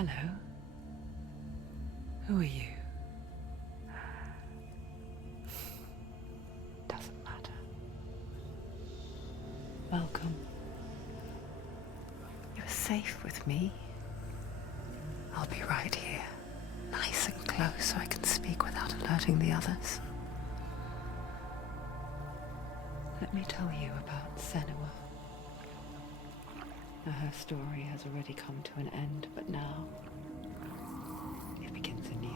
Hello. Who are you? Doesn't matter. Welcome. You're safe with me. I'll be right here, nice and close so I can speak without alerting the others. Let me tell you about Senua. Now, her story has already come to an end, but now it begins anew.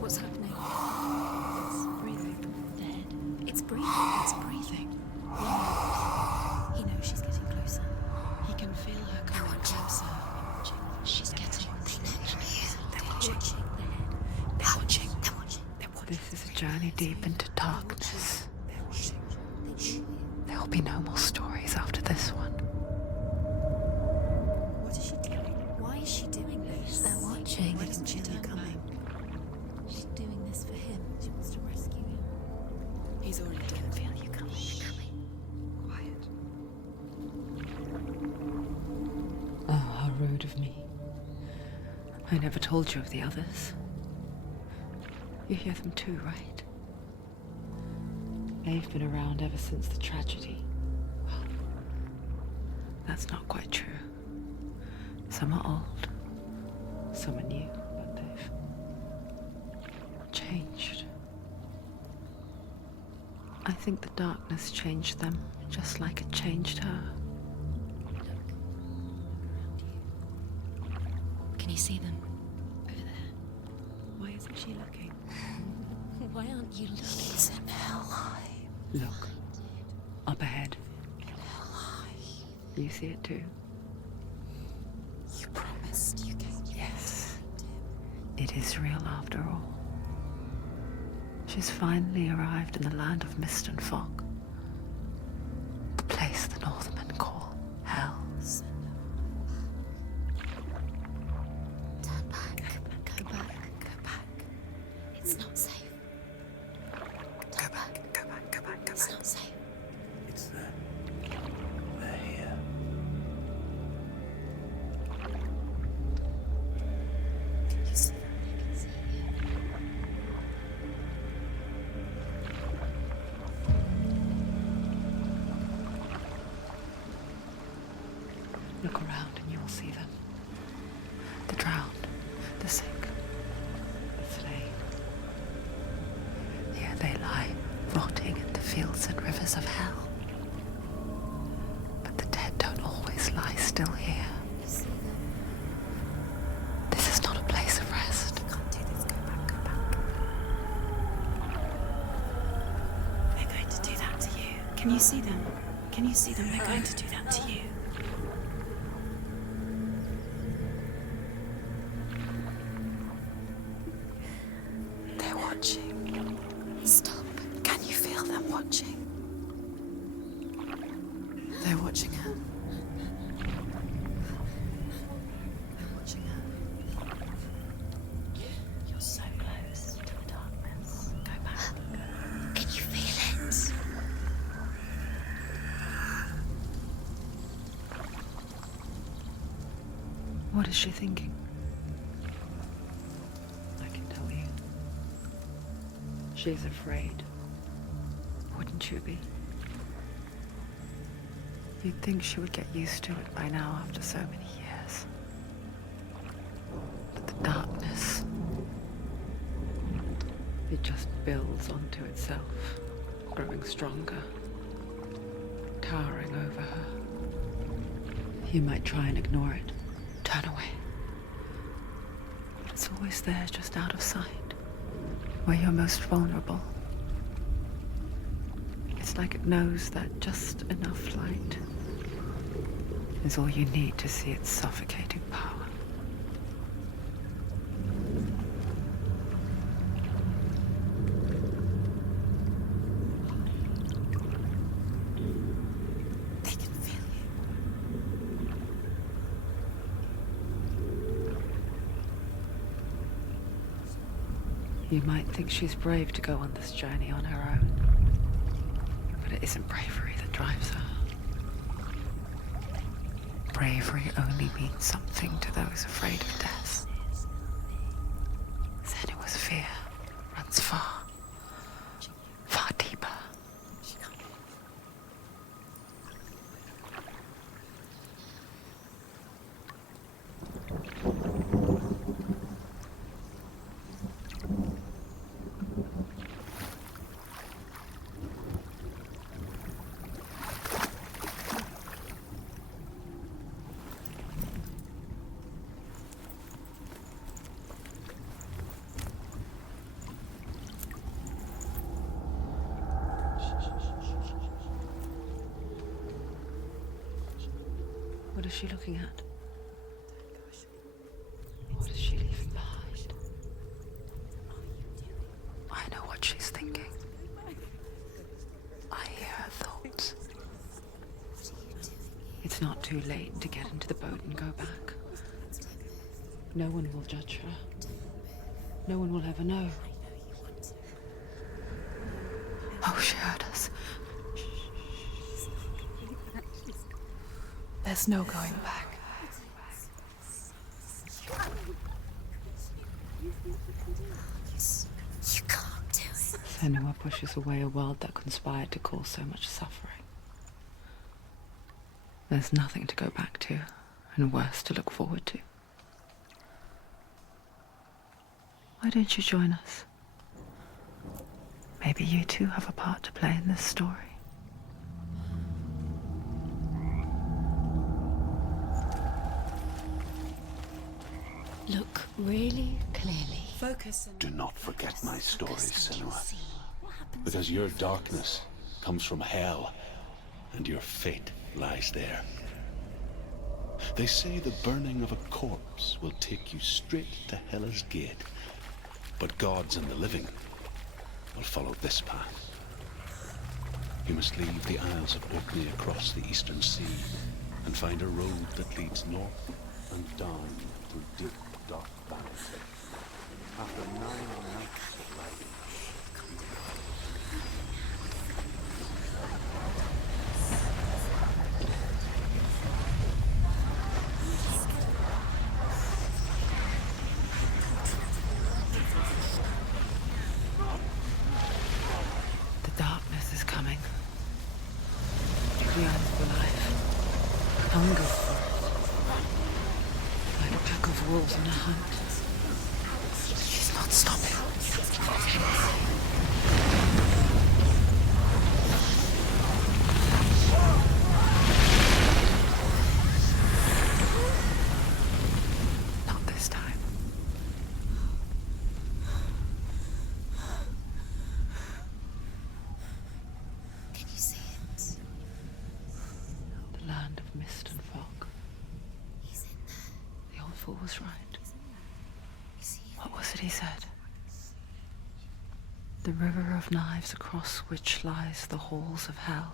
What's happening? It's breathing. Dead. It's breathing. It's breathing. Yeah. He knows she's getting closer. He can feel her coming closer. She's getting closer. They're watching. They're watching. They're watching. This is a journey deep into darkness. There will be no more stories after this one. What is she doing? Why is she doing this? They're watching. Why doesn't she turn coming? She's doing this for him. She wants to rescue him. He's already dead. I feel you coming. Quiet. Oh, how rude of me. I never told you of the others. You hear them too, right? They've been around ever since the tragedy. Well, that's not quite true. Some are old, some are new, but they've changed. I think the darkness changed them, just like it changed her. Look. Around you. Can you see them? Over there. Why isn't she looking? Why aren't you looking? He's in hell high. Look, up ahead. Hell high. You see it too? You promised you came. Yes. It is real after all. She's finally arrived in the land of mist and fog. The place the Northmen call hell. Turn back. Go back. Go back. It's not safe. Go back. It's not safe. It's them. They're here. You see them? I can see you. Look around and you'll see them. The drowned, the sick, the slain. Here they lie, rotting in the fields and rivers of hell. But the dead don't always lie still here. You see them? This is not a place of rest. You can't do this. Go back. Go back. They're going to do that to you. Can you see them? Can you see them? They're going to do that to you. They're watching. Stop. Can you feel them watching? They're watching her. They're watching her. You're so close to the darkness. Go back. Can you feel it? What is she thinking? I can tell you. She's afraid. Wouldn't you be? You'd think she would get used to it by now after so many years. But the darkness, it just builds onto itself, growing stronger, towering over her. You might try and ignore it, turn away. But it's always there, just out of sight, where you're most vulnerable. It's like it knows that just enough light is all you need to see its suffocating power. They can feel you. You might think she's brave to go on this journey on her own, but it isn't bravery that drives her. bravery only means something to those afraid of death. Senua's fear runs far, far deeper. What is she looking at? What is she leaving behind? I know what she's thinking. I hear her thoughts. It's not too late to get into the boat and go back. No one will judge her. No one will ever know. Oh, she heard us. There's no going back. You can't do it. Senua pushes away a world that conspired to cause so much suffering. There's nothing to go back to, and worse to look forward to. Why don't you join us? Maybe you too have a part to play in this story. Look really clearly. Focus and Do not forget my stories, Senua. Because your darkness comes from hell, and your fate lies there. They say the burning of a corpse will take you straight to Hela's gate, but gods and the living will follow this path. You must leave the Isles of Orkney across the eastern sea and find a road that leads north and down through deep, dark valleys. After 9 nights of riding, The darkness is coming. It yearns for life, hungers for it, like a pack of wolves on a hunt. She's not stopping. Not this time. Can you see it? The land of mist and fog. He's in there. The old fool was right. Is he? What was it he said? The river of knives across which lies the halls of hell.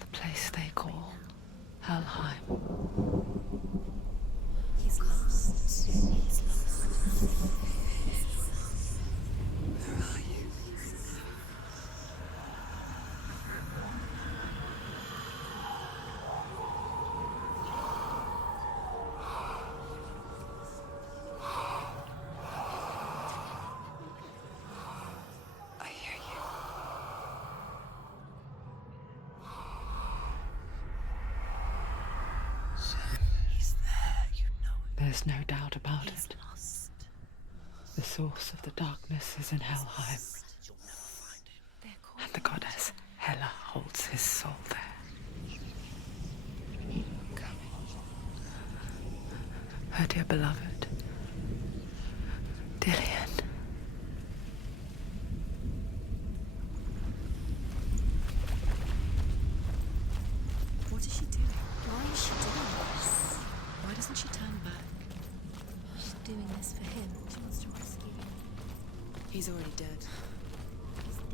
The place they call Helheim. He's lost. He's lost. Where are you? I hear you. he's there, you know it. There's no doubt about He's it. lost. The source of the darkness is in Helheim, They're called and the goddess Hela holds his soul there. Her dear beloved, Dillian. What is she doing? Why is she doing this? Why doesn't she turn back? She's doing this for him. She wants to rescue him. He's already dead. He's dead.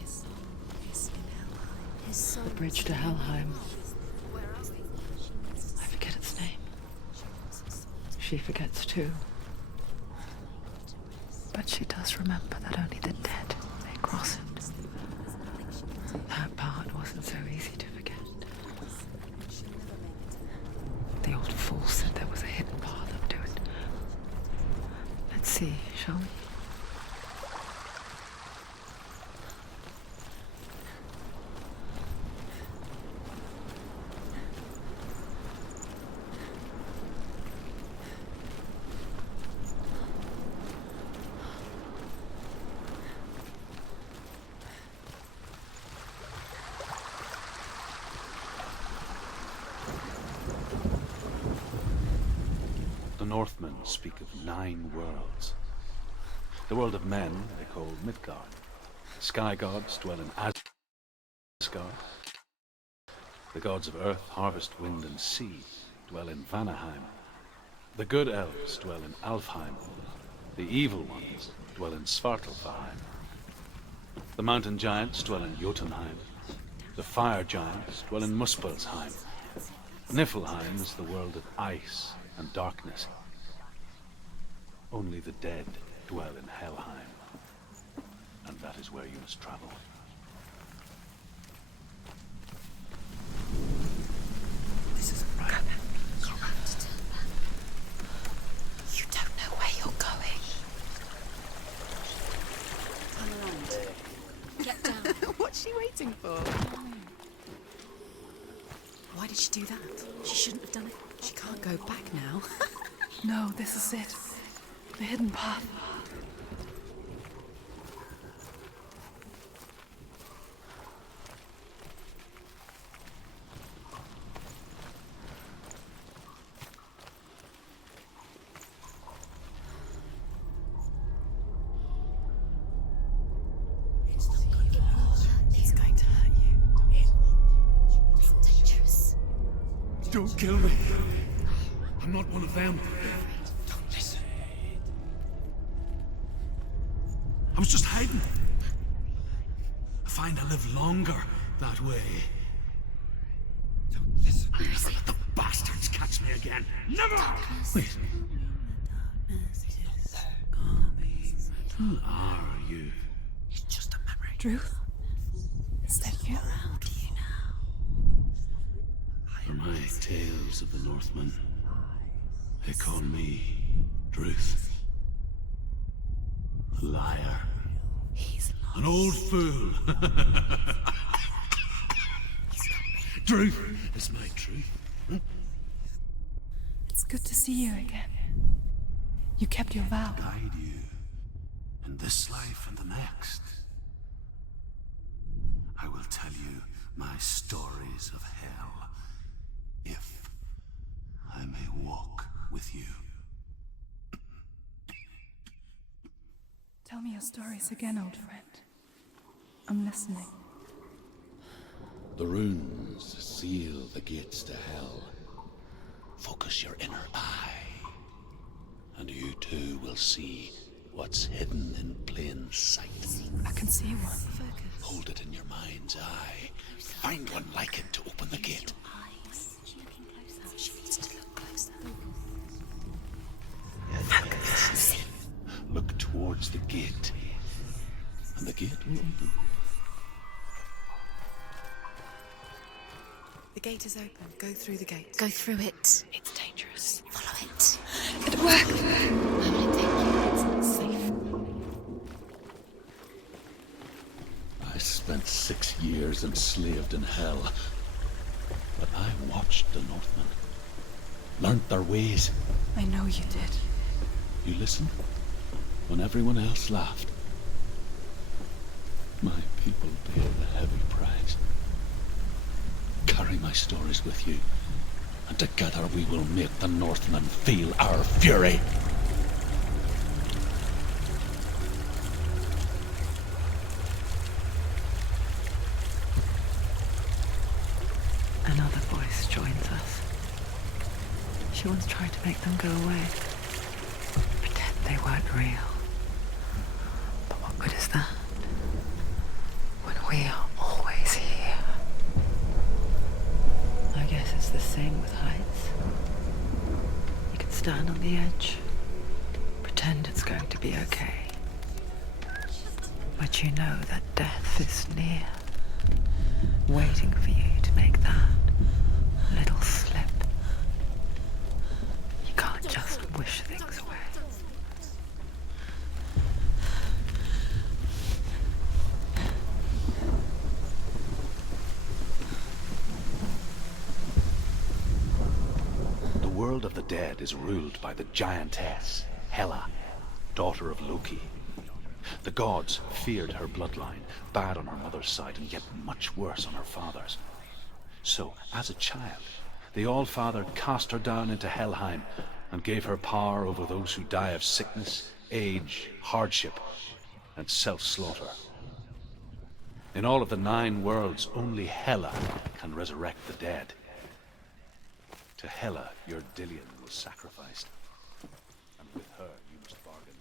His soul is in Helheim. His soul. The bridge to Helheim. Where are we? She needs I forget its name. She wants his soul She forgets too. to rest. But she does remember that only the dead may cross it. That part wasn't so easy to forget. old fool said there was a hidden path up to it. Let's see, shall we? The Northmen speak of 9 worlds. The world of men they call Midgard. Sky gods dwell in Asgard. The gods of earth, harvest, wind, and sea dwell in Vanaheim. The good elves dwell in Alfheim. The evil ones dwell in Svartalfheim. The mountain giants dwell in Jotunheim. The fire giants dwell in Muspelheim. Niflheim is the world of ice and darkness. Only the dead dwell in Helheim, and that is where you must travel. This isn't right. You have to turn back. You don't know where you're going. Turn around. Get down. What's she waiting for? Why did she do that? She shouldn't have done it. She can't go back now. No, this is it. The hidden path. He's going to hurt you. It's dangerous. Don't kill me. I'm not one of them. Don't listen. I was just hiding. I find I live longer that way. Don't listen. I'll never let the bastards catch me again. Never! Wait. Who are you? It's just a memory. Druth? Is that you? Around you now. For my tales of the Northmen, they call me Druth. A liar. He's lost. An old fool. Truth is my truth. It's good to see you again. You kept your vow. Guide you in this life and the next. I will tell you my stories of hell, if I may walk with you. Tell me your stories again, old friend. I'm listening. The runes seal the gates to hell. Focus your inner eye, and you too will see what's hidden in plain sight. I can see one. Hold it in your mind's eye. Find one like it to open the gate. Eyes. She's looking closer. She needs to look closer. Look towards the gate, and the gate will open. The gate is open. Go through the gate. Go through it. It's dangerous. Follow it. It worked! Where will it take you? It's not safe. I spent 6 years enslaved in hell, but I watched the Northmen, learnt their ways. I know you did. You listened when everyone else laughed. My people paid a heavy price. Carry my stories with you, and together we will make the Northmen feel our fury. Another voice joins us. She once tried to make them go away. Pretend they weren't real. But what good is that? When we are always here. I guess it's the same with heights. You can stand on the edge, pretend it's going to be okay. But you know that death is near, waiting for you to make that little slip. world of the dead is ruled by the giantess, Hela, daughter of Loki. The gods feared her bloodline, bad on her mother's side and yet much worse on her father's. So, as a child, the All-Father cast her down into Helheim and gave her power over those who die of sickness, age, hardship, and self-slaughter. In all of the 9 worlds, only Hela can resurrect the dead. To Hela, your Dillion was sacrificed, and with her you must bargain.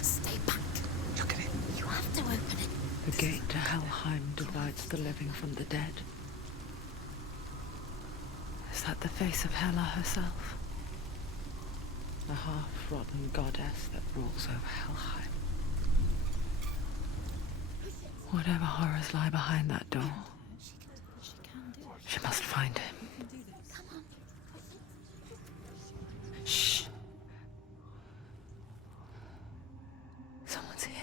Stay back. Look at it. You have to open it. The gate to Helheim divides the living from the dead. Is that the face of Hela herself? A half-rotten goddess that rules over Helheim. Whatever horrors lie behind that door, she must find him. Shh. Someone's here.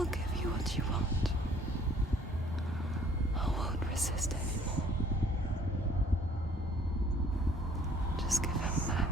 I'll give you what you want. I won't resist anymore. Just give him back.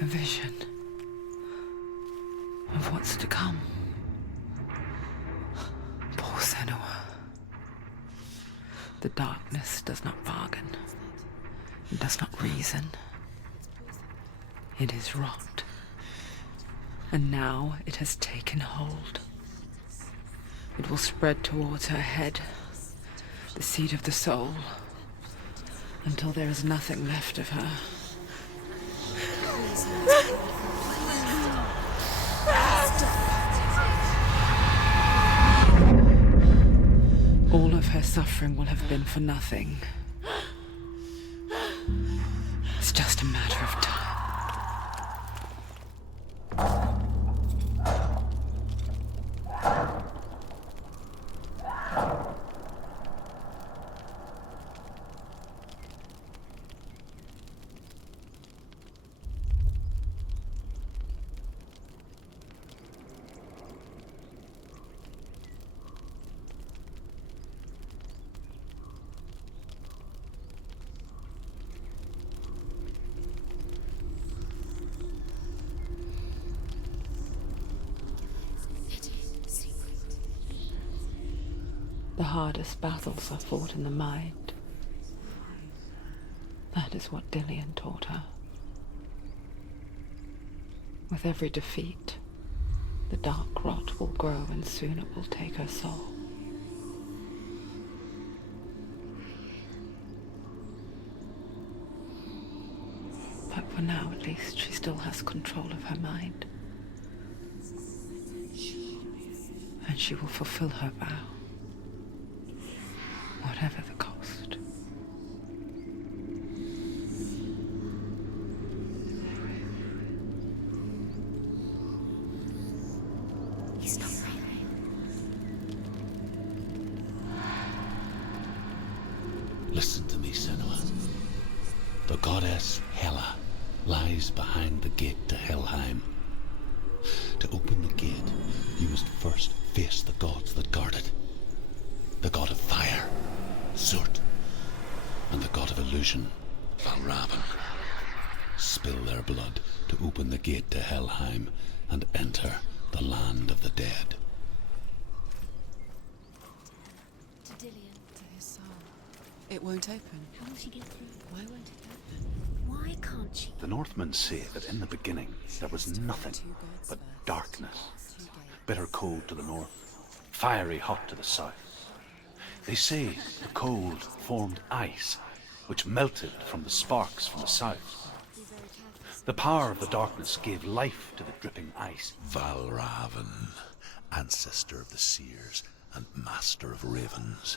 A vision of what's to come. Poor Senua. The darkness does not bargain. It does not reason. It is rot. And now it has taken hold. It will spread towards her head, the seat of the soul, Until there is nothing left of her. All of her suffering will have been for nothing. It's just a matter of time. The hardest battles are fought in the mind. That is what Dillian taught her. With every defeat, the dark rot will grow and soon it will take her soul. But for now, at least, she still has control of her mind. And she will fulfill her vow. Whatever the cost. He's not real. Listen to me, Senua. The goddess Hela lies behind the gate to Helheim. To open the gate, you must first face the gods that guard it. The god of fire, Zurt, and the god of illusion, Valravan. Spill their blood to open the gate to Helheim and enter the land of the dead. To Dillian. To his soul. It won't open. How will she get through? Why won't it open? Why can't she? The Northmen say that in the beginning there was nothing but darkness. Bitter cold to the north, fiery hot to the south. They say the cold formed ice, which melted from the sparks from the south. The power of the darkness gave life to the dripping ice. Valravan, ancestor of the seers and master of ravens.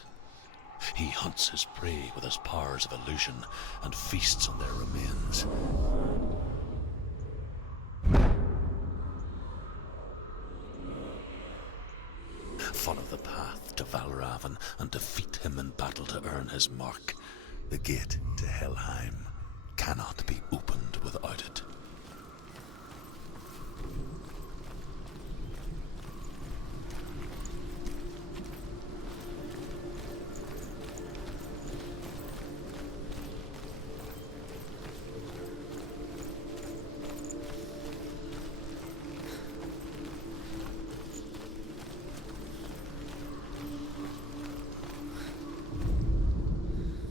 He hunts his prey with his powers of illusion and feasts on their remains. Follow the path to Valravan and defeat him in battle to earn his mark. The gate to Helheim cannot be opened without it.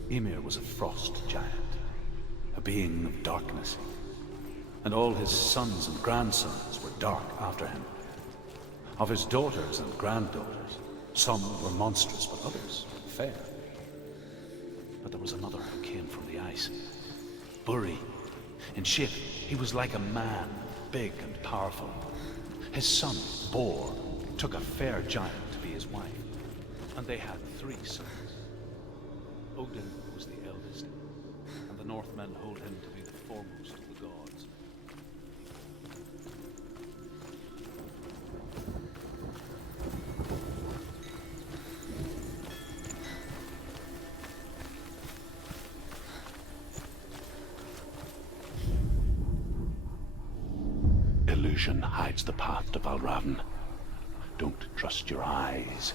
Ymir was a frost giant, a being of darkness, and all his sons and grandsons were dark after him. Of his daughters and granddaughters, some were monstrous, but others fair. But there was another who came from the ice. Buri. In shape, he was like a man, big and powerful. His son, Bor, took a fair giant to be his wife, and they had 3 sons. Odin was the eldest, and the Northmen hold him to be the foremost of the gods. Illusion hides the path to Valravan. Don't trust your eyes.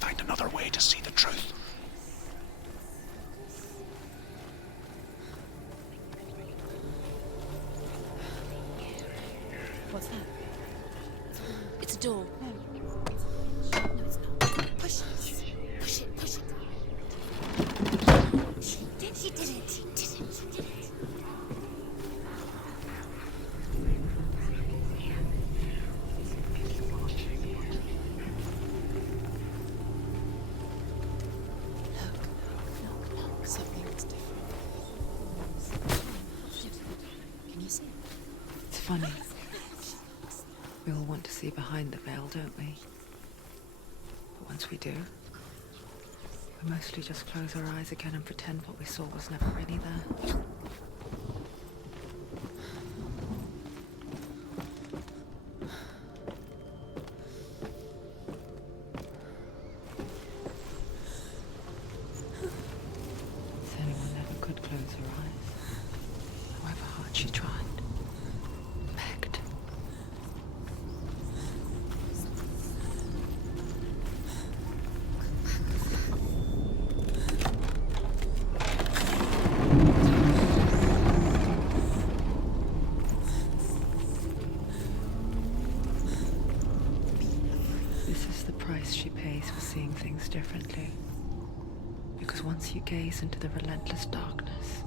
Find another way to see the truth. What's that? It's a door. No, it's not. Push it. Push it. Push it. She did it. She did it. She did it. Look. Something's funny. We all want to see behind the veil, don't we? But once we do, we mostly just close our eyes again and pretend what we saw was never really there. Senua never could close her eyes, however hard she tried. Begged. This is the price she pays for seeing things differently. Because once you gaze into the relentless darkness,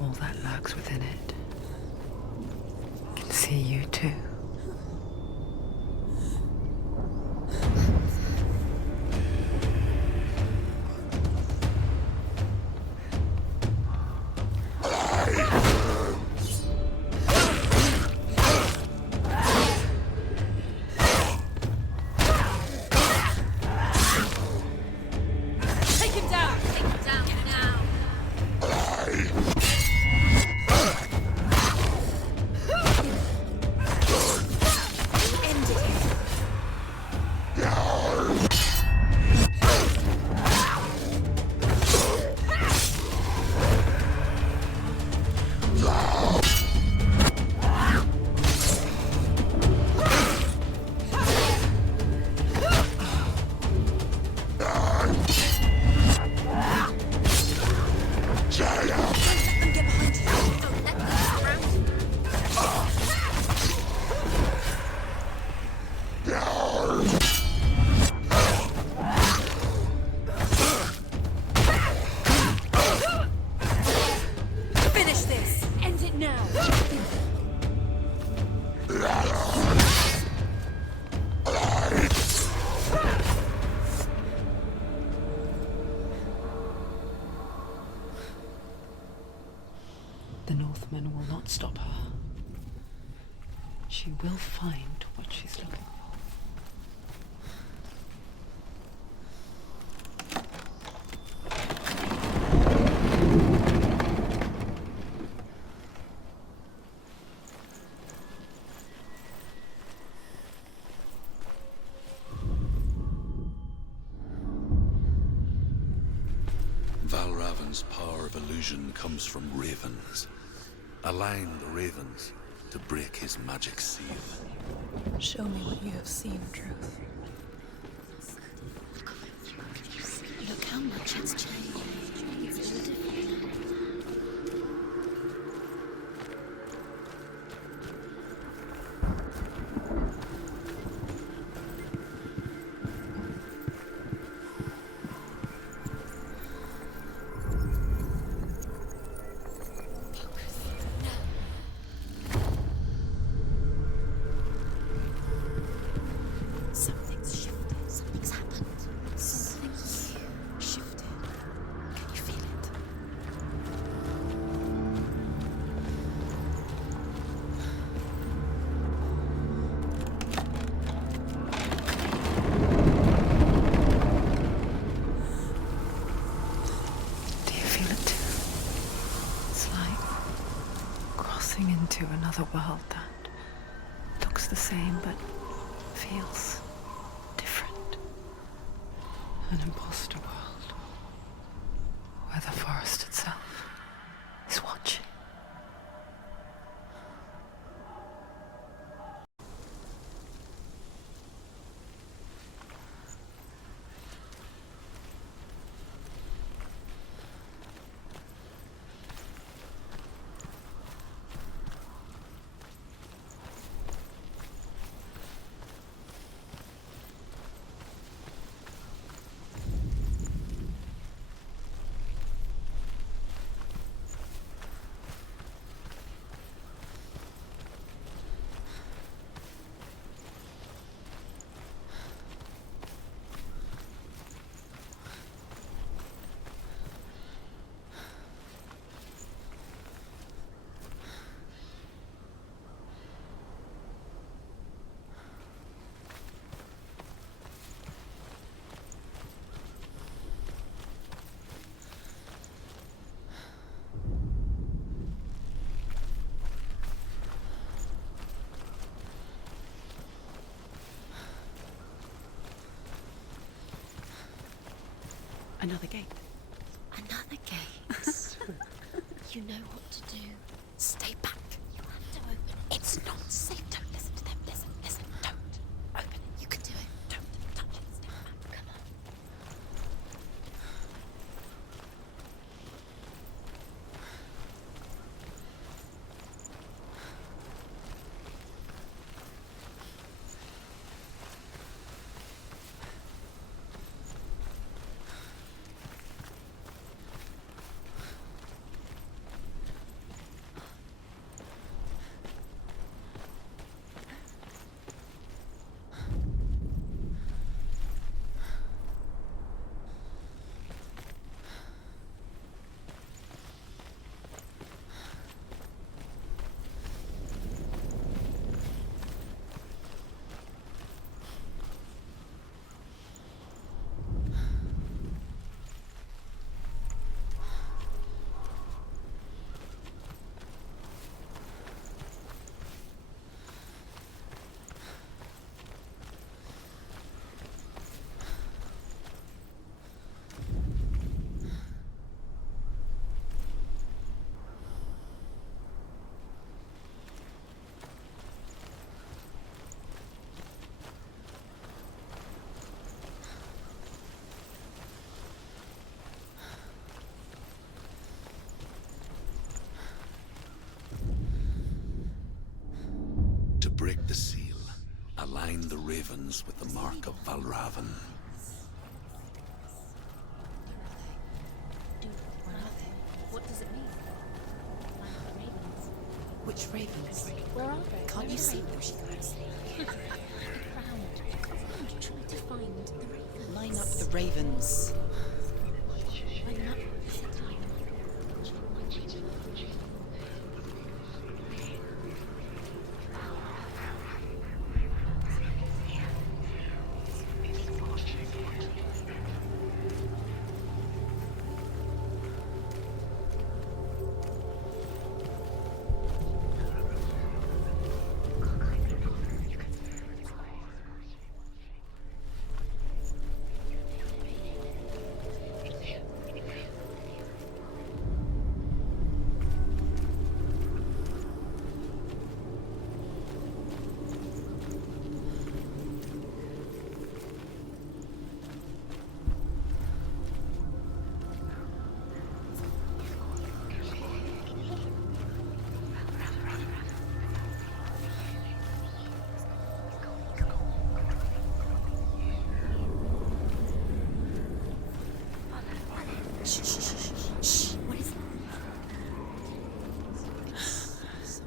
all that lurks within it can see you too. Take him down! Take him down now! Ended him. Don't let them get behind you. Don't let them surround you. Finish this! End it now! The Northmen will not stop her. She will find what she's looking for. Valravan's power of illusion comes from ravens. Align the ravens to break his magic seal. Show me what you have seen, Truth. Look how much it's changed. It's all different now. Something's shifted. Something's happened. Something's shifted. Can you feel it? Do you feel it too? It's like crossing into another world that looks the same but feels different. An imposter world where the forest itself is watching. Another gate. Another gate. You know what to do. Stay back. You have to open it. It's not safe. Don't listen to them. Listen. Don't. Open it. You can do it. Don't touch it. Stay back. Come on. To break the seal, align the ravens with the mark of Valravan. Where are they? What does it mean? Ravens. Which ravens? Where are they? Can't you see them? Look around. Look around. Try to find the ravens. Line up the ravens. Line up.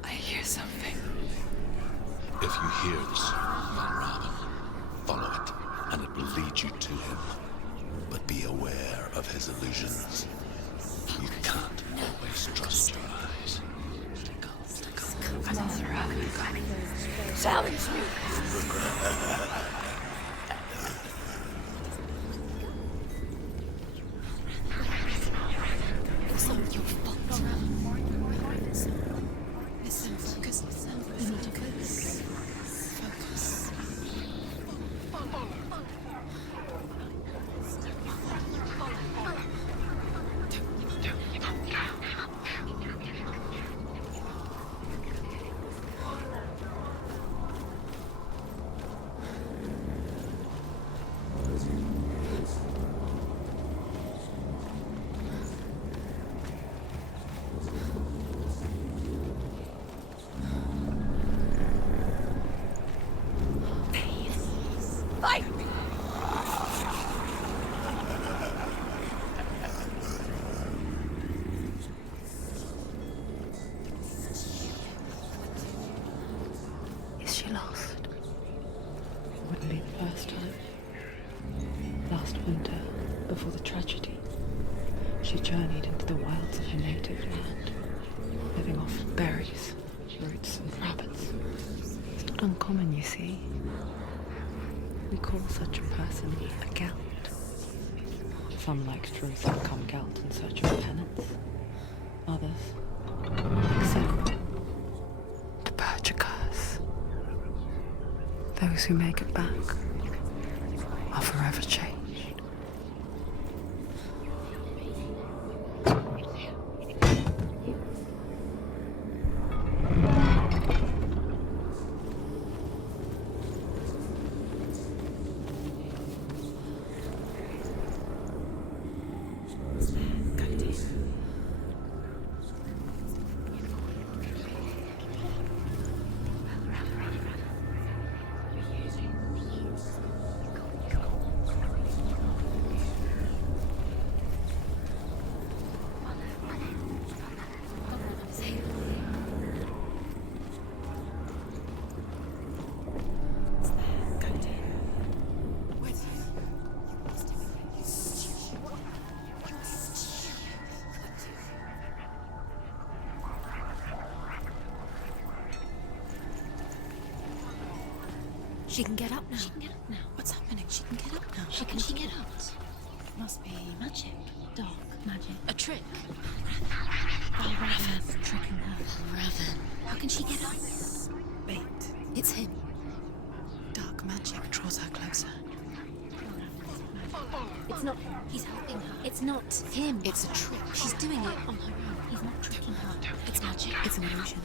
I hear something. If you hear the sound of Valravan, follow it, and it will lead you to him. But be aware of his illusions. You can't always trust your eyes. I'm all around you. Silence me! It's not your fault. Listen, focus. You need to focus. Focus. Is she lost? Wouldn't be the first time. Last winter, before the tragedy, she journeyed into the wilds of her native land, living off berries, roots, and rabbits. It's not uncommon, you see. We call such a person a gelt. Some, like Truth, become gelt in search of penance. Others, accept to purge a curse. Those who make it back are forever changed. She can get up now. She can get up now. What's happening? She can get up now. She can get up. Must be Magic. Dark magic. a trick. Raven tricking her. Raven. How can she get up? Wait. It's him. Dark magic draws her closer. It's not him. He's helping her. It's not him. It's a trick. She's doing it on her own. He's not tricking her. It's magic. It's an illusion.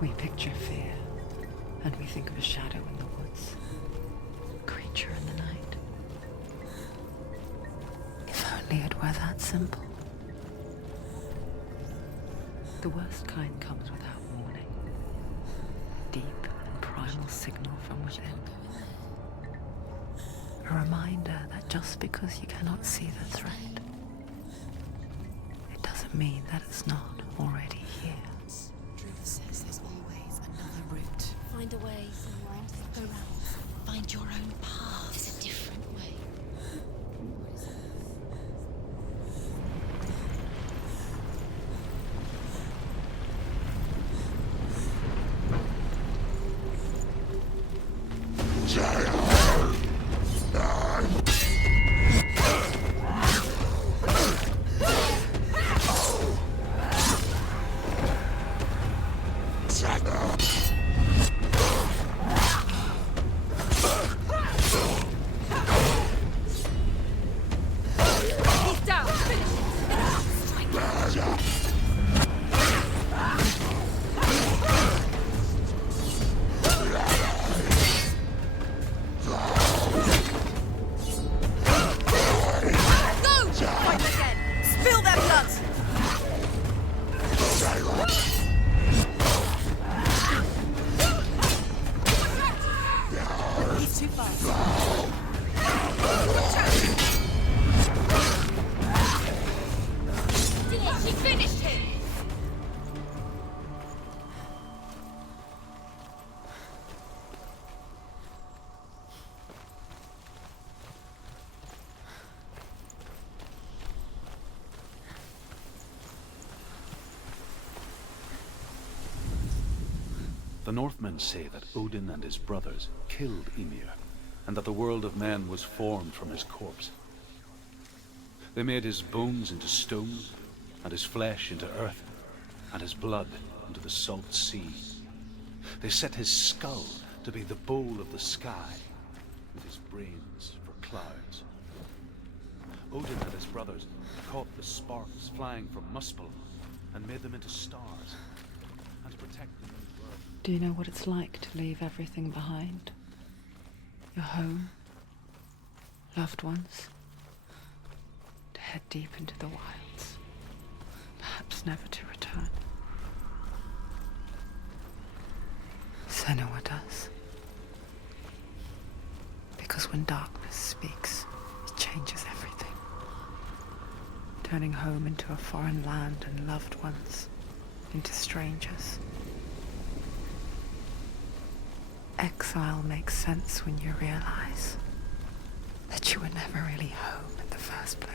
We picture fear, and we think of a shadow in the woods, a creature in the night. If only it were that simple. The worst kind comes without warning. Deep and primal signal from within. A reminder that just because you cannot see the threat, it doesn't mean that it's not already here. Druva says there's always another route. Find a way somewhere else. Go round. Find your own path. There's a different way. The Northmen say that Odin and his brothers killed Ymir, and that the world of men was formed from his corpse. They made his bones into stone, and his flesh into earth, and his blood into the salt sea. They set his skull to be the bowl of the sky, and his brains for clouds. Odin and his brothers caught the sparks flying from Muspel and made them into stars, and to protect the new world. Do you know what it's like to leave everything behind? Your home, loved ones, to head deep into the wilds, perhaps never to return. Senua does. Because when darkness speaks, it changes everything. turning home into a foreign land and loved ones into strangers. Exile makes sense when you realize that you were never really home in the first place.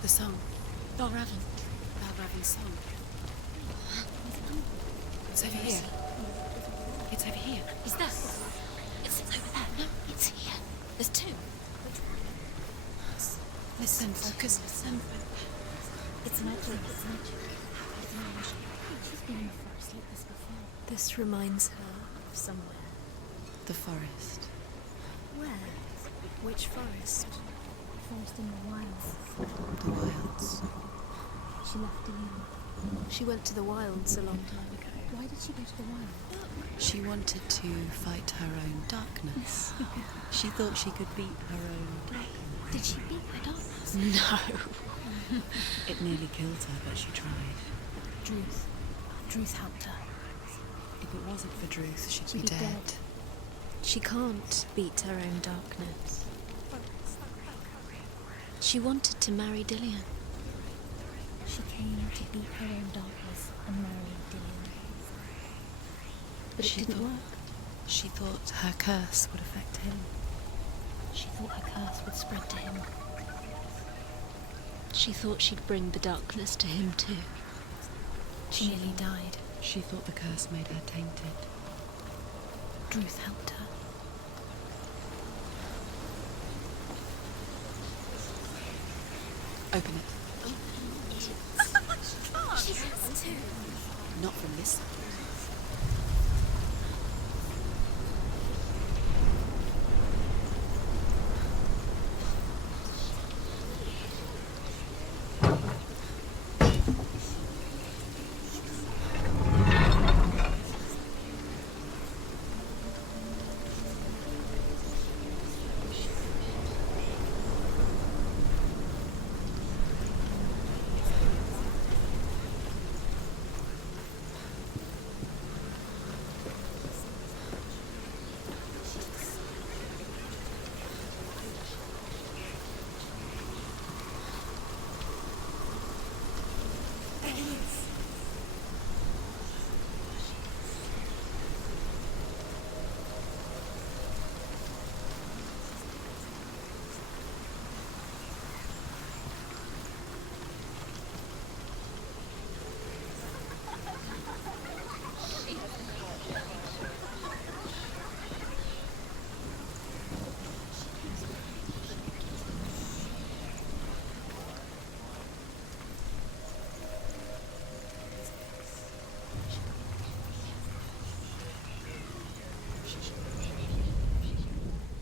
The song. Balravin's song. It's over here. It's over here. Is that? It's over there. No, it's here. There's two. Listen, focus, listen. It's magic. It's magic. She's been in the forest like this before. This reminds her of somewhere. The forest. Where? Which forest? Forest in the wilds. The wilds. She left Dillion. She went to the wilds a long time ago. Why did she go to the wilds? She wanted to fight her own darkness. She thought she could beat her own. Did she beat the darkness? No. It nearly killed her, but she tried. Druth helped her. If it wasn't for Druth, she'd be dead. She can't beat her own darkness. She wanted to marry Dillion. She came to beat her own darkness and marry Dillion. But it didn't work. She thought her curse would affect him. She thought her curse would spread to him. She thought she'd bring the darkness to him too. She nearly died. She thought the curse made her tainted. Druth helped her. Open it. She has to. Not from this side.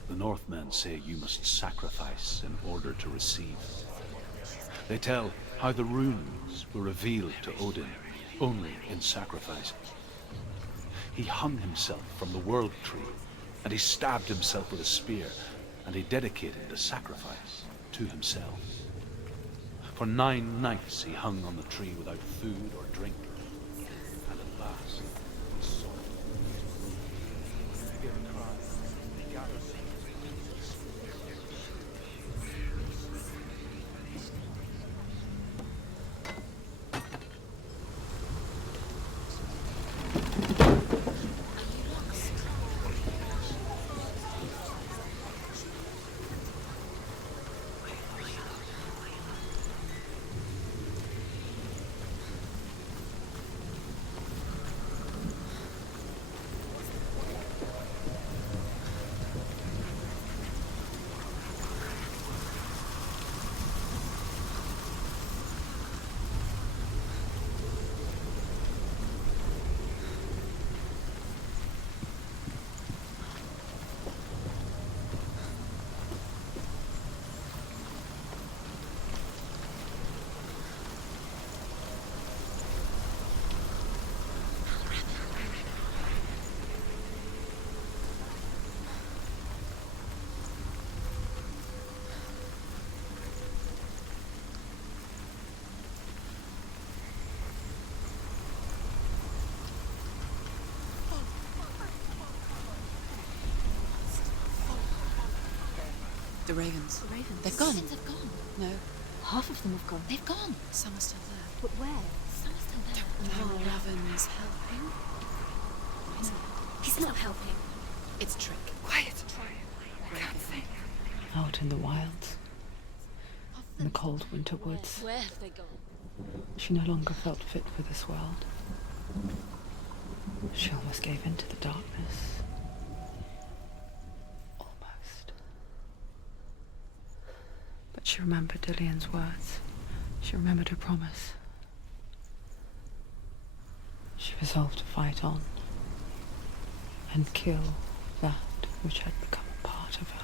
The Northmen say you must sacrifice in order to receive. They tell how the runes were revealed to Odin only in sacrifice. He hung himself from the world tree, and he stabbed himself with a spear, and he dedicated the sacrifice to himself. For 9 nights he hung on the tree without food or drink, and at last he saw it. He gave a cry, he gathered The ravens. The ravens. They've gone. They've gone. No, Half of them have gone. they've gone. Some are still there. But where? Some are still there. Now Raven's helping. He's not helping. It's a trick. Quiet. Raven. Out in the wilds, in the cold winter woods, Where have they gone? she no longer felt fit for this world. She almost gave in to the darkness. Almost. But she remembered Dillian's words. She remembered her promise. She resolved to fight on and kill that which had become a part of her.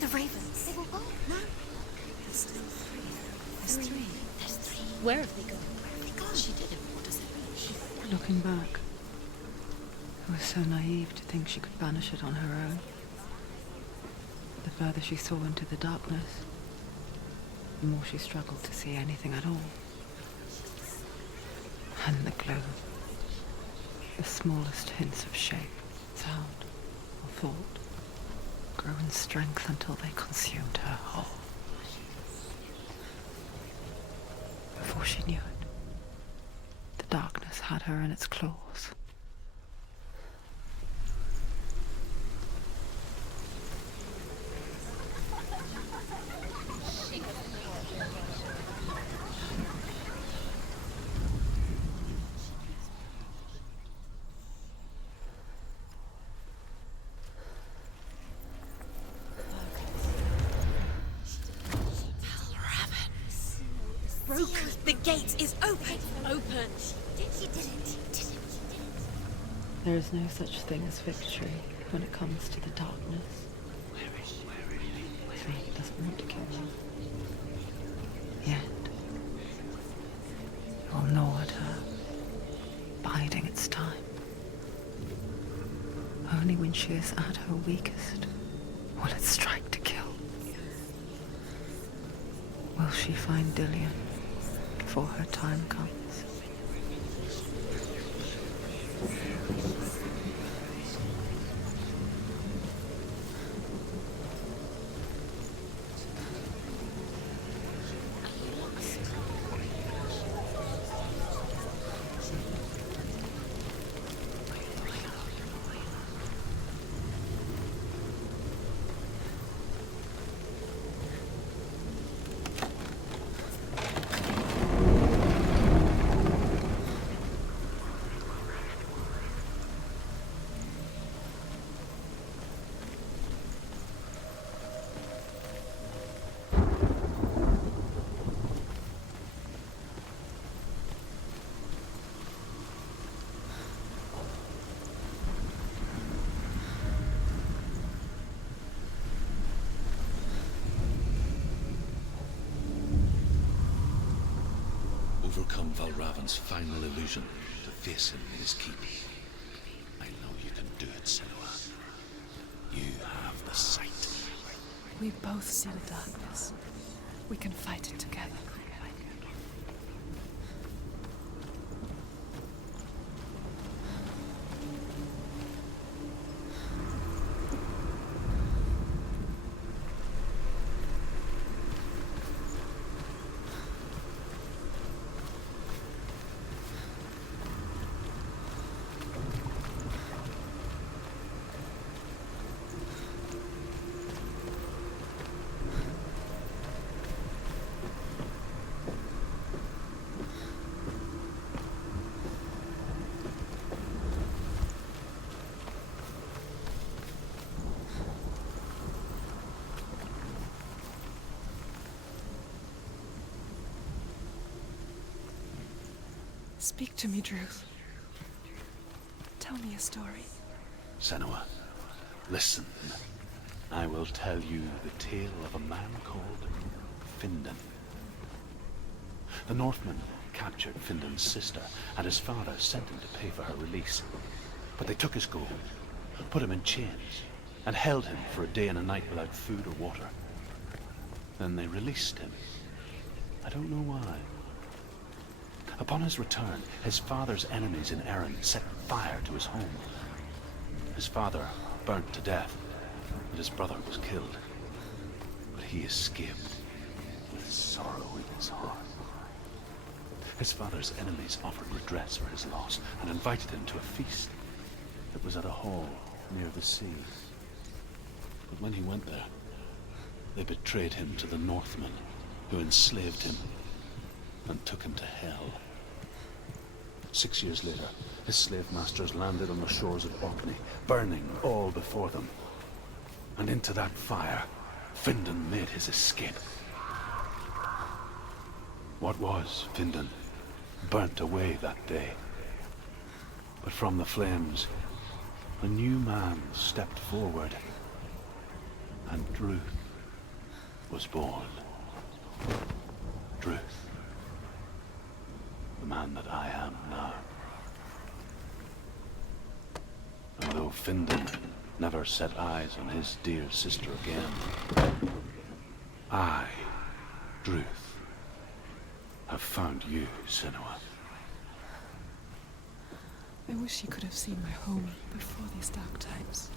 The ravens. They will go. No. There's still three. There's three. There's three. Where have they gone? Where have they gone? She did it. What does it mean? Looking back, I was so naive to think she could banish it on her own. The further she saw into the darkness, the more she struggled to see anything at all. And the glow, the smallest hints of shape, sound, or thought, grew in strength until they consumed her whole. Before she knew it, the darkness had her in its claws. The gate is open. Open. She did it. There is no such thing as victory when it comes to the darkness. Fate doesn't want to kill you. Yet. It will gnaw at her, biding its time. Only when she is at her weakest will it strike to kill. Will she find Dillian before her time comes? Overcome Valravan's final illusion to face him in his keep. I know you can do it, Senua. You have the sight. We both see the darkness. We can fight it together. Speak to me, Druth. Tell me a story. Senua, listen. I will tell you the tale of a man called Findan. The Northmen captured Findan's sister, and his father sent him to pay for her release. But they took his gold, put him in chains, and held him for a day and a night without food or water. Then they released him. I don't know why. Upon his return, his father's enemies in Erin set fire to his home. His father burnt to death, and his brother was killed. But he escaped with sorrow in his heart. His father's enemies offered redress for his loss and invited him to a feast that was at a hall near the sea. But when he went there, they betrayed him to the Northmen, who enslaved him and took him to hell. 6 years later, his slave masters landed on the shores of Orkney, burning all before them. And into that fire, Findan made his escape. What was Findan burnt away that day. But from the flames, a new man stepped forward, and Druth was born. Druth. The man that I am now. And though Findan never set eyes on his dear sister again, I, Druth, have found you, Senua. I wish you could have seen my home before these dark times.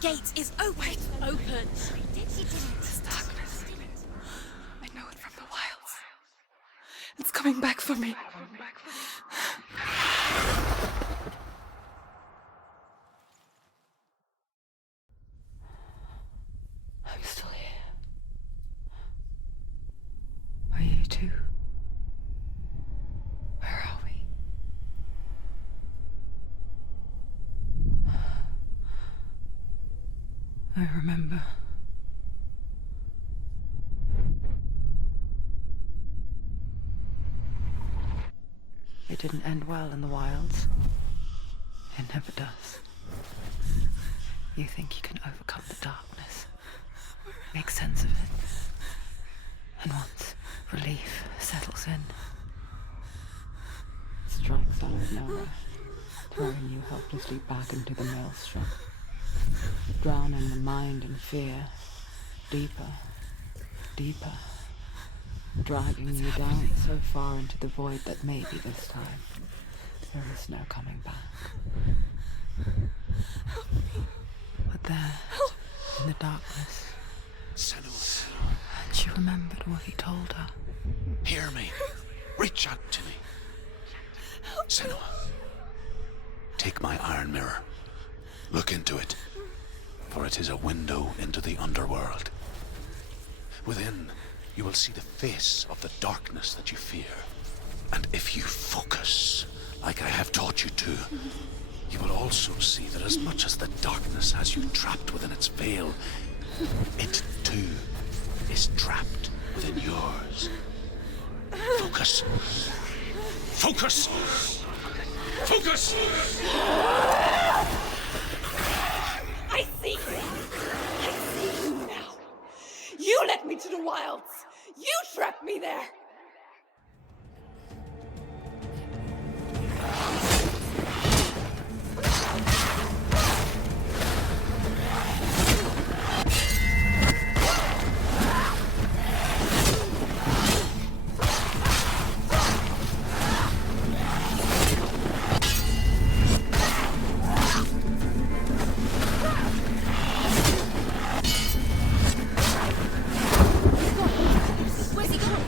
gate is open. Open. This darkness. I know it from the wilds. It's coming back for me. I'm still here. Are you too? Where are we? I remember. It didn't end well in the wilds. It never does. You think you can overcome the darkness, make sense of it, and once relief settles in, it strikes out of nowhere, throwing you helplessly back into the maelstrom, drowning the mind in fear, deeper, deeper, dragging you down so far into the void that maybe this time there is no coming back. But there, in the darkness, Senua, she remembered what he told her. hear me. Reach out to me. Senua, take my iron mirror. Look into it, for it is a window into the underworld. Within, you will see the face of the darkness that you fear. And if you focus, like I have taught you to, you will also see that as much as the darkness has you trapped within its veil, it too is trapped within yours. Focus. Focus! Focus! I see you! I see you now! You led me to the wilds! You trapped me there! Where's he going?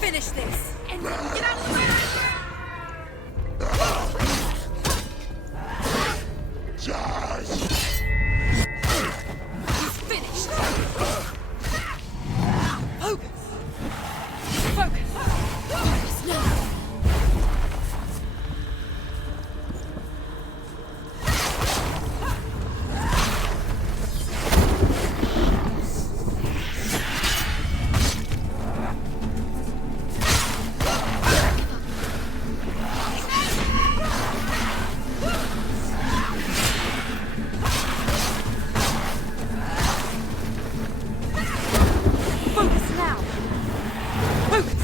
Finish this! And get out of the way! He's finished! Focus! Focus! Focus now! Focus now! Focus!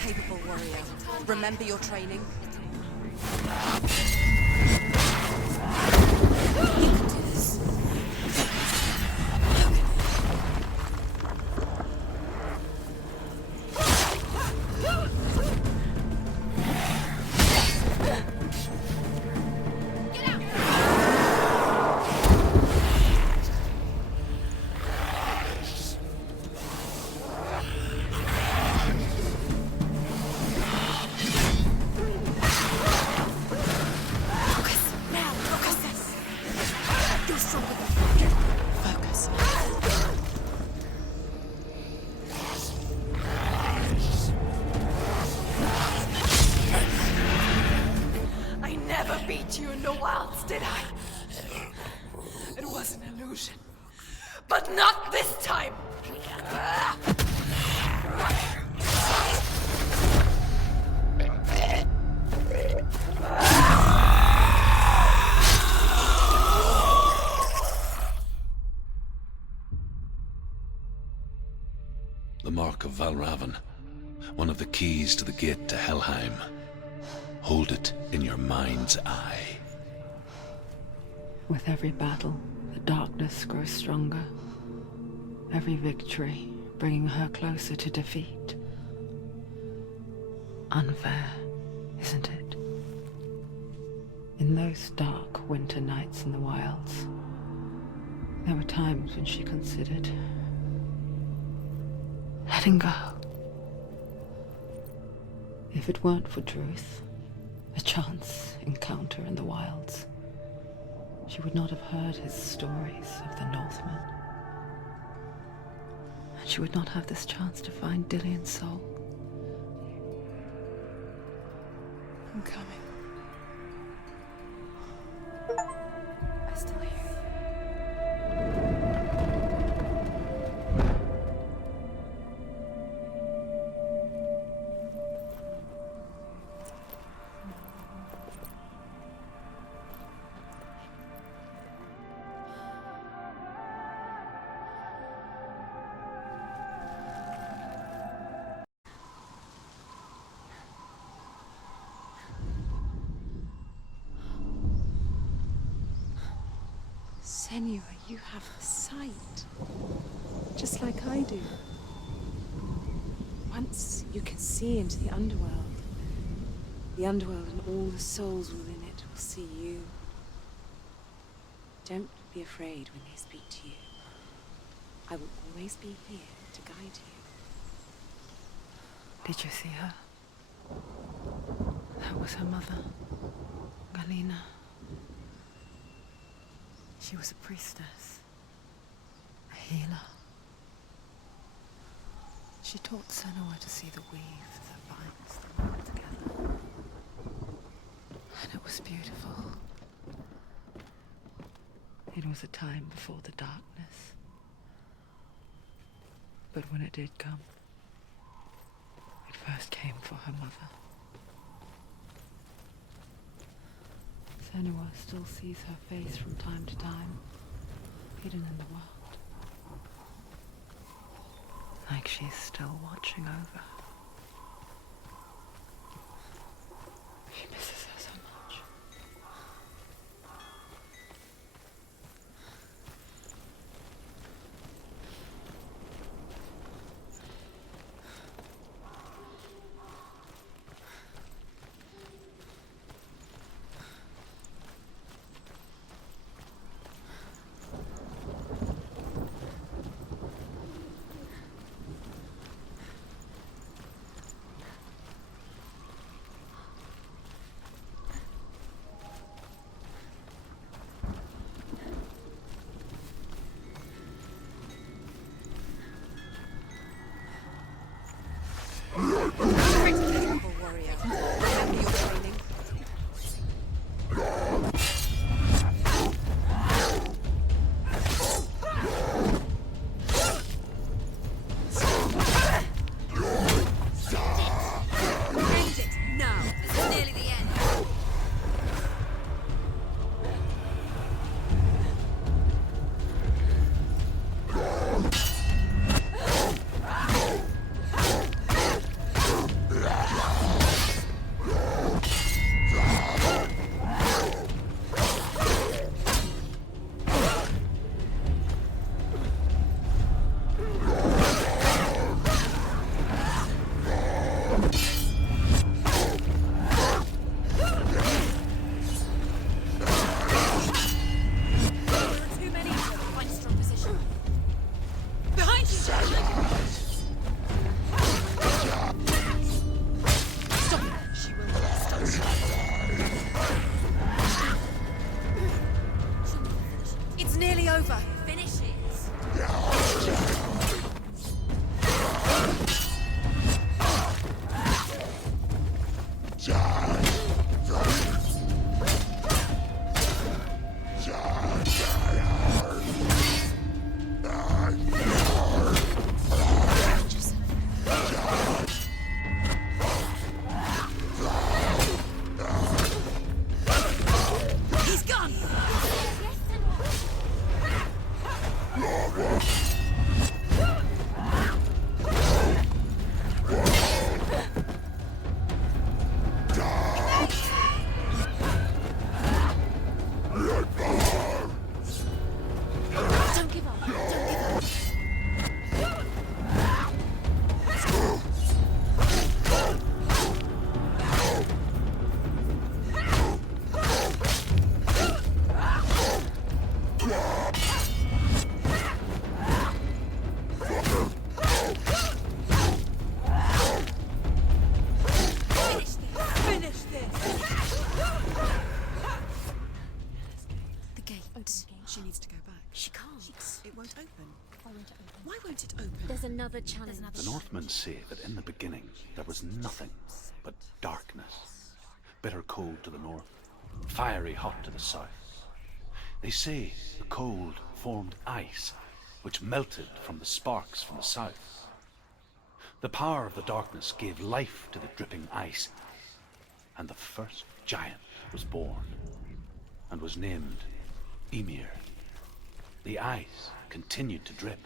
Capable warrior. Remember your training. You can do this. Focus now. Focus this. You're stronger than focus. I never beat you in the wilds, did I? It was an illusion. But not this time! The mark of Valravan, one of the keys to the gate to Helheim. Hold it in your mind's eye. With every battle, the darkness grows stronger. Every victory bringing her closer to defeat. Unfair, isn't it? In those dark winter nights in the wilds, there were times when she considered letting go. If it weren't for Druth, a chance encounter in the wilds, she would not have heard his stories of the Northmen. And she would not have this chance to find Dillion's soul. I'm coming. I still hear you. Senua, you have sight. Just like I do. Once you can see into the underworld and all the souls within it will see you. Don't be afraid when they speak to you. I will always be here to guide you. Did you see her? That was her mother, Galina. She was a priestess, a healer. She taught Senua to see the weave that binds them all together. And it was beautiful. It was a time before the darkness. But when it did come, it first came for her mother. Senua still sees her face from time to time, hidden in the world. Like she's still watching over her. She misses her so much. Another challenge. The Northmen say that in the beginning there was nothing but darkness. Bitter cold to the north, fiery hot to the south. They say the cold formed ice, which melted from the sparks from the south. The power of the darkness gave life to the dripping ice, and the first giant was born, and was named Ymir. The ice continued to drip,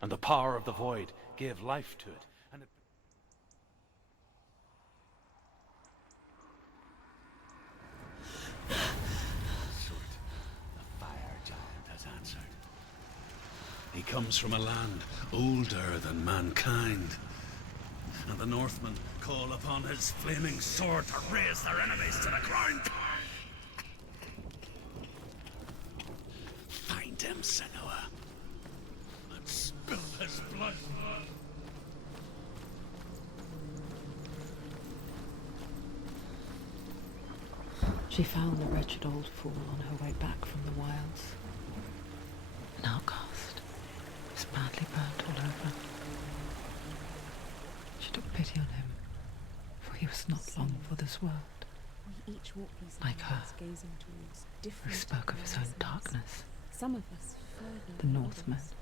and the power of the void gave life to it, and it... The fire giant has answered. He comes from a land older than mankind, and the Northmen call upon his flaming sword to raise their enemies to the ground. Find him, Senua. Spill his blood. She found the wretched old fool on her way back from the wilds. An outcast, was badly burnt all over. She took pity on him, for he was not long for this world. We each walk these Like her, paths gazing towards who different spoke of his own horizons. darkness, Some of us further the than Northmen. others.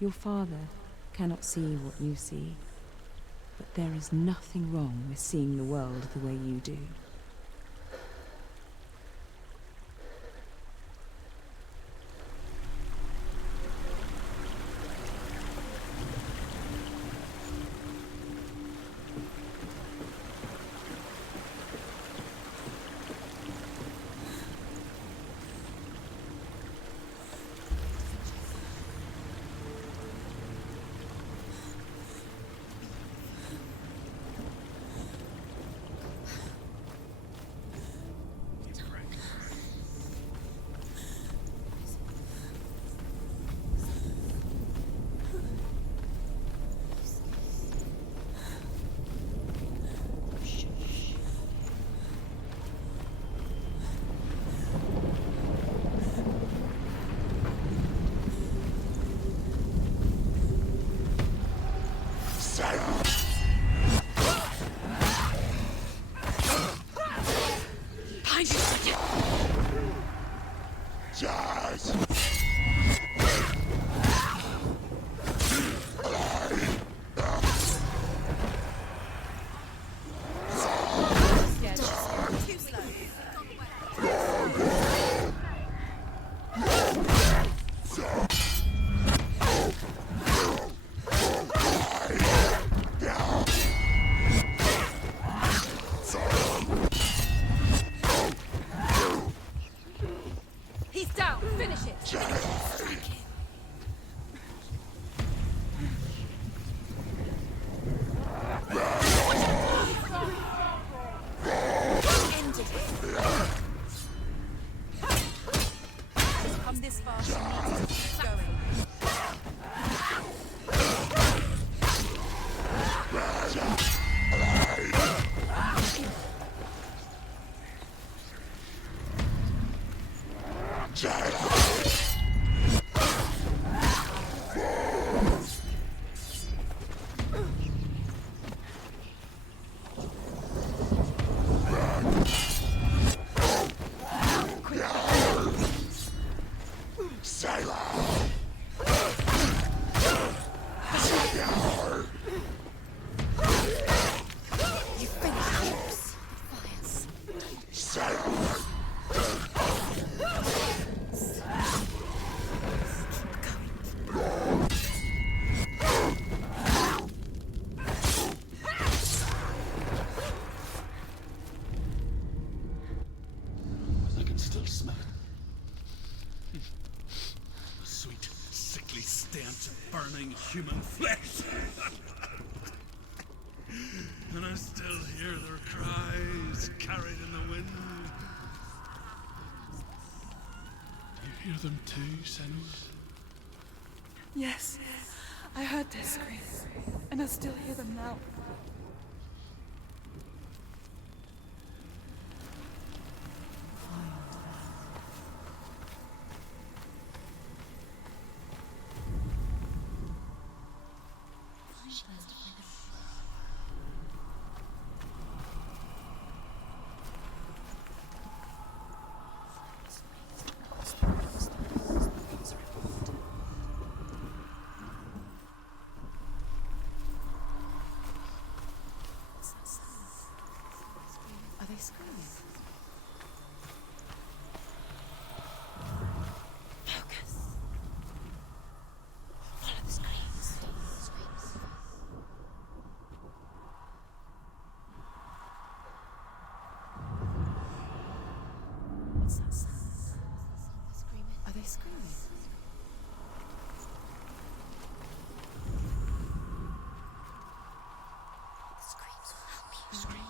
Your father cannot see what you see, but there is nothing wrong with seeing the world the way you do. He's down. Finish it. Come this far, she needs to keep going. I can still smell it. The sweet, sickly stench of burning human flesh. And I still hear their cries carried in the wind. You hear them too, Senua? Yes, I heard their screams, and I still hear them now. Are they screaming? Focus. Follow the screams. What's that sound? Screaming. Are they screaming? The screams will help you. Screams.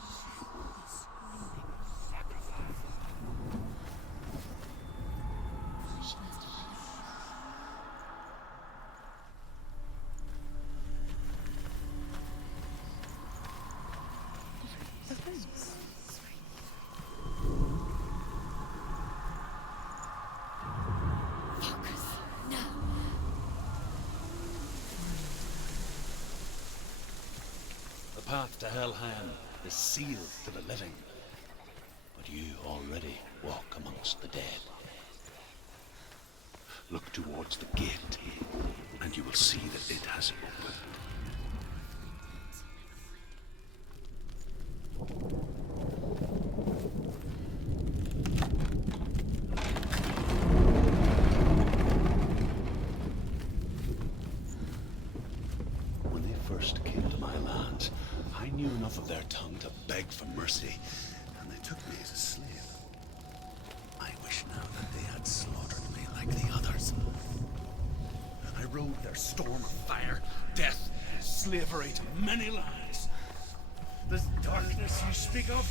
The path to Helheim is sealed to the living, but you already walk amongst the dead. Look towards the gate, and you will see that it has opened. When they first came to my lands, I knew enough of their tongue to beg for mercy, and they took me as a slave. I wish now that they had slaughtered me like the others. I rode their storm of fire, death, slavery to many lands. This darkness you speak of,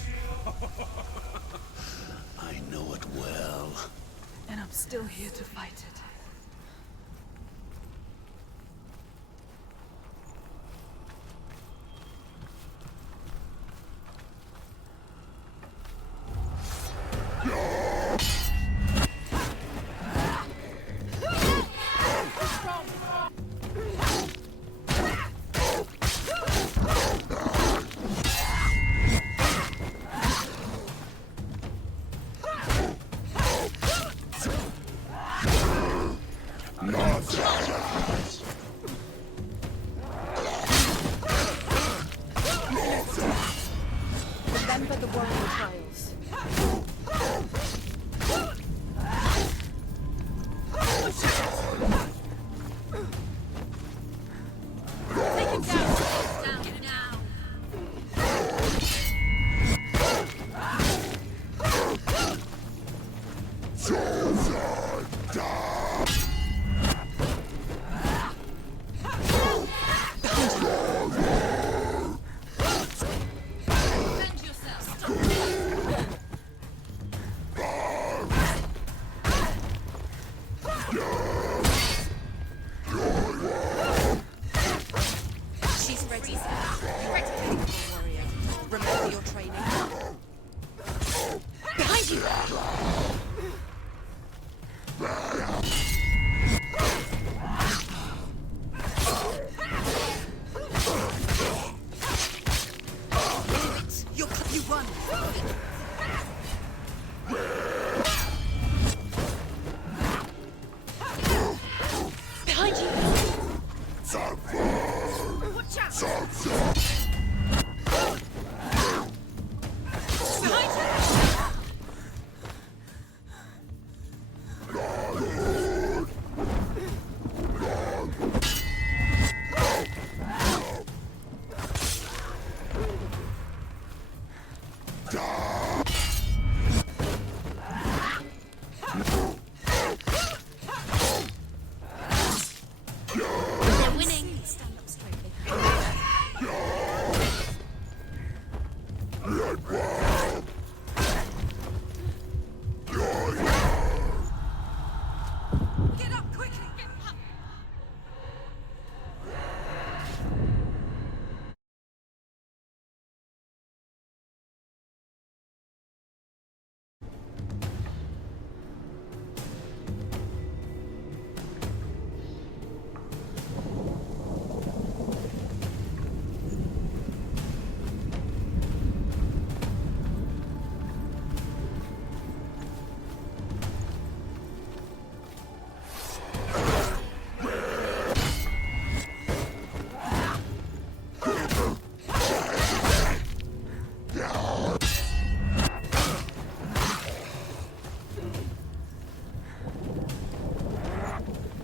I know it well. And I'm still here to fight it.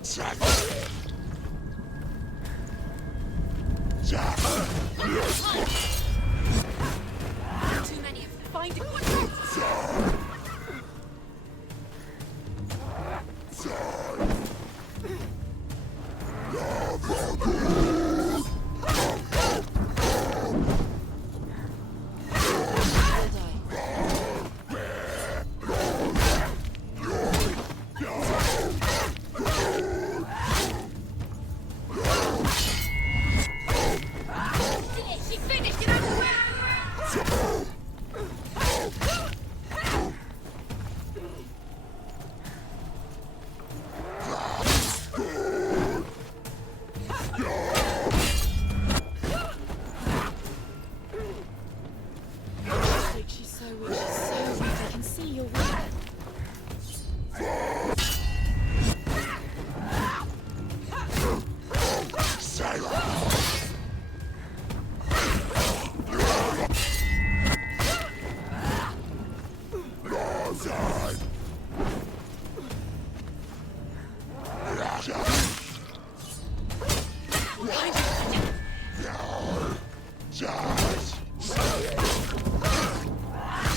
Too many of them. Find it. She finished it out. She's so weak. She's so weak. I can see you're weak.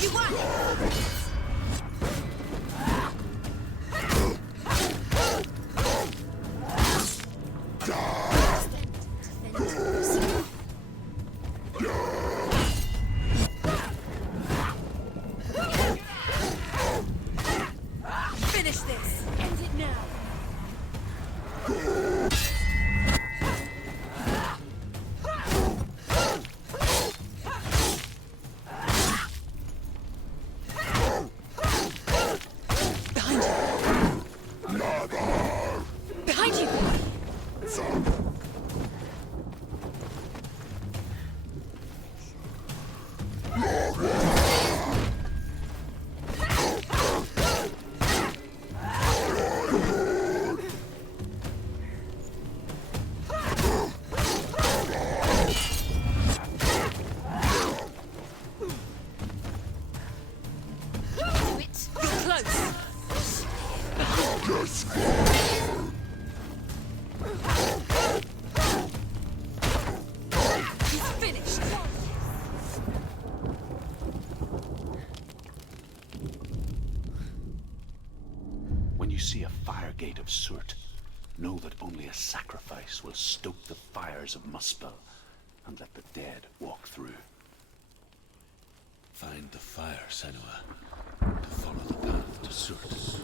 You won. Finish this. End it now. Behind you! Do it. You're close. He's finished. When you see a fire gate of soot, know that only a sacrifice will stoke the fires of Muspel and let the dead walk through. Find the fire, Senua, to follow the path to Soot.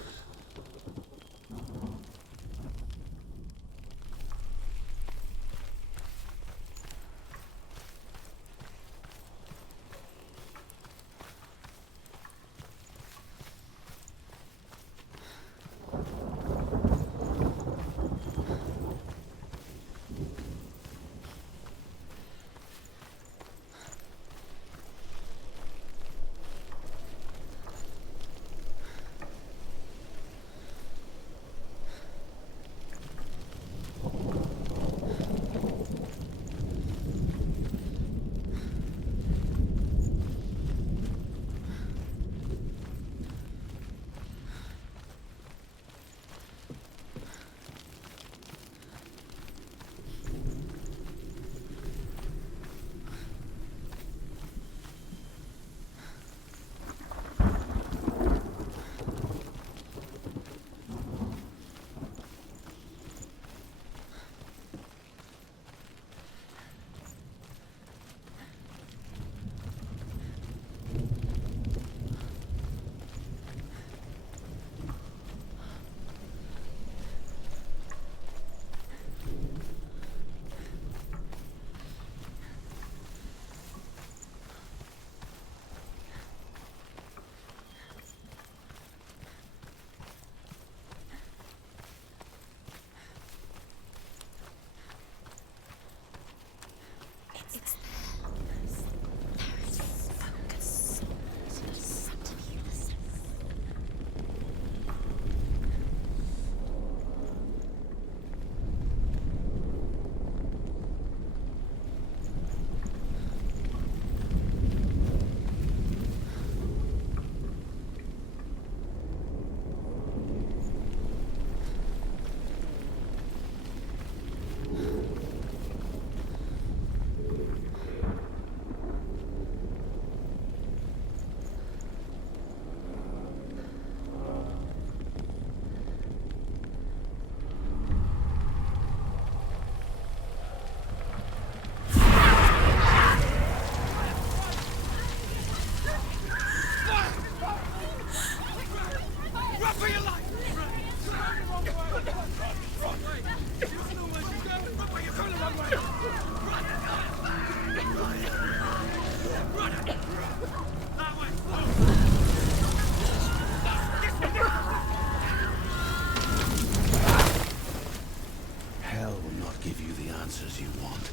answers you want.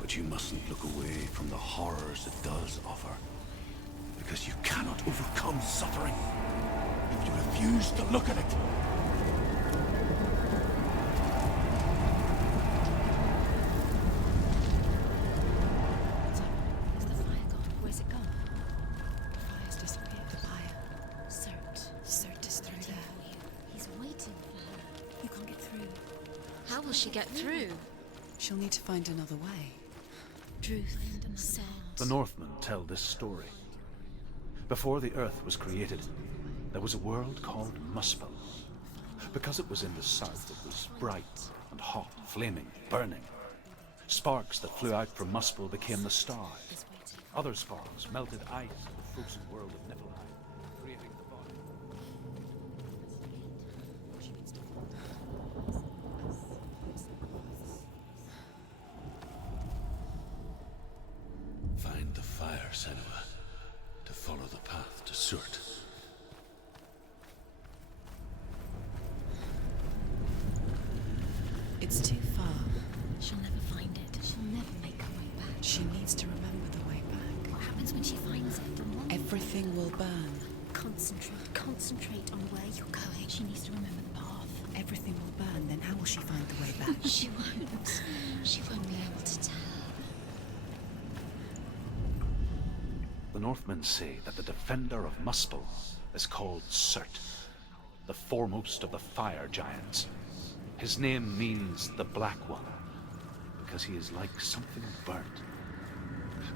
But you mustn't look away from the horrors it does offer. Because you cannot overcome suffering if you refuse to look at it. Is the fire gone? Where's it gone? The fire's disappeared. The fire. Cert is through there. He's waiting for her. You can't get through. How will she get through? She'll need to find another way. Truth said. The Northmen tell this story. Before the Earth was created, there was a world called Muspel. Because it was in the south, it was bright and hot, flaming, burning. Sparks that flew out from Muspel became the stars. Other sparks melted ice in the frozen world of Niflheim, creating the body. Find the fire, Senua, to follow the path to Surt. It's too far. She'll never find it. She'll never make her way back. She needs to remember the way back. What happens when she finds it? Everything will burn. Concentrate on where you're going. She needs to remember the path. Everything will burn, then how will she find the way back? She won't. She won't be able to tell. The Northmen say that the defender of Muspel is called Surt, the foremost of the fire giants. His name means the Black One, because he is like something burnt.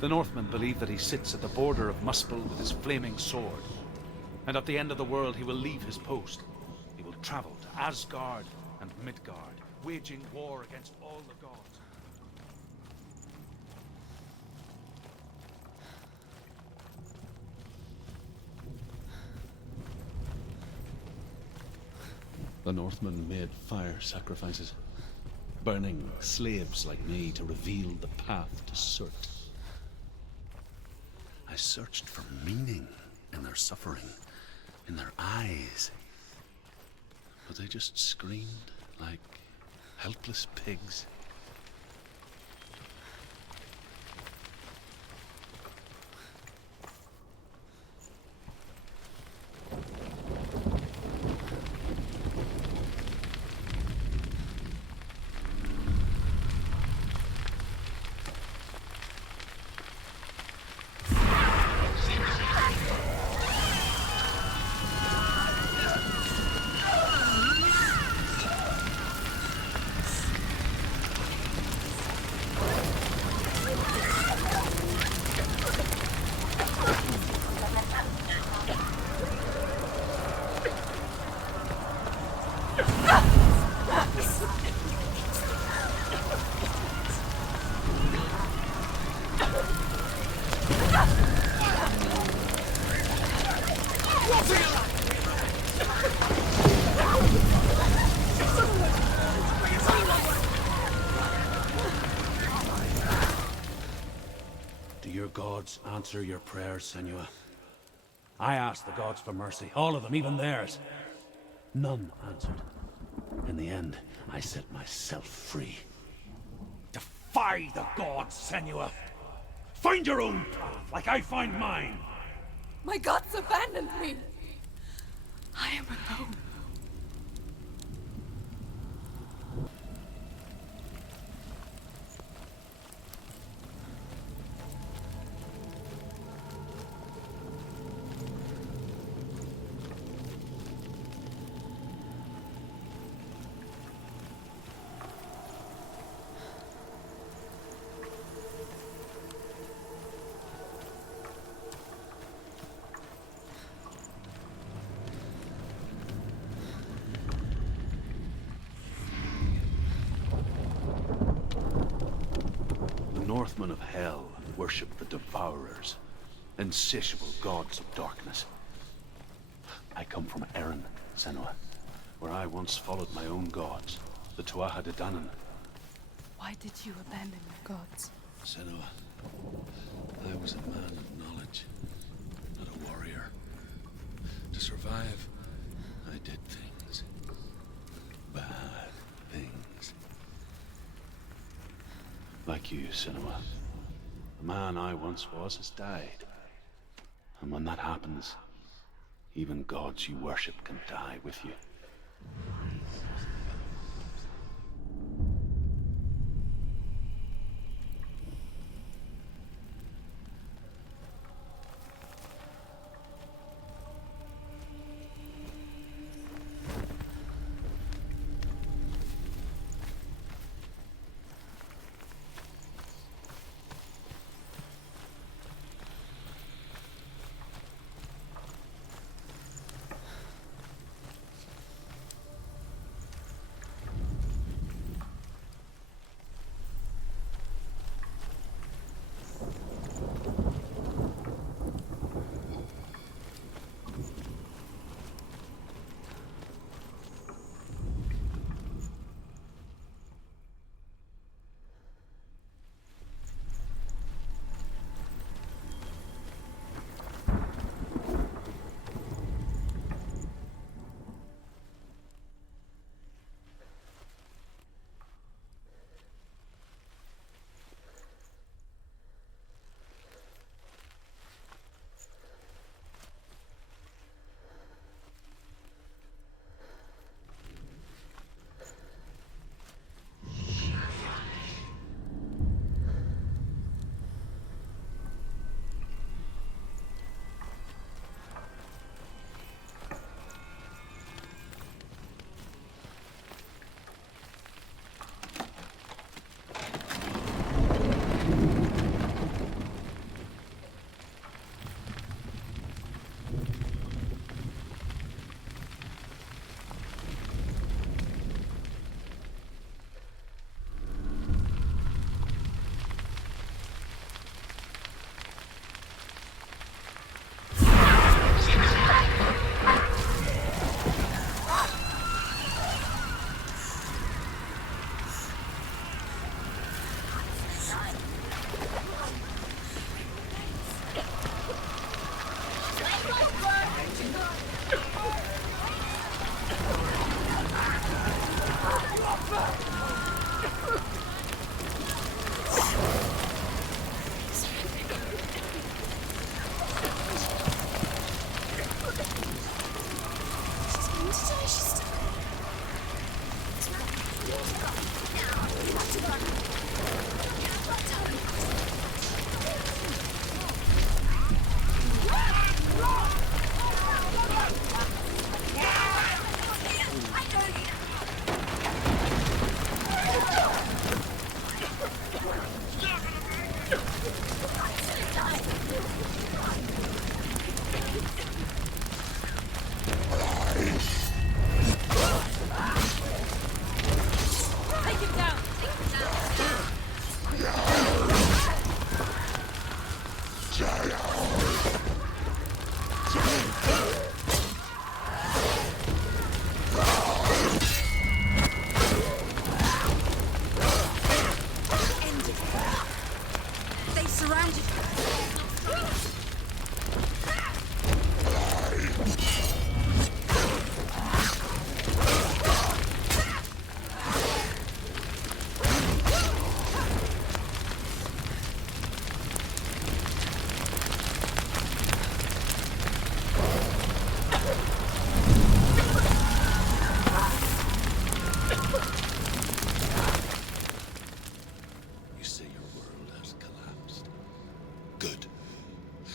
The Northmen believe that he sits at the border of Muspel with his flaming sword, and at the end of the world he will leave his post. He will travel to Asgard and Midgard, waging war against all the gods. The Northmen made fire sacrifices, burning slaves like me to reveal the path to Surt. I searched for meaning in their suffering, in their eyes. But they just screamed like helpless pigs. Do your gods answer your prayers, Senua? I asked the gods for mercy, all of them, even theirs. None answered. In the end, I set myself free. Defy the gods, Senua! Find your own path, like I find mine! My gods abandoned me! I am alone. Northmen of Hell worship the Devourers, insatiable gods of darkness. I come from Erin, Senua, where I once followed my own gods, the Tuatha De Danann. Why did you abandon your gods? Senua, I was a man of knowledge, not a warrior. To survive, I did things. Bad things. Like you, Senua. The man I once was has died. And when that happens, even gods you worship can die with you.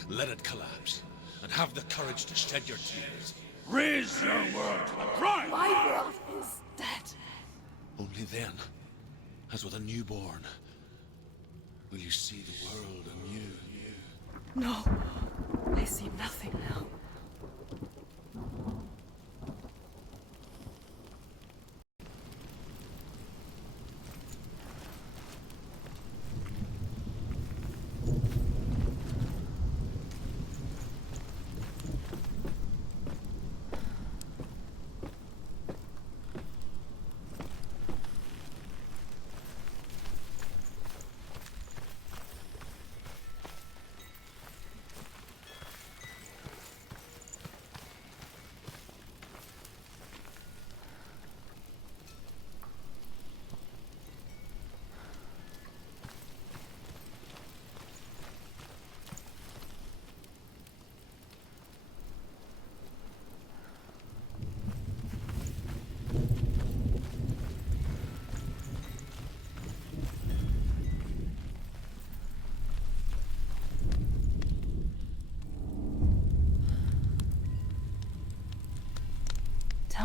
Let it collapse, and have the courage to shed your tears. Raise your world to the pride! My world is dead. Only then, as with a newborn, will you see the world anew. No, I see nothing now.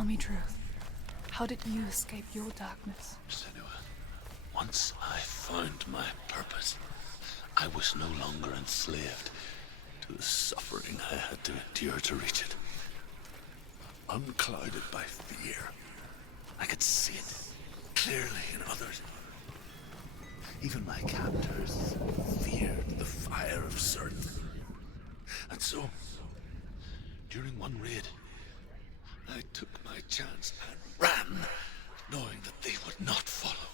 me truth. How did you escape your darkness? Senua, once I found my purpose, I was no longer enslaved to the suffering I had to endure to reach it. Unclouded by fear, I could see it clearly in others. Even my captors feared the fire of certain. And so, during one raid, I took my chance and ran, knowing that they would not follow.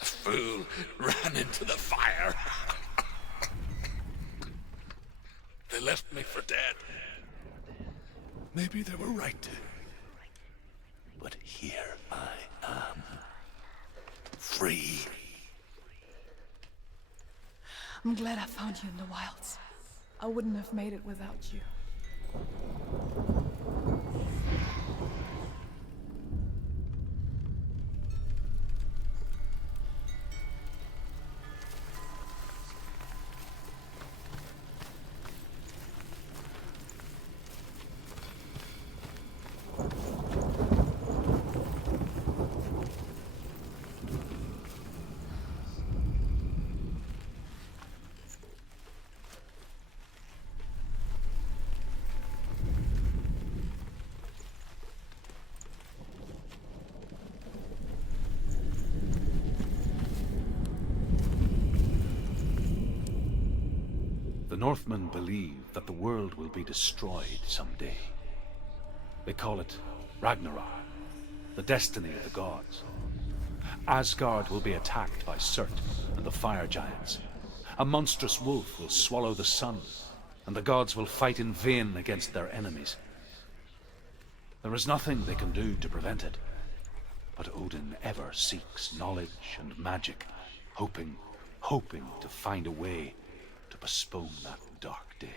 The fool ran into the fire. They left me for dead. Maybe they were right to. But here I am. Free. I'm glad I found you in the wilds. I wouldn't have made it without you. The Northmen believe that the world will be destroyed someday. They call it Ragnarok, the destiny of the gods. Asgard will be attacked by Surt and the fire giants. A monstrous wolf will swallow the sun, and the gods will fight in vain against their enemies. There is nothing they can do to prevent it, but Odin ever seeks knowledge and magic, hoping to find a way to postpone that dark day.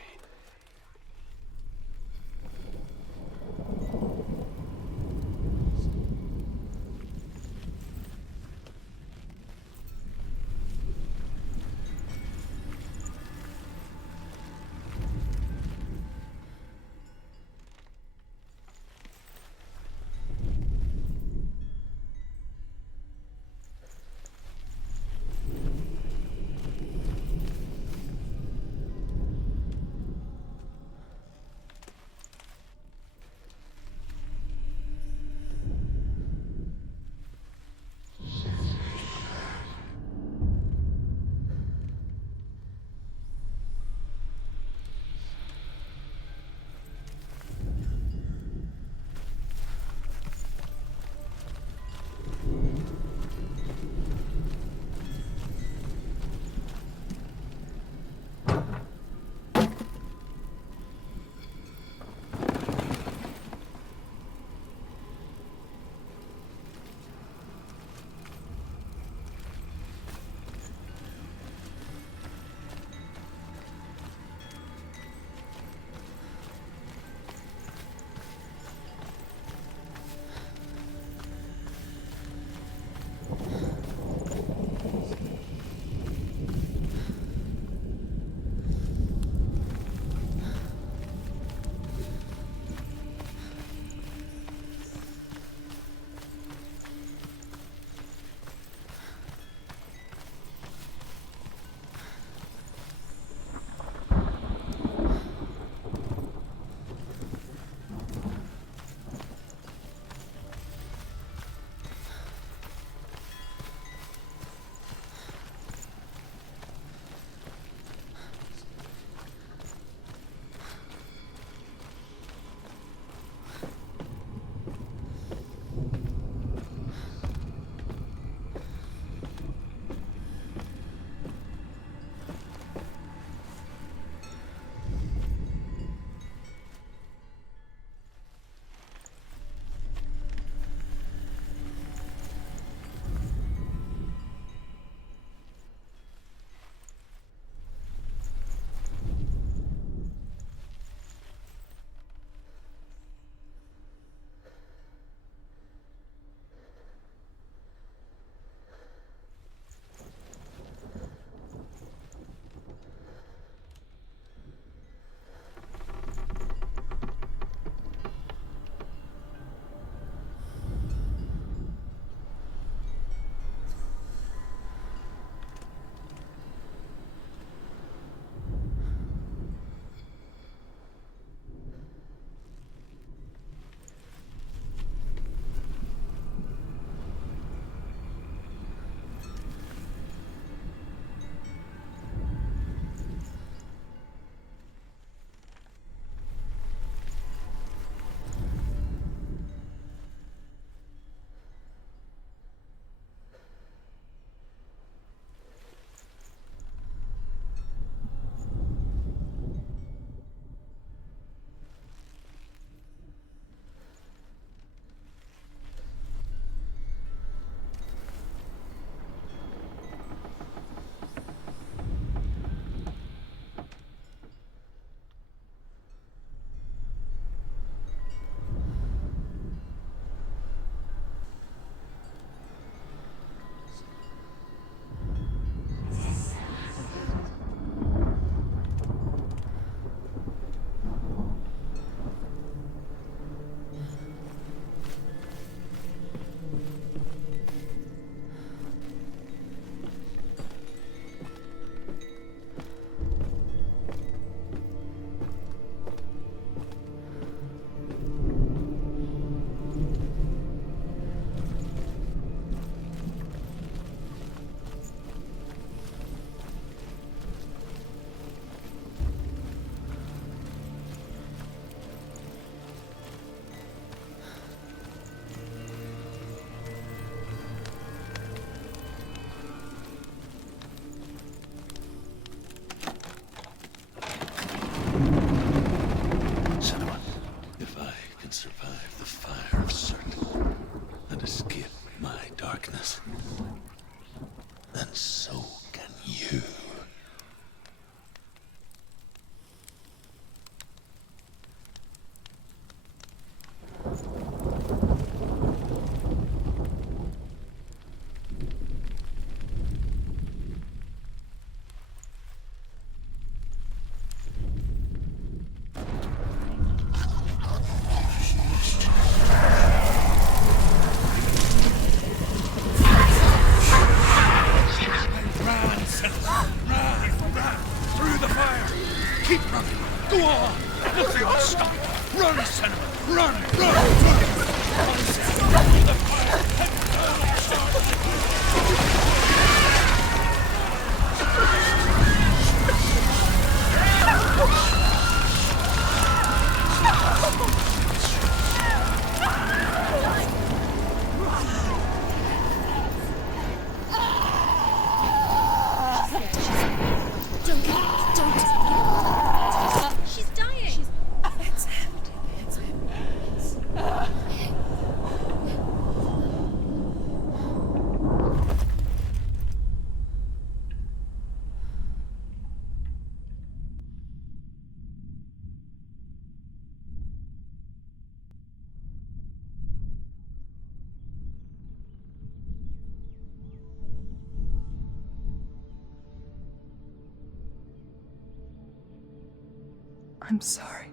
I'm sorry.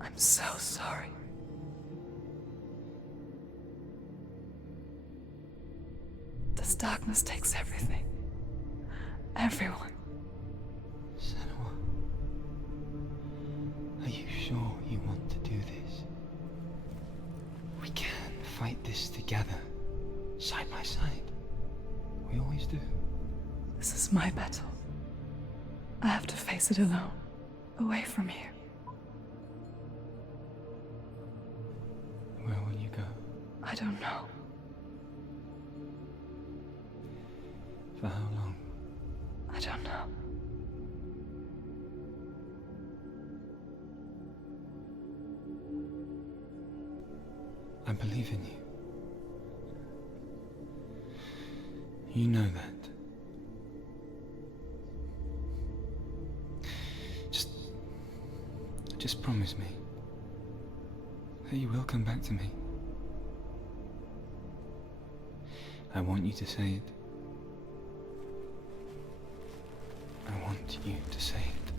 I'm so sorry. This darkness takes everything. Everyone. Senua, are you sure you want to do this? We can fight this together, side by side. We always do. This is my battle. I have to face it alone, away from you. Where will you go? I don't know. For how long? I don't know. I believe in you. You know that. Just promise me that you will come back to me. I want you to say it. I want you to say it.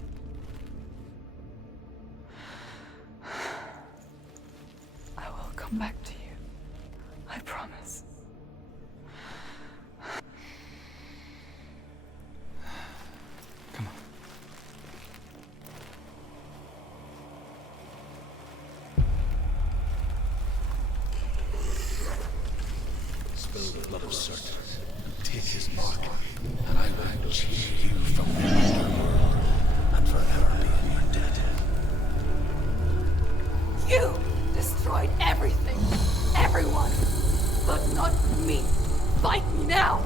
I will come back to you. I promise. Come on. Spill the blood of Surt and take his mark, and I will cheer you from the underworld and forever be in your debt. You destroyed everything, everyone, but not me. Fight me now.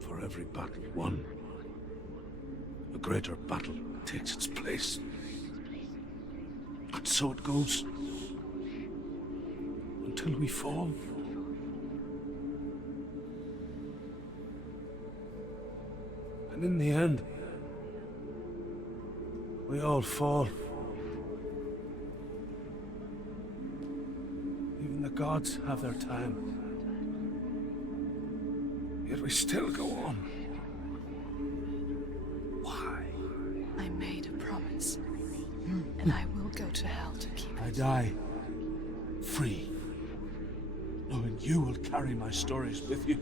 For every battle won, a greater battle takes its place. And so it goes. Until we fall. And in the end, we all fall. Even the gods have their time. Yet we still go on. Why? I made a promise, and I will go to hell to keep it. I die free, knowing you will carry my stories with you.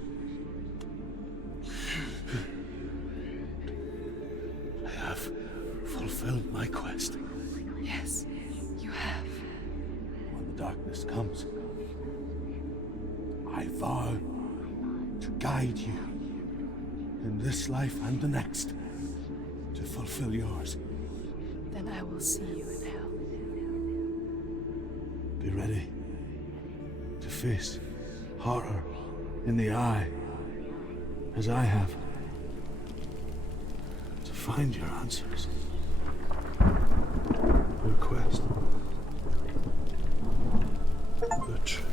darkness comes, I vow to guide you in this life and the next to fulfill yours. Then I will see you in hell. Be ready to face horror in the eye, as I have. To find your answers. Your quest. The truth.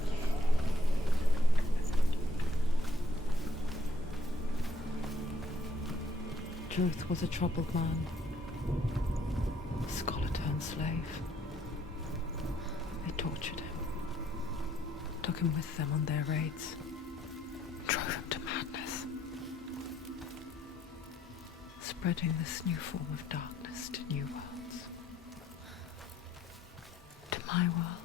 Truth was a troubled man. A scholar turned slave. They tortured him. Took him with them on their raids. Drove him to madness. Spreading this new form of darkness to new worlds. To my world.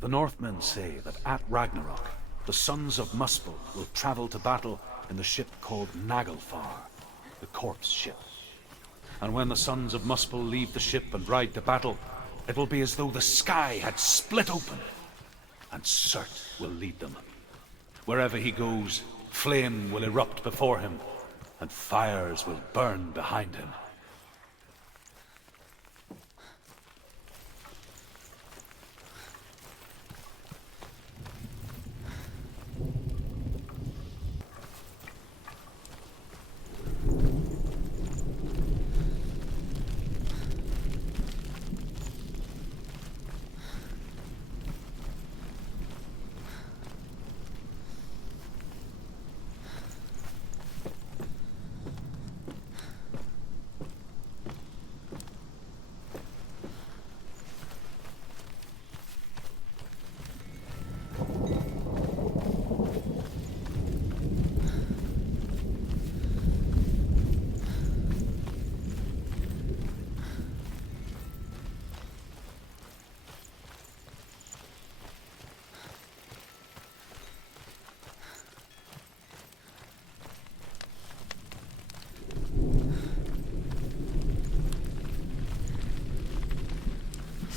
The Northmen say that at Ragnarok, the sons of Muspel will travel to battle in the ship called Naglfar, the corpse ship. And when the sons of Muspel leave the ship and ride to battle, it will be as though the sky had split open, and Surt will lead them. Wherever he goes, flame will erupt before him, and fires will burn behind him.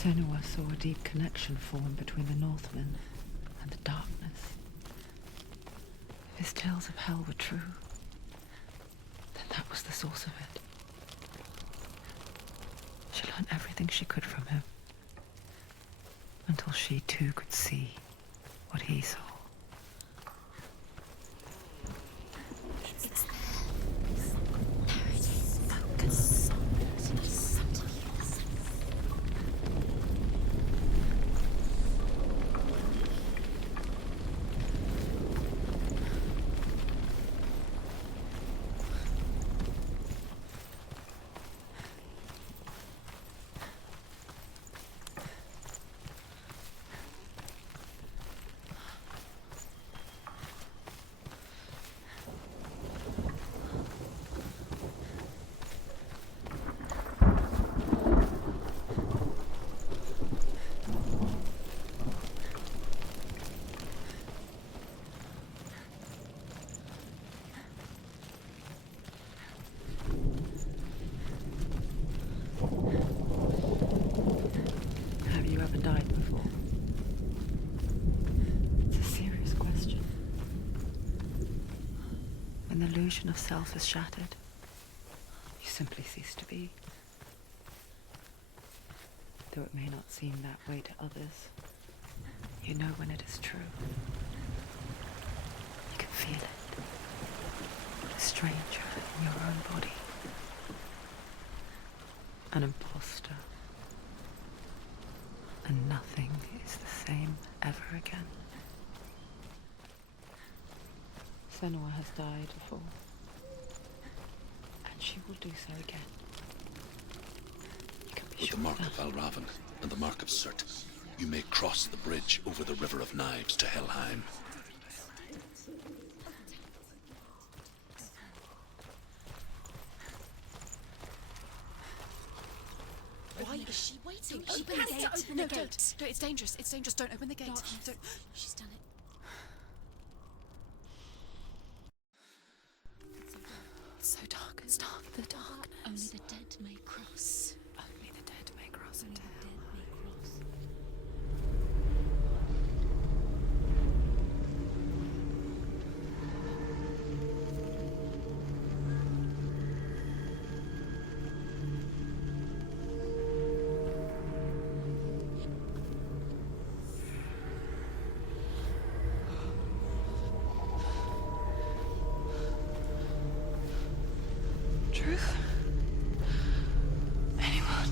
Senua saw a deep connection form between the Northmen and the darkness. If his tales of hell were true, then that was the source of it. She learned everything she could from him, until she too could see what he saw. It's there. There it is. Focus. when the illusion of self is shattered, you simply cease to be. Though it may not seem that way to others, you know when it is true. You can feel it. A stranger in your own body. An imposter. And nothing is the same ever again. Senua has died before. And she will do so again. You can be With sure the mark of of that. Valravan and the mark of Surt, you may cross the bridge over the River of Knives to Helheim. Why is she waiting? Open the gate. Open the gate. No, it's dangerous. It's dangerous. Don't open the gate. Don't. She's done it. It's so dark. It's dark. The darkness. Only the dead may cross. Only the dead may cross Only into the hell. dead may cross. Truth? Anyone?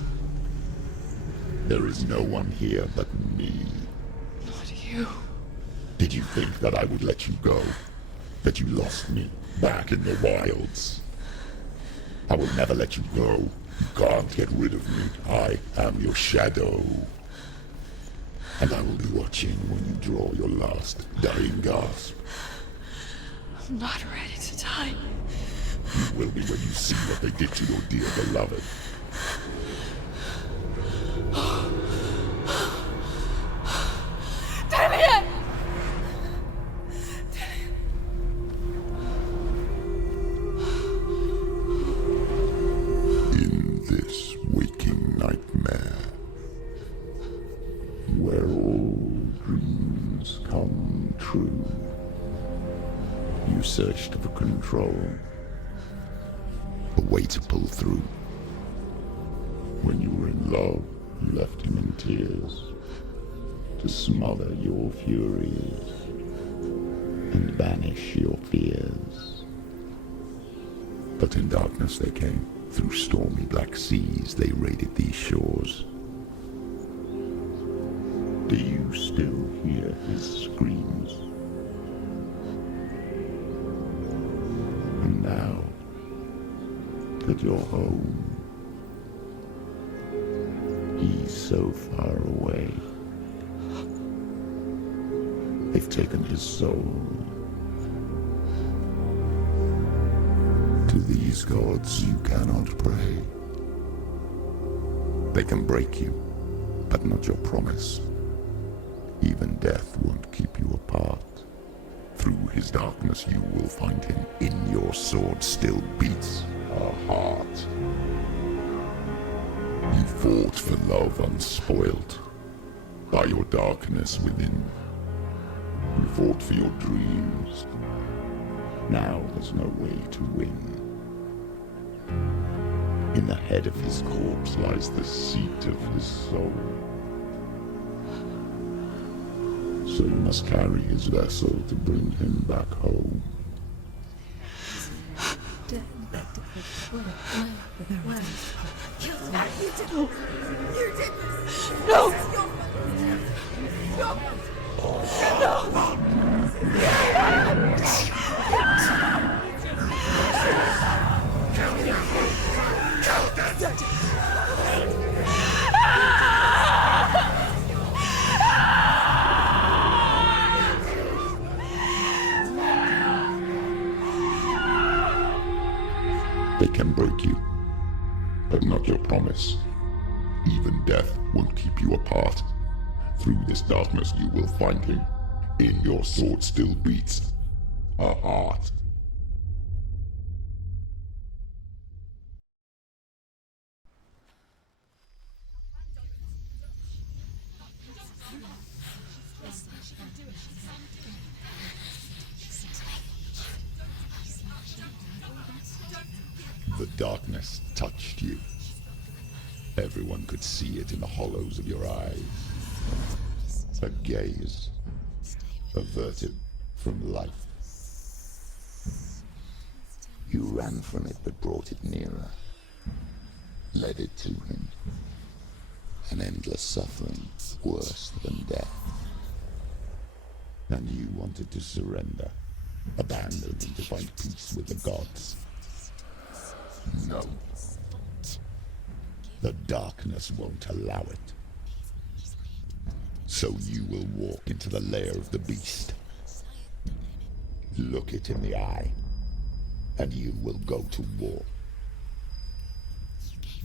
There is no one here but me. Not you. Did you think that I would let you go? That you lost me back in the wilds? I will never let you go. You can't get rid of me. I am your shadow. And I will be watching when you draw your last dying gasp. I'm not ready to die. You will be when you see what they did to your dear beloved. In this waking nightmare, where all dreams come true, you searched for control, a way to pull through. When you were in love, you left him in tears, to smother your furies and banish your fears. But in darkness they came, through stormy black seas they raided these shores. Do you still hear his screams? And now that you're home, he's so far away. They've taken his soul. To these gods you cannot pray. They can break you, but not your promise. Even death won't keep you apart. Through his darkness you will find him. In your sword still beats a heart. You fought for love unspoilt by your darkness within. You fought for your dreams. Now there's no way to win. In the head of his corpse lies the seat of his soul. So you must carry his vessel to bring him back home. They can break you, but not your promise. Even death won't keep you apart. Through this darkness you will find him. In your sword still beats a heart. darkness touched you. Everyone could see it in the hollows of your eyes. A gaze averted from life. You ran from it but brought it nearer. Led it to him. An endless suffering, worse than death. And you wanted to surrender, abandon and to find peace with the gods. No. The darkness won't allow it. So you will walk into the lair of the beast. Look it in the eye, and you will go to war.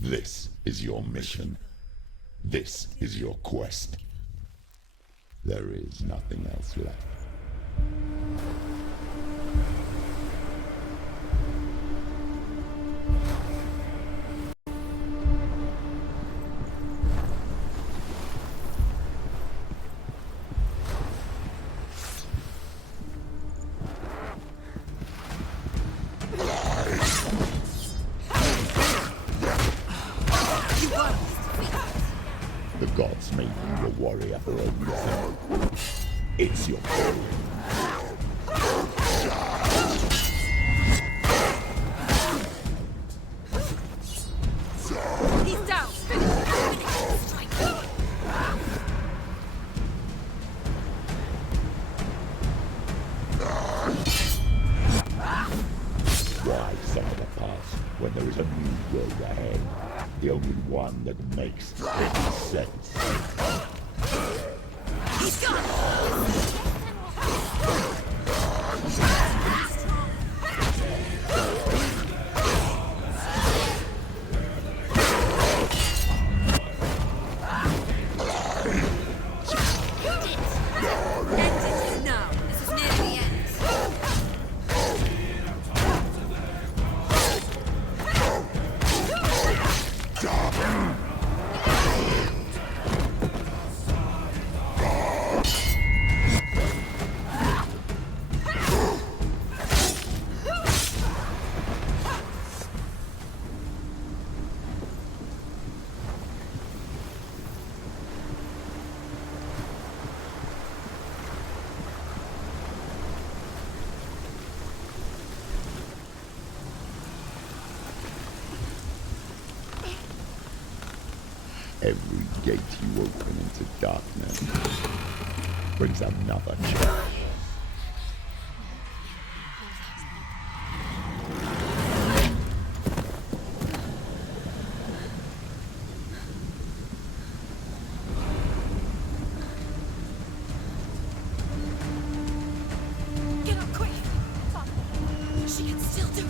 This is your mission. This is your quest. There is nothing else left. The gods made you a warrior for a reason. It's your calling. He's down! Why side a past when there is a new road ahead? The only one that makes any sense. He's gone! Every gate you open into darkness brings another challenge. Get up quick! She can still do it!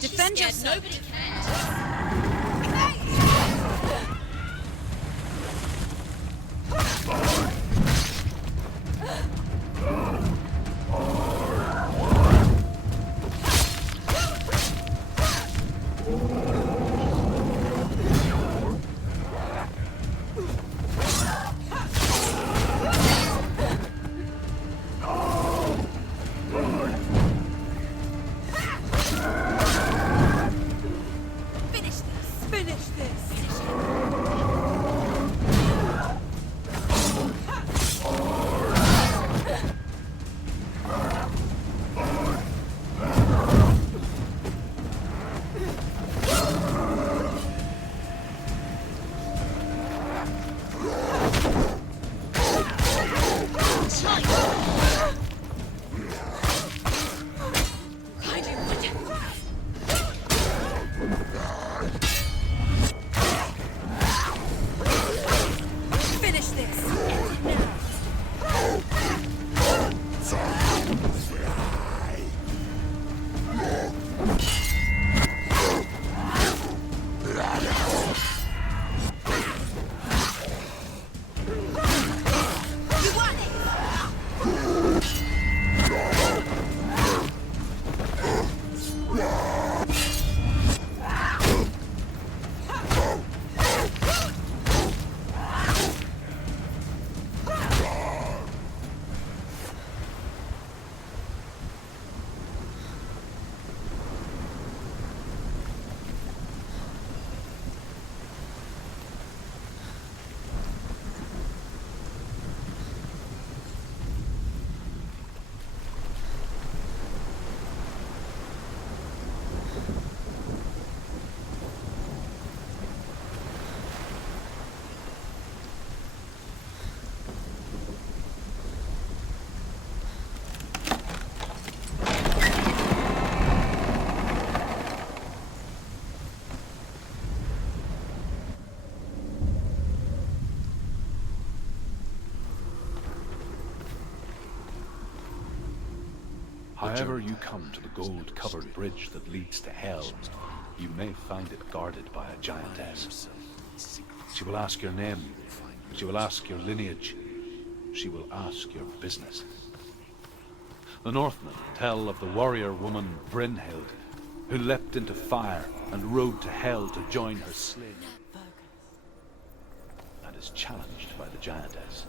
Defend yourself! Nobody However you come to the gold-covered bridge that leads to Hell, you may find it guarded by a giantess. She will ask your name. She will ask your lineage. She will ask your business. The Northmen tell of the warrior woman Brynhild, who leapt into fire and rode to Hell to join her slain, and is challenged by the giantess.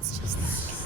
It's just that.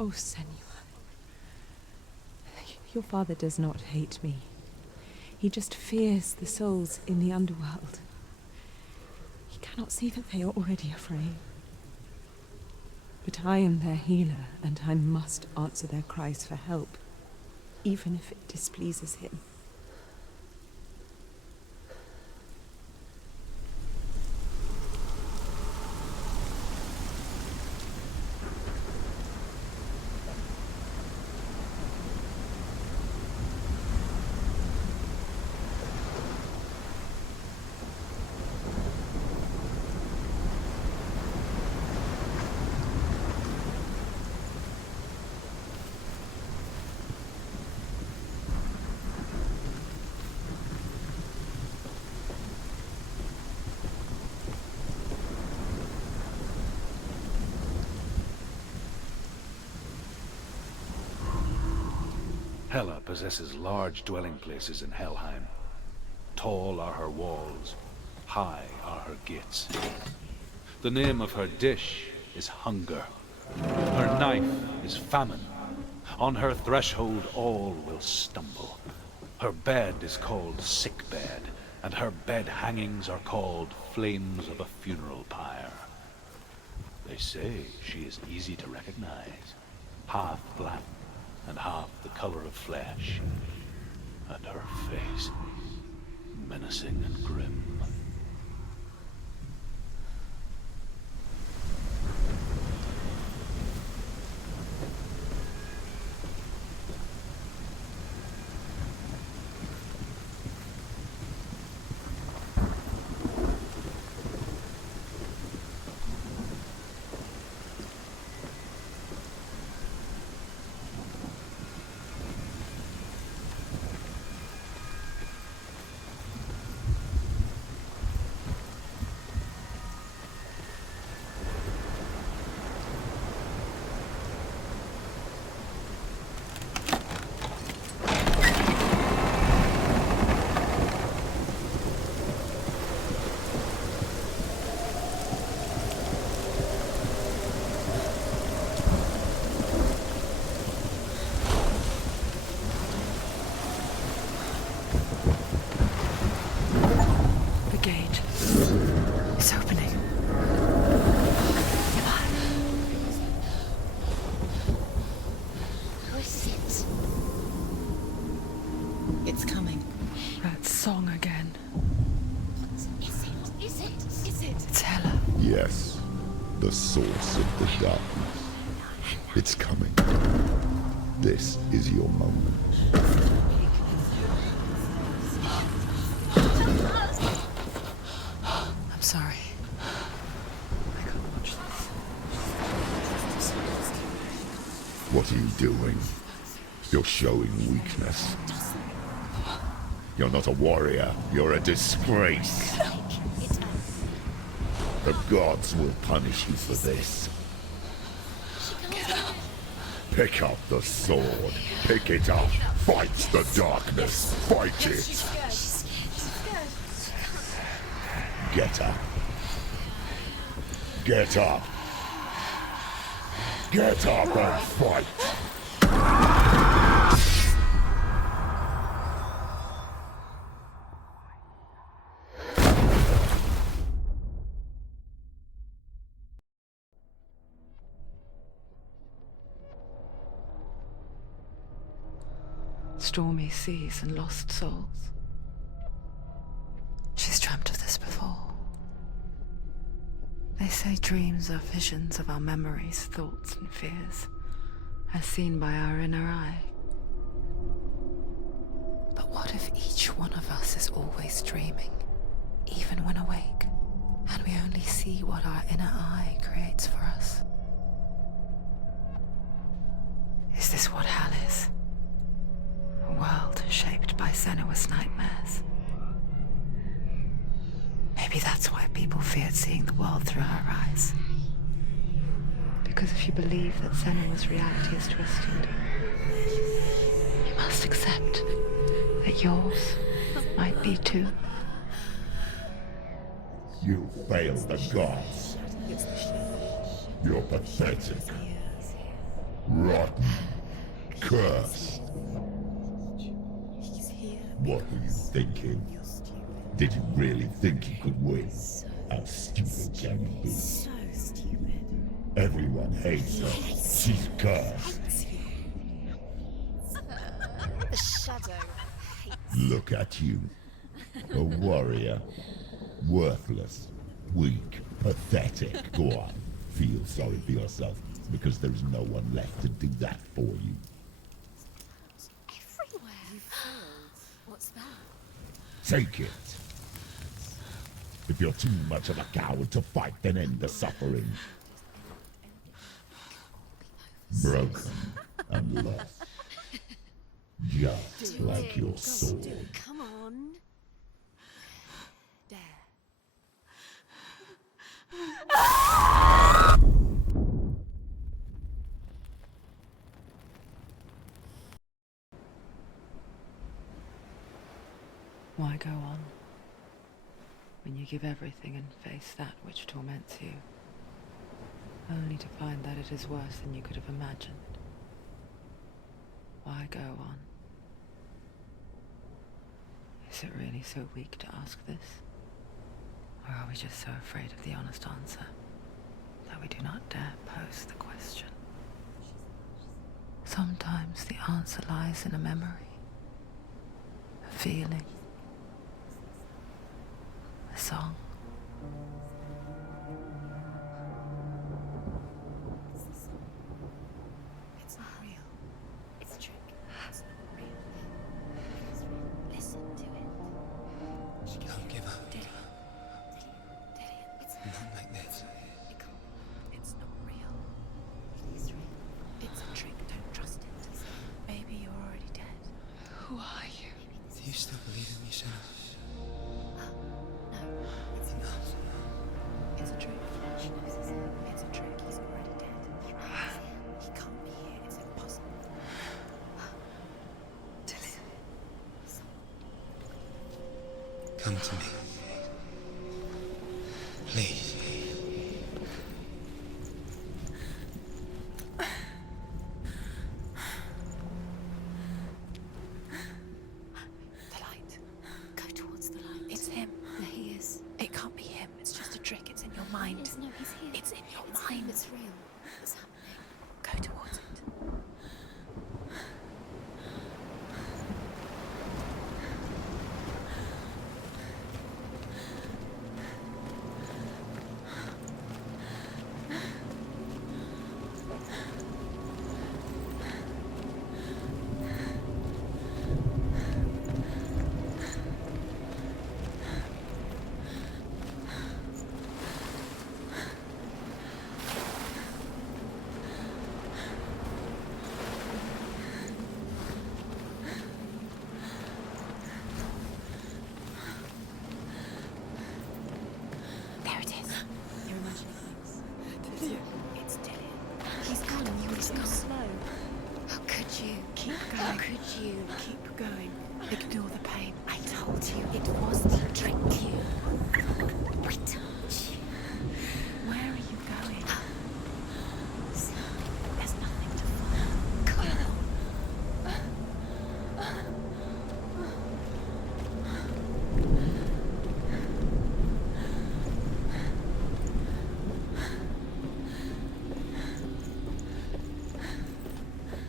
Oh, Senua. Your father does not hate me. He just fears the souls in the underworld. He cannot see that they are already afraid. But I am their healer, and I must answer their cries for help, even if it displeases him. Hela possesses large dwelling places in Helheim. Tall are her walls, high are her gates. The name of her dish is hunger. Her knife is famine. On her threshold all will stumble. Her bed is called sick bed, and her bed hangings are called flames of a funeral pyre. They say she is easy to recognize, half black and half the color of flesh. And her face, menacing and grim. Yes, the source of the darkness. It's coming. This is your moment. I'm sorry. I can't watch this. What are you doing? You're showing weakness. You're not a warrior. You're a disgrace. The gods will punish you for this. Pick up the sword. Pick it up. Fight the darkness. Fight it. Get up. Get up. Get up and fight. Stormy seas and lost souls. She's dreamt of this before. They say dreams are visions of our memories, thoughts and fears, as seen by our inner eye. But what if each one of us is always dreaming, even when awake, and we only see what our inner eye creates for us? Is this what hell is? A world shaped by Senua's nightmares. Maybe that's why people feared seeing the world through her eyes. Because if you believe that Senua's reality is twisted, you must accept that yours might be too. You failed the gods. You're pathetic. Rotten. Cursed. What were you thinking? Did you really think you could win? How stupid can you be? So stupid. Everyone hates her. She's cursed. The shadow hates. Look at you. A warrior. Worthless. Weak. Pathetic. Go on. Feel sorry for yourself, because there's no one left to do that for you. Everywhere. You failed. What's that? Take it. If you're too much of a coward to fight, then end the suffering. Broken and lost. Just like your sword. Come on. Dare. Why go on when you give everything and face that which torments you, only to find that it is worse than you could have imagined? Why go on? Is it really so weak to ask this? Or are we just so afraid of the honest answer that we do not dare pose the question? Sometimes the answer lies in a memory, a feeling, song. It's not real. It's a trick. It's not real. It is real. Listen to it. She Don't give up. Dillian. It's Not like this. it can't. It's not real. It is real. It's a trick. Don't trust it. Maybe you're already dead. Who are you? Do you still believe in me, Senua? No. It's Enough. It's a trick. She knows it's him. It's a trick. He's already dead. He knows it's him. He can't be here. It's impossible. Come to me. Please. The light. Go towards the light. It's him. There he is. It can't be him. It's just a trick. It's in your mind. Yes, no, he's here. It's in your It's mind. him. It's real. What's happening? Go towards it. There it is. You're imagining things. It's Dillian. He's gone. You were so slow. How could you? Keep going. How could you? Keep going. Ignore the pain. I told you it was the trick. I told you. Where are you going? See, there's nothing to follow. Come on.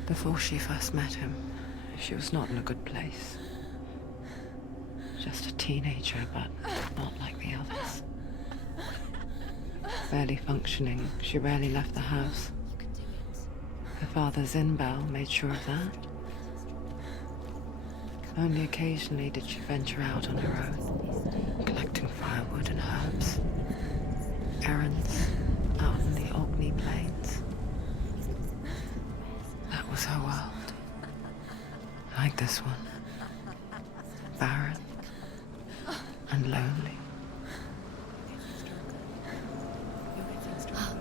Before she first met him, she was not in a good place. Just a teenager, but not like the others. Barely functioning, she rarely left the house. You can do it. Her father Zinbel made sure of that. Only occasionally did she venture out on her own, collecting firewood and herbs. Errands out in the Orkney Plains. That was her world. Like this one. Barren and lonely. You're getting stronger.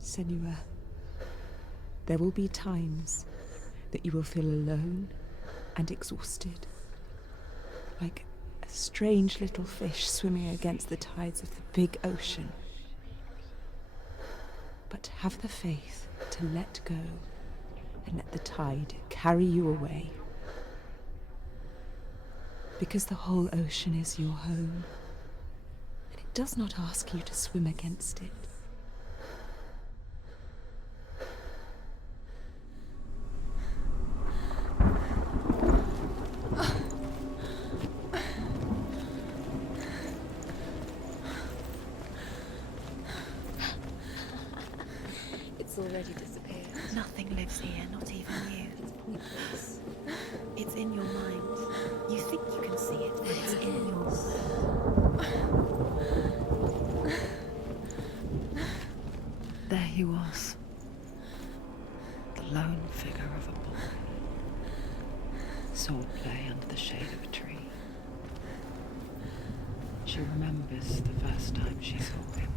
Senua, there will be times that you will feel alone and exhausted, like a strange little fish swimming against the tides of the big ocean. But have the faith to let go and let the tide carry you away. Because the whole ocean is your home, and it does not ask you to swim against it. It's already disappeared. Nothing lives here, not even you. It's pointless. It's in your mind. You think you can see it, but it's in your mind. There he was. The lone figure of a boy. Swordplay under the shade of a tree. She remembers the first time she saw him.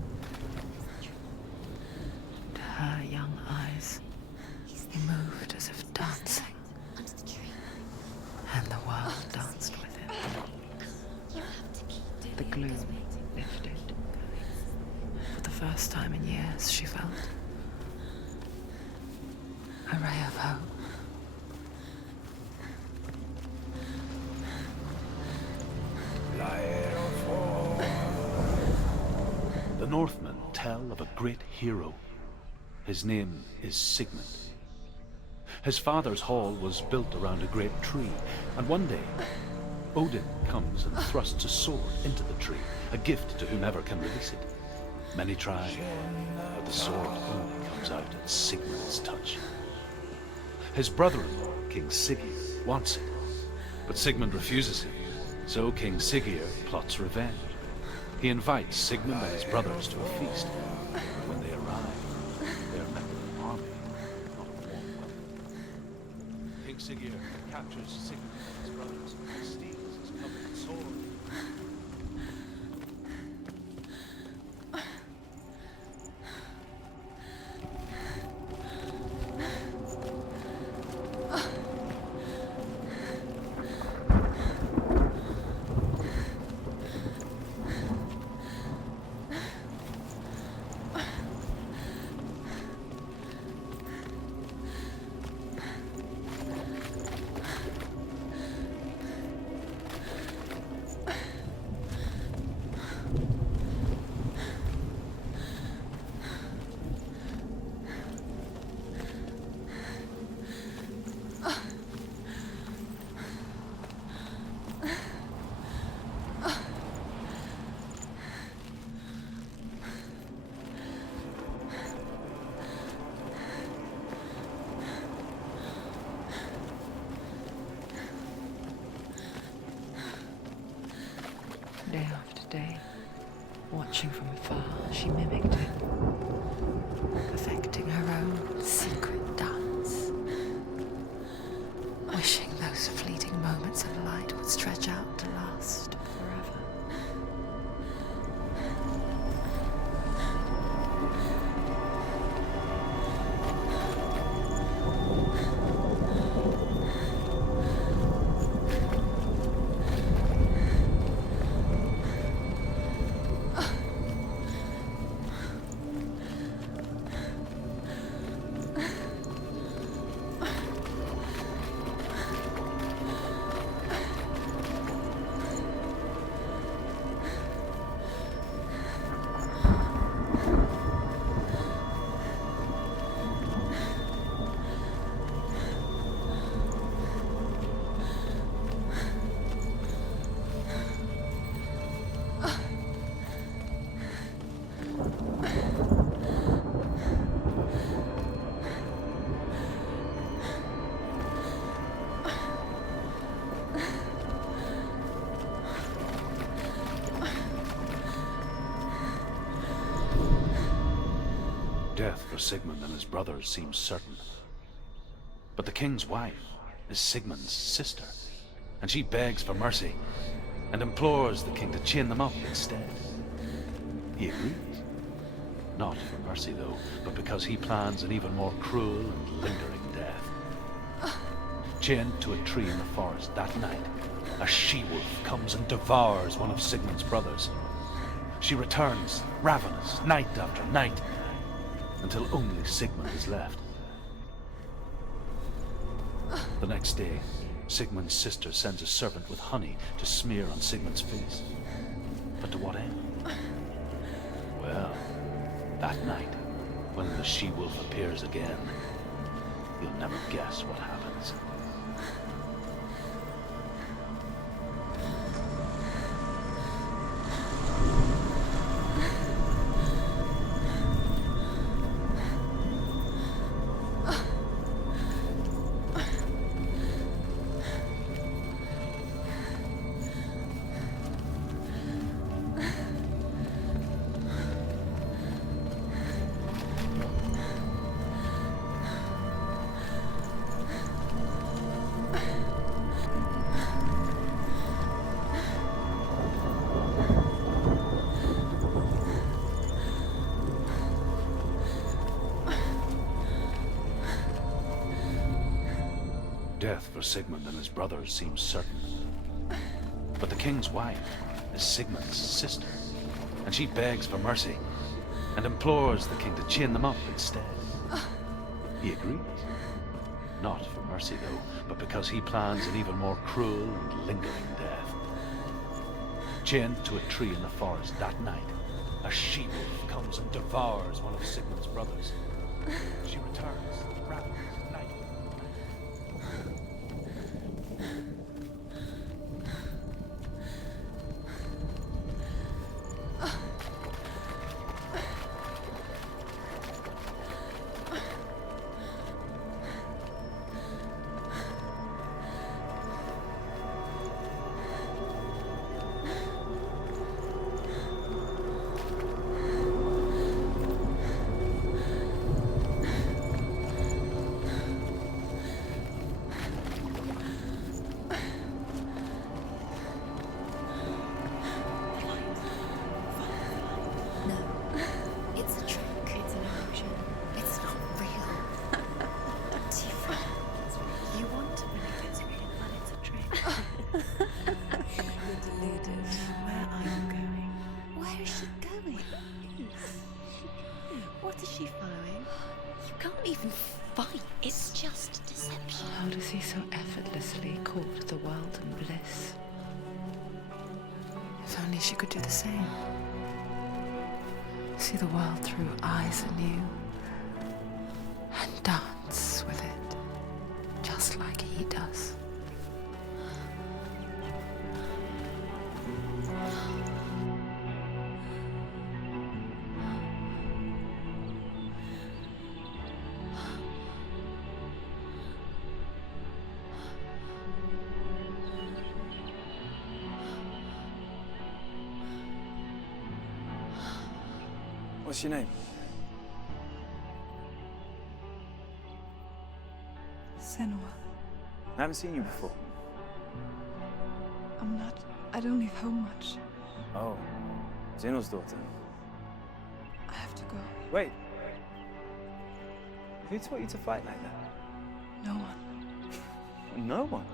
And her young eyes, he moved as if dancing. And the world danced with him. The gloom lifted. For the first time in years, she felt a ray of hope. The Northmen tell of a great hero. His name is Sigmund. His father's hall was built around a great tree, and one day, Odin comes and thrusts a sword into the tree, a gift to whomever can release it. Many try, but the sword only comes out at Sigmund's touch. His brother-in-law, King Siggeir, wants it, but Sigmund refuses him, so King Siggeir plots revenge. He invites Sigmund and his brothers to a feast, but when they arrive, they are met with an army, not a warm welcome. King Siggeir captures Sigmund and his brothers and steals his coveted sword. Day after day, watching from afar, she mimicked it, perfecting her own secret dance, wishing those fleeting moments of light would stretch out to last forever. Death for Sigmund and his brothers seems certain. But the king's wife is Sigmund's sister, and she begs for mercy and implores the king to chain them up instead. He agrees. Not for mercy, though, but because he plans an even more cruel and lingering death. Chained to a tree in the forest that night, a she-wolf comes and devours one of Sigmund's brothers. She returns, ravenous, night after night, until only Sigmund is left. The next day, Sigmund's sister sends a servant with honey to smear on Sigmund's face. But to what end? Well, that night, when the she-wolf appears again, you'll never guess what happens. Death for Sigmund and his brothers seems certain. But the king's wife is Sigmund's sister, and she begs for mercy and implores the king to chain them up instead. He agrees. Not for mercy, though, but because he plans an even more cruel and lingering death. Chained to a tree in the forest that night, a she-wolf comes and devours one of Sigmund's brothers. She returns, ravenous, night. How does he so effortlessly court the world and bliss? If only she could do the same. See the world through eyes anew and dance with it, just like he does. What's your name? Senua. I haven't seen you before. I don't leave home much. Oh, Zenua's daughter. I have to go. Wait. Who taught you to fight like that? No one. No one?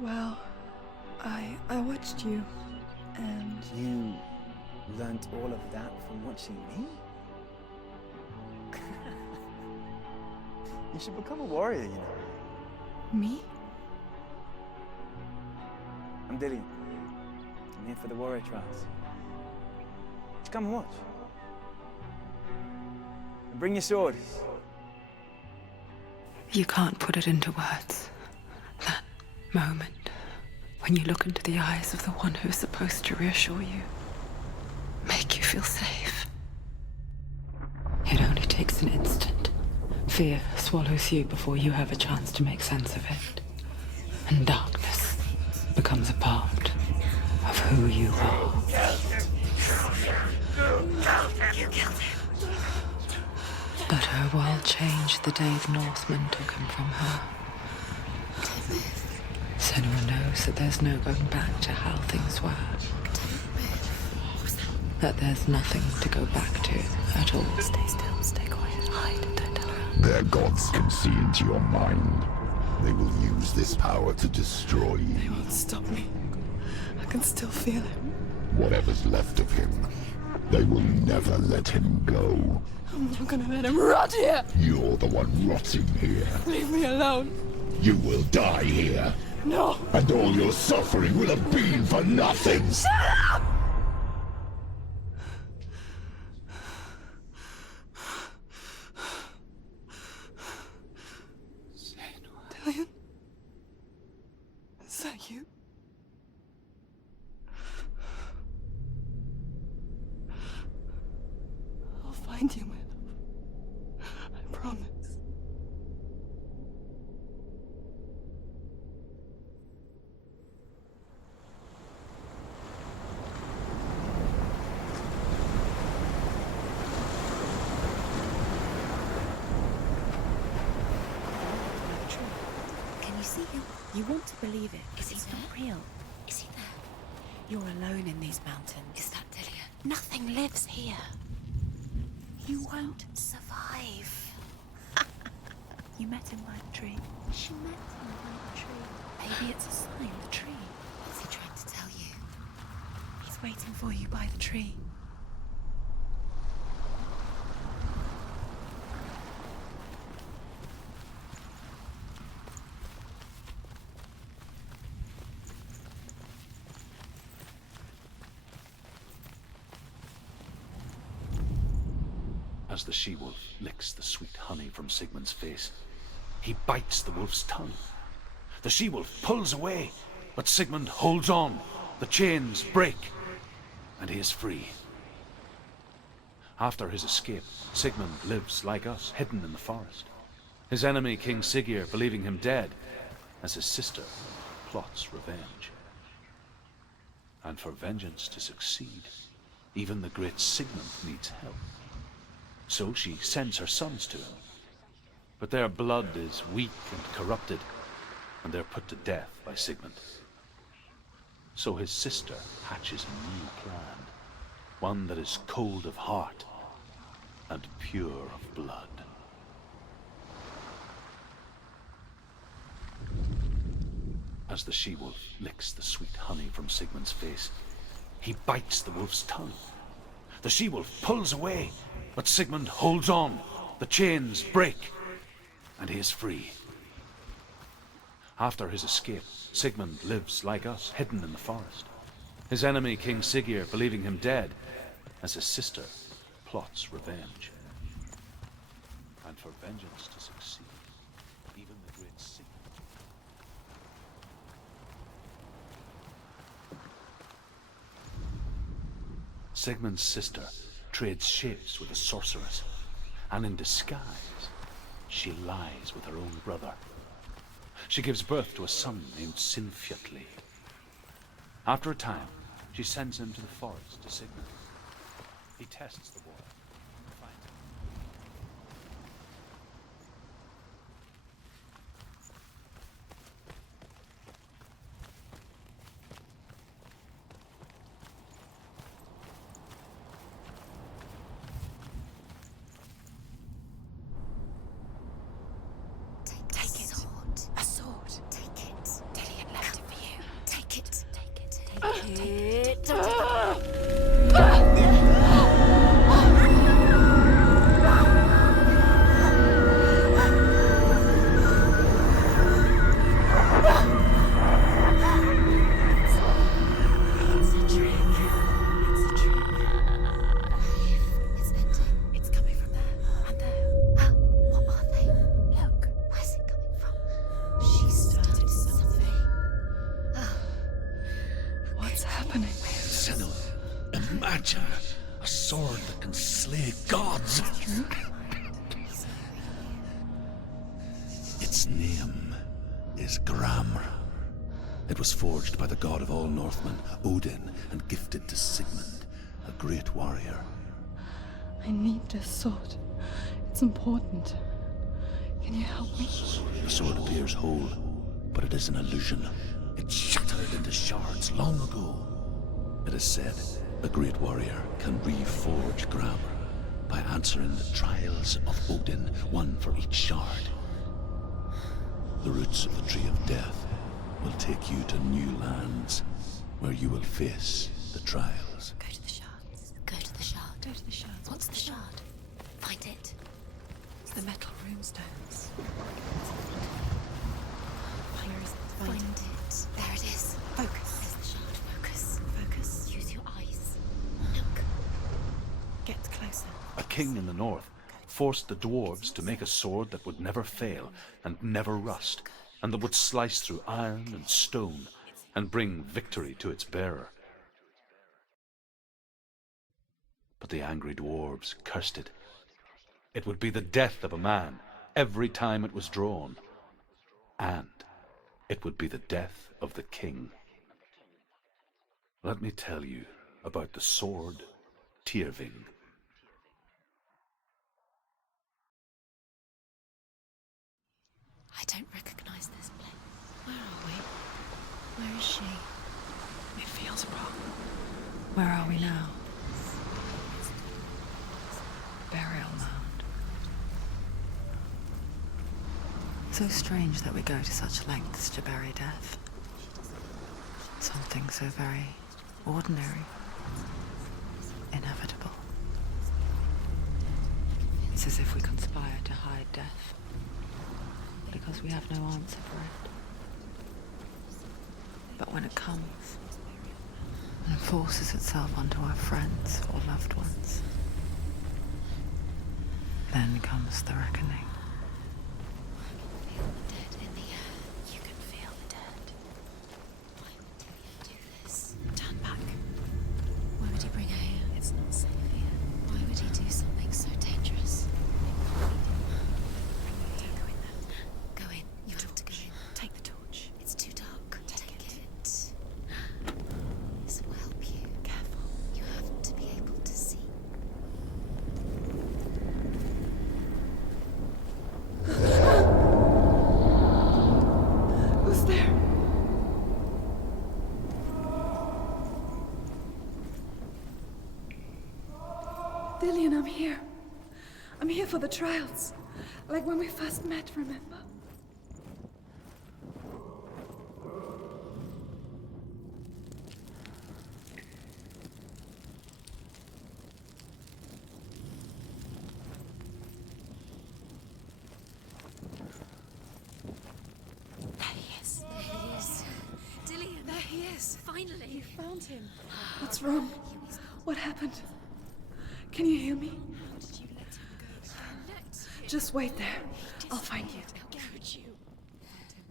Well, I watched you, and... You learned all of that from watching me? You should become a warrior, you know. Me? I'm Dillian. I'm here for the warrior trials. Just come and watch. And bring your sword. You can't put it into words. That moment when you look into the eyes of the one who's supposed to reassure you, make you feel safe. It only takes an instant. Fear swallows you before you have a chance to make sense of it. And darkness becomes a part of who you are. You killed him. But her world changed the day the Northmen took him from her. Senua knows that there's no going back to how things were. That there's nothing to go back to at all. Stay still, stay quiet, hide, don't tell her. Their gods can see into your mind. They will use this power to destroy you. They won't stop me. I can still feel him. Whatever's left of him, they will never let him go. I'm not gonna let him rot here! You're the one rotting here. Leave me alone. You will die here. No! And all your suffering will have been for nothing! Shut up! Dillian? Is that you? I'll find you, my love. I promise. Can you see him? You want to believe it. Is he not real? Is he there? You're alone in these mountains. Is that Dillian? Nothing lives here. You won't survive. You met him by the tree. She met him by the tree. Maybe it's a sign, the tree. What's he trying to tell you? He's waiting for you by the tree. As the she-wolf licks the sweet honey from Sigmund's face, he bites the wolf's tongue. The she-wolf pulls away, but Sigmund holds on. The chains break, and he is free. After his escape, Sigmund lives like us, hidden in the forest. His enemy, King Siggeir, believing him dead, as his sister plots revenge. And for vengeance to succeed, even the great Sigmund needs help. So she sends her sons to him. But their blood is weak and corrupted, and they're put to death by Sigmund. So his sister hatches a new plan, one that is cold of heart and pure of blood. As the she-wolf licks the sweet honey from Sigmund's face, he bites the wolf's tongue. The she-wolf pulls away, but Sigmund holds on. The chains break, and he is free. After his escape, Sigmund lives like us, hidden in the forest. His enemy, King Siggeir, believing him dead, as his sister plots revenge. And for vengeance to succeed, even the great Sigmund... Sigmund's sister trades shapes with a sorceress, and in disguise, she lies with her own brother. She gives birth to a son named Sinfjotli. After a time, she sends him to the forest to Sigmund. He tests the boy and finds him. Forged by the god of all Northmen, Odin, and gifted to Sigmund, a great warrior. I need this sword. It's important. Can you help me? The sword appears whole, but it is an illusion. It shattered into shards long ago. It is said a great warrior can reforge Grammar by answering the trials of Odin, one for each shard. The roots of the Tree of Death will take you to new lands where you will face the trials. Go to the shards. Go to the shard. Go to the shards. What's the shard? Find it. It's the metal runestones. Where is it? Find it. There it is. Focus. There's the shard. Focus. Focus. Use your eyes. Look. Get closer. A king in the north forced the dwarves to make a sword that would never fail and never rust, and that would slice through iron and stone and bring victory to its bearer. But the angry dwarves cursed it. It would be the death of a man every time it was drawn, and it would be the death of the king. Let me tell you about the sword Tyrving. I don't recognize this place. Where are we? Where is she? It feels wrong. Where are we now? Burial mound. So strange that we go to such lengths to bury death. Something so very ordinary, inevitable. It's as if we conspire to hide death, because we have no answer for it. But when it comes, and forces itself onto our friends or loved ones, then comes the reckoning. Dead in the air. You can feel the dead. Why would he do this? Turn back. Why would he bring her here? It's not safe here. Why would he do something so dangerous? Don't go in there. Go in. You have to go in. Take the torch. It's too dark. Take it. This will help you. Careful. You have to be able to see. Who's there? Dillian, I'm here. I'm here for the trials. Like when we first met, remember? There he is. There he is. Dillian. There he is. Finally. You found him. What's wrong? What happened? Can you hear me? How did you let him go? Just wait there. I'll find you. How could you? Find him.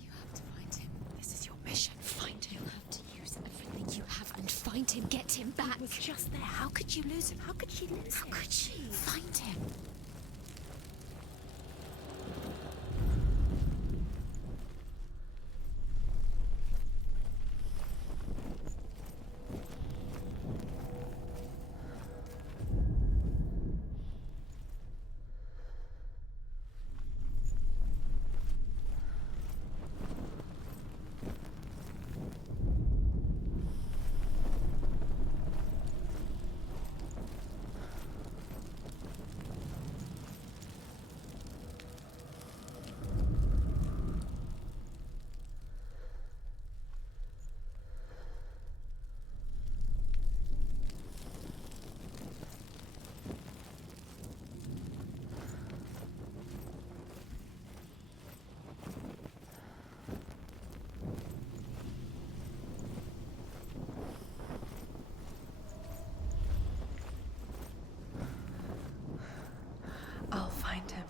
You have to find him. This is your mission. Find him. You have to use everything you have and find him. Get him back. He was just there. How could you lose him? How could she lose him? How could she? Find him. I'll find him.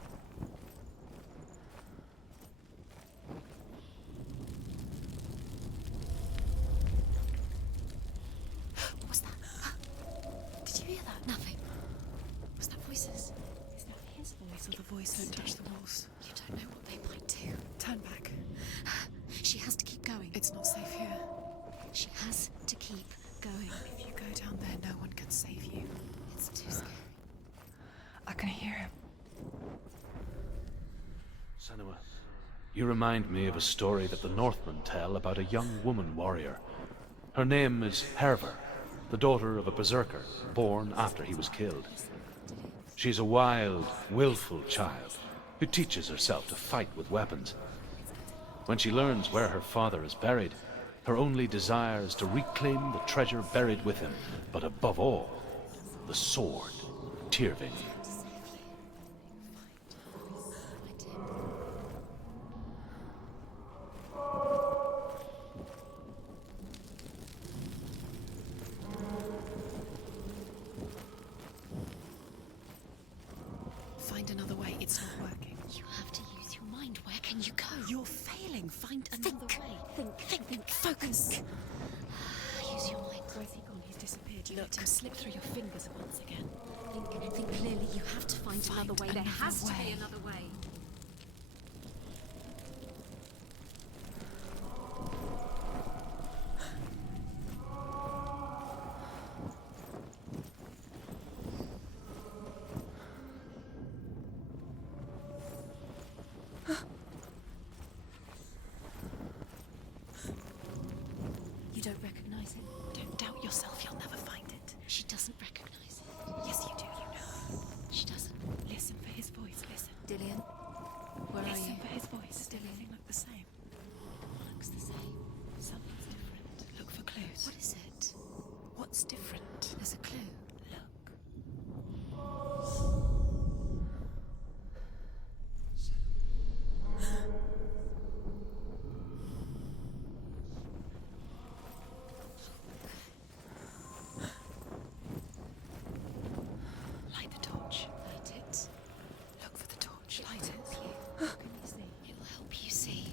What was that? Did you hear that? Nothing. Was that voices? Is that his voice or the voice that touched the walls? You don't know what they might do. Turn back. She has to keep going. It's not safe here. She has to keep going. If you go down there, no one can save you. It's too scary. I can hear him. Senua, you remind me of a story that the Northmen tell about a young woman warrior. Her name is Herver, the daughter of a berserker, born after he was killed. She's a wild, willful child who teaches herself to fight with weapons. When she learns where her father is buried, her only desire is to reclaim the treasure buried with him, but above all, the sword, Tyrving. Find another way. It's not working. You have to use your mind. Where can you go? You're failing. Find another way. Think. Focus. Use your mind. Where's he gone? He's disappeared. You let him slip through your fingers once again. Think clearly. You have to find another way. There has to be another way. You don't recognize him? Don't doubt yourself. You'll never find it. She doesn't recognize it. Yes, you do. You know. She doesn't. Listen for his voice. Listen. Dillian. Where are Listen you? for his voice. Does everything look the same? Looks the same. Something's different. Look for clues. What is it? What's different? There's a clue. Light the torch. Light it. Look for the torch. Light it. What can you see? It will help you see.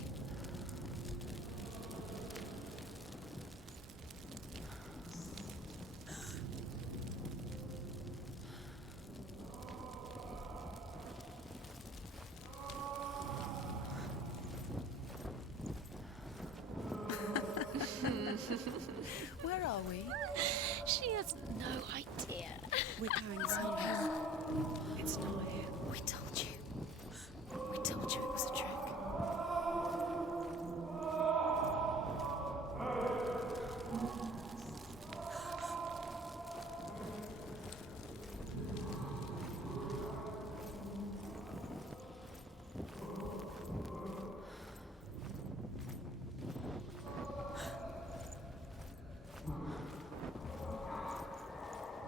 Where are we? She has no idea. We're going round home. It's not here. We told you. We told you it was a trick.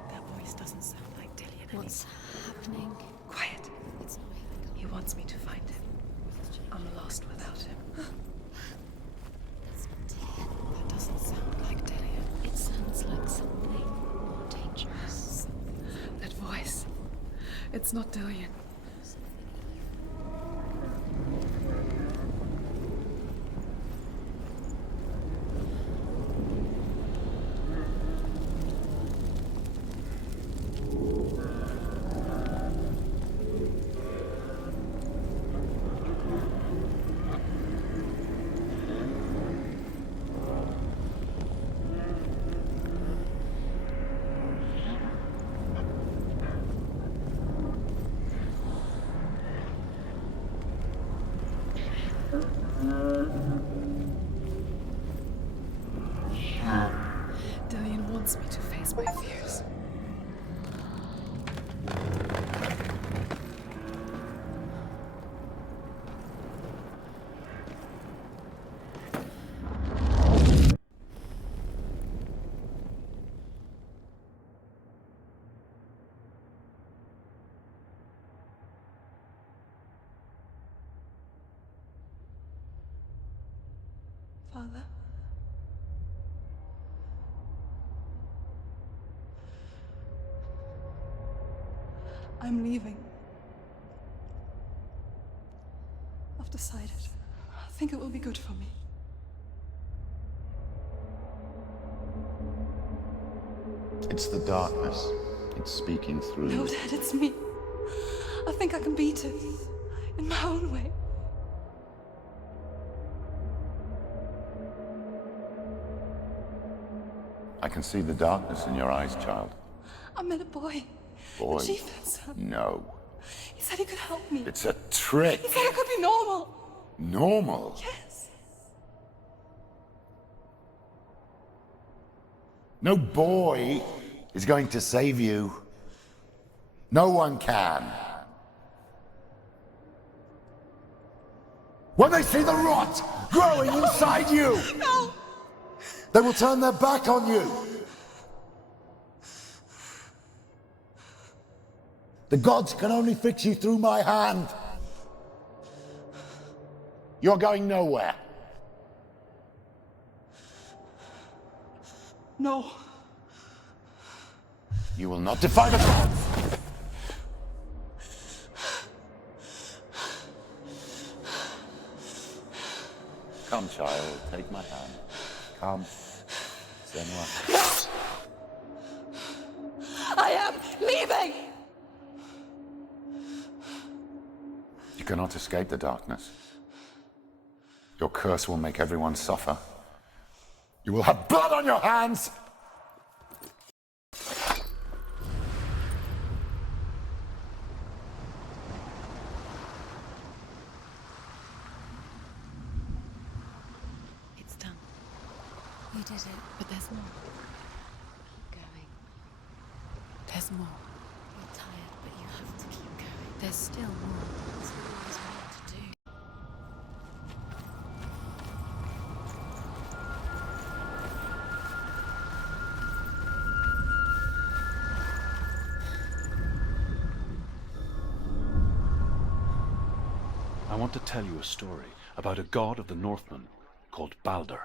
That voice doesn't sound like Dillian anymore. What's happening? Quiet. It's not here. He wants me to find him. I'm lost without him. That's not here. That doesn't sound like Dillian. It sounds like something more dangerous. That voice. It's not Dillian. Dillian wants me to face my fears. Father? I'm leaving. I've decided. I think it will be good for me. It's the darkness. It's speaking through No, you. Dad, it's me. I think I can beat it. In my own way. I can see the darkness in your eyes, child. I met a boy. Boy. The chieftain's son. No. He said he could help me. It's a trick. He said I could be normal. Normal? Yes. No boy is going to save you. No one can. When they see the rot growing inside you, No! they will turn their back on you. The gods can only fix you through my hand. You're going nowhere. No. You will not defy the gods. Come, child, take my hand. Come. Senua. I am leaving! You cannot escape the darkness. Your curse will make everyone suffer. You will have blood on your hands! It's done. You did it. But there's more. Keep going. There's more. You're tired, but you have to keep going. There's still more. There's always more to do. I want to tell you a story about a god of the Northmen called Balder.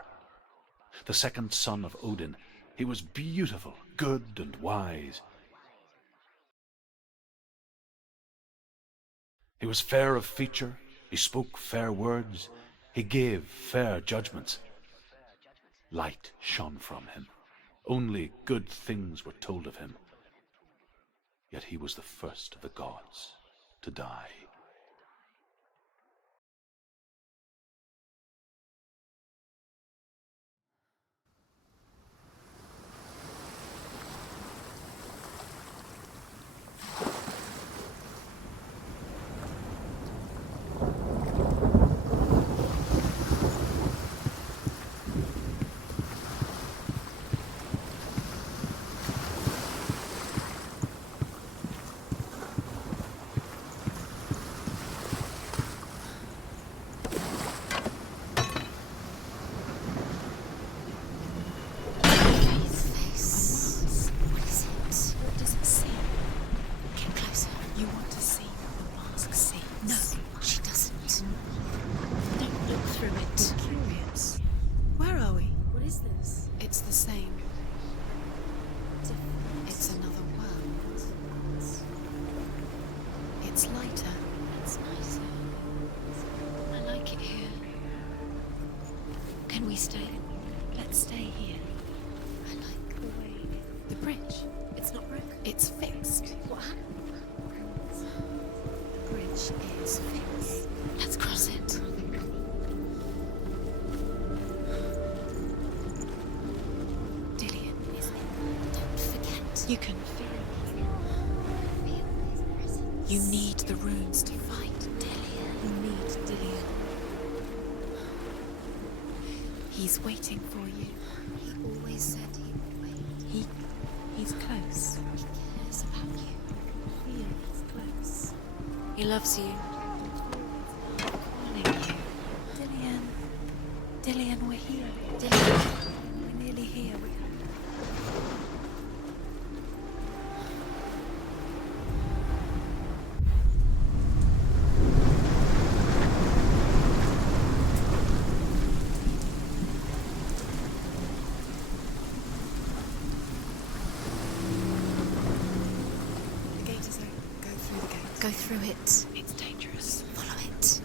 The second son of Odin. He was beautiful, good, and wise. He was fair of feature, he spoke fair words, he gave fair judgments. Light shone from him. Only good things were told of him. Yet he was the first of the gods to die. You can feel it. You need the runes to fight, Dillian. You need Dillian. He's waiting for you. He always said he would wait. He's close. He cares about you. He's close. He loves you. Calling you. Dillian. Dillian, we're here. Dillian. We're nearly here. Go through it. It's dangerous. Follow it.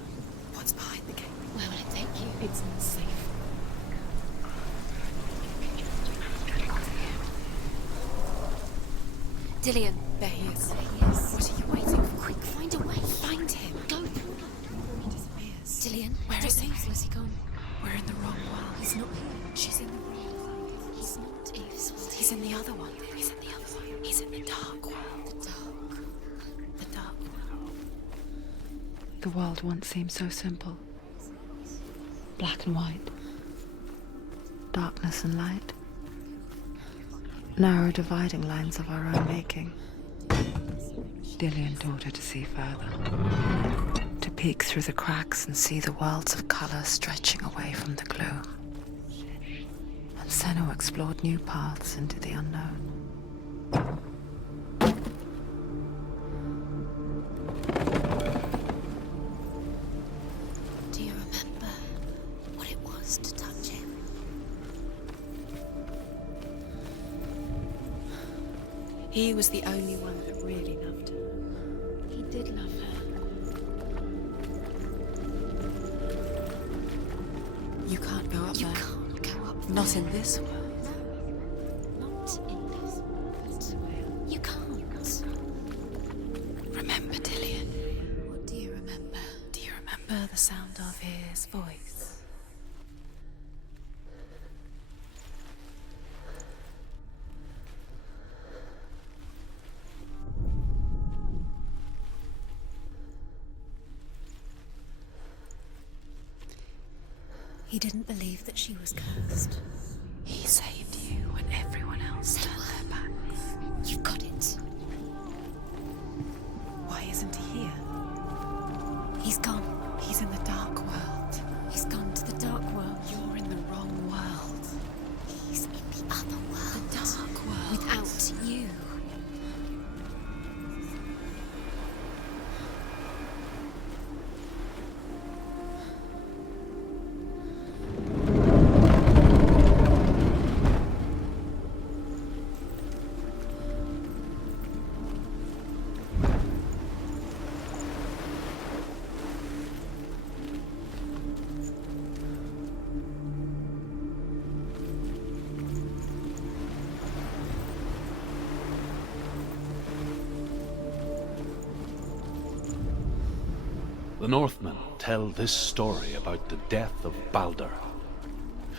What's behind the gate? Where will it take you? It's not safe. Dillian. There he is. There he is. What are you waiting for? Quick, find a way. Find him. Go through. He disappears. Dillian, Where is he? Where's he gone? We're in the wrong world. He's not here. She's in the wrong. He's not in this world. He's in the other one. He's in the other one. He's in the dark world. The dark. The dark world. The world once seemed so simple. Black and white. Darkness and light. Narrow dividing lines of our own making. Dillian taught her to see further. To peek through the cracks and see the worlds of colour stretching away from the gloom. And Senua explored new paths into the unknown. Do you remember what it was to touch him? He was the only one that really loved her. He did love her. You can't go up there. You can't go up there. Not in this world. No. Not in this world. You can't. Remember, Dillian. What do you remember? Do you remember the sound of his voice? He didn't believe that she was cursed. He saved you when everyone else turned their backs. You've got it. Why isn't he here? He's gone. He's in the dark world. He's gone to the dark world. You're in the wrong world. He's in the other world. The dark world. Without you. The Northmen tell this story about the death of Baldur.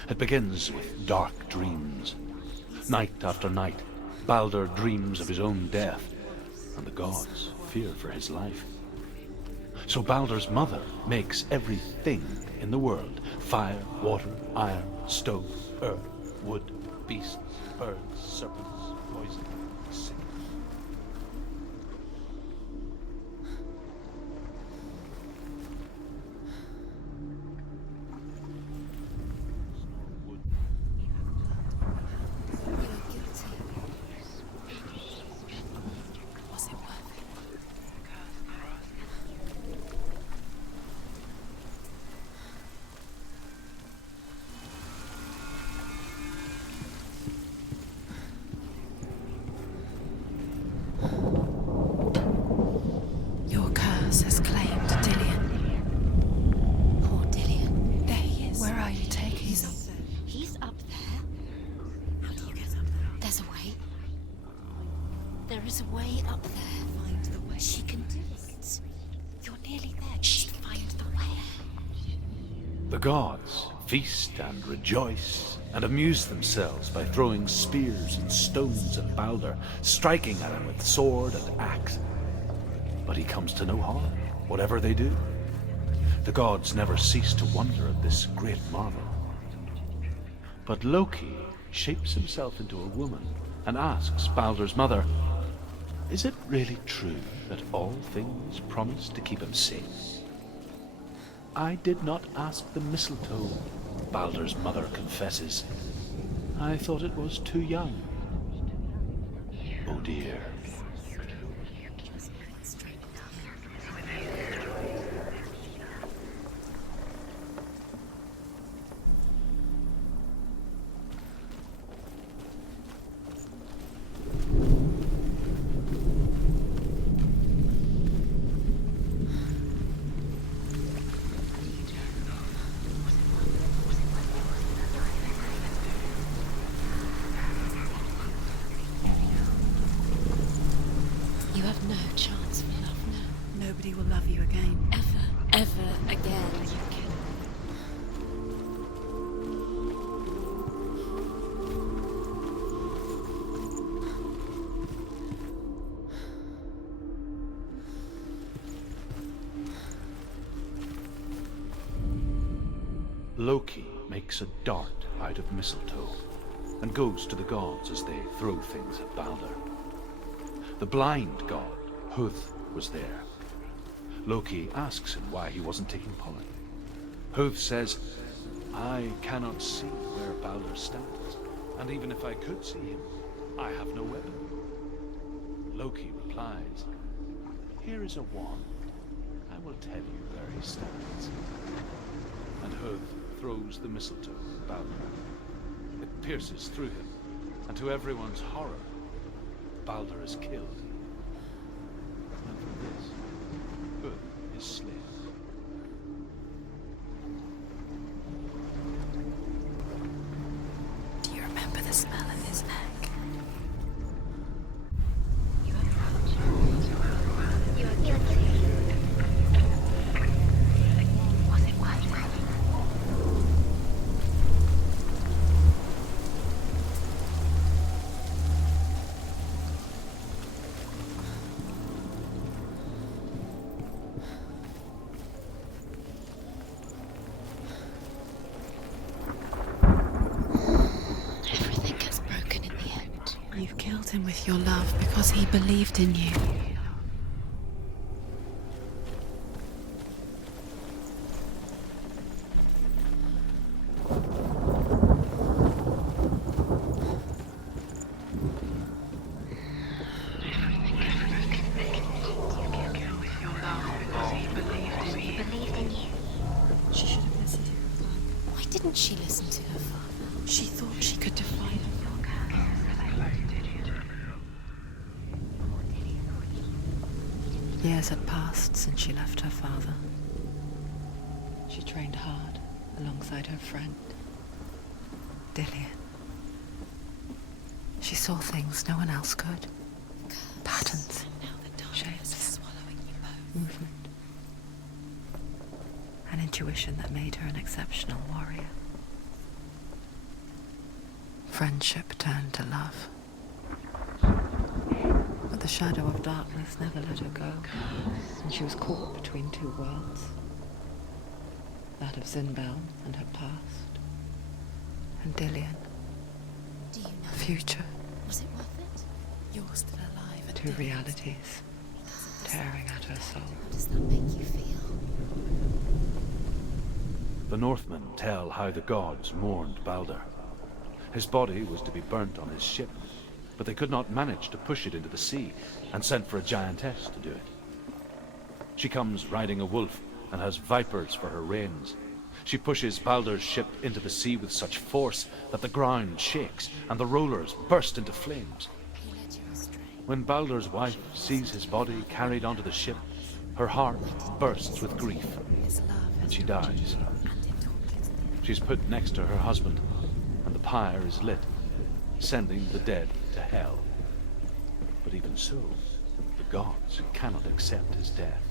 It begins with dark dreams. Night after night, Baldur dreams of his own death, and the gods fear for his life. So Baldur's mother makes everything in the world: fire, water, iron, stone, earth, wood, beasts, birds, serpents, poison, sickness. Was it worth it? Your curse has claimed Dillion. Poor Dillion. There he is. Where are you taking He's me? up there. He's up there. How do you get up there? There's a way. There is a way up there. Find the way. She can do it. You're nearly there. Just find the way. The gods feast and rejoice and amuse themselves by throwing spears and stones at Baldur, striking at him with sword and axe. But he comes to no harm, whatever they do. The gods never cease to wonder at this great marvel. But Loki shapes himself into a woman and asks Baldur's mother, "Is it really true that all things promise to keep him safe?" "I did not ask the mistletoe," Baldur's mother confesses. "I thought it was too young." Oh dear. You have no chance for love now. Nobody will love you again. Ever again. Loki makes a dart out of mistletoe and goes to the gods as they throw things at Baldur. The blind god, Huth, was there. Loki asks him why he wasn't taking part. Huth says, "I cannot see where Baldur stands, and even if I could see him, I have no weapon." Loki replies, "Here is a wand. I will tell you where he stands." And Huth throws the mistletoe at Baldur. It pierces through him, and to everyone's horror, Baldur is killed. And for this, Huth is slain. Do you remember the smell of his neck? You've killed him with your love because he believed in you. She should have listened to her father. Why didn't she listen to her father? She thought she could defy him. Years had passed since she left her father. She trained hard alongside her friend, Dillion. She saw things no one else could. Patterns, shapes, movement. An intuition that made her an exceptional warrior. Friendship turned to love. But the shadow of darkness never let her go, and she was caught between two worlds. That of Zinbel and her past, and Dillian, Do you know? future. Was it worth it? You're still alive and Two Dillian's realities, tearing at her soul. How does that make you feel? The Northmen tell how the gods mourned Balder. His body was to be burnt on his ship, but they could not manage to push it into the sea, and sent for a giantess to do it. She comes riding a wolf and has vipers for her reins. She pushes Balder's ship into the sea with such force that the ground shakes and the rollers burst into flames. When Balder's wife sees his body carried onto the ship, her heart bursts with grief, and she dies. She's put next to her husband, and the pyre is lit, sending the dead to hell. But even so, the gods cannot accept his death.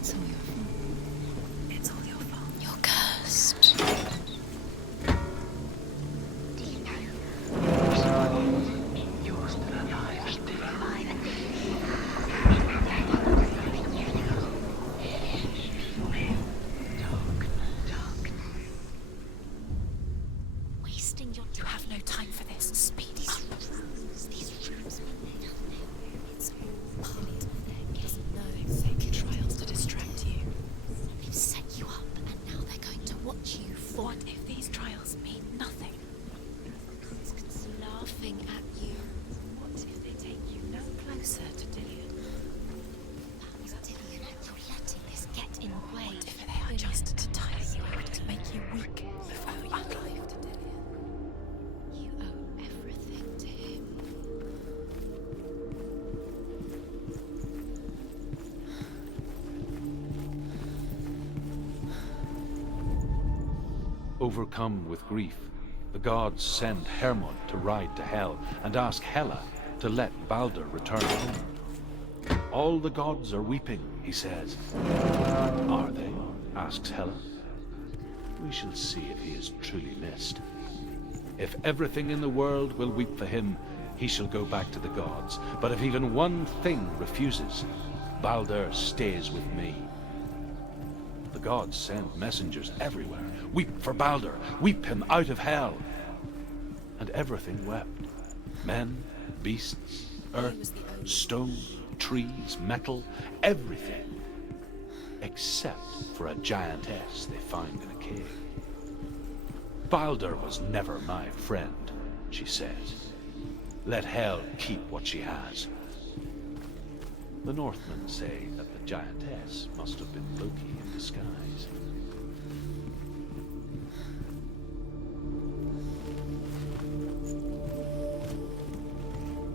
It's all your fault. It's all your fault. You're cursed. You're still alive, Wasting your time. You have no time for this. Speed up. These rooms mean nothing. It's all part of them. He doesn't know fake trials to distract you. They've set you up, and now they're going to watch you for. What if these trials mean nothing? It's laughing at you. What if they take you no closer to Dillian? That was Dillian, and you're letting this get in the way. What if they are just to tire you out, to make you weak before you life to Dillian? You owe everything to him. Overcome with grief, the gods send Hermod to ride to Hell and ask Hela to let Balder return home. All the gods are weeping, he says. Are they? Asks Hela. We shall see if he is truly missed. If everything in the world will weep for him, he shall go back to the gods. But if even one thing refuses, Balder stays with me. The gods send messengers everywhere. Weep for Balder, weep him out of hell. And everything wept. Men, beasts, earth, stone, trees, metal, everything. Except for a giantess they find in a cave. Balder was never my friend, she says. Let Hell keep what she has. The Northmen say that the giantess must have been Loki in disguise.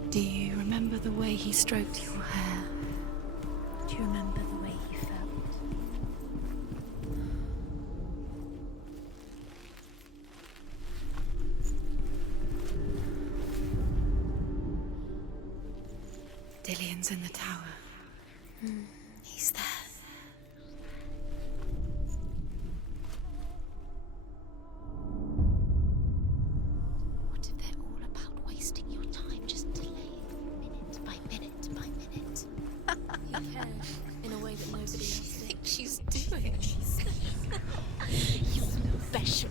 Do you remember the way he stroked your hair? Do you remember the way he felt? Dillian's in the tower. He's there. What if they're all about wasting your time, just delaying minute by minute by minute? You care in a way that nobody else thinks she's doing. You're special.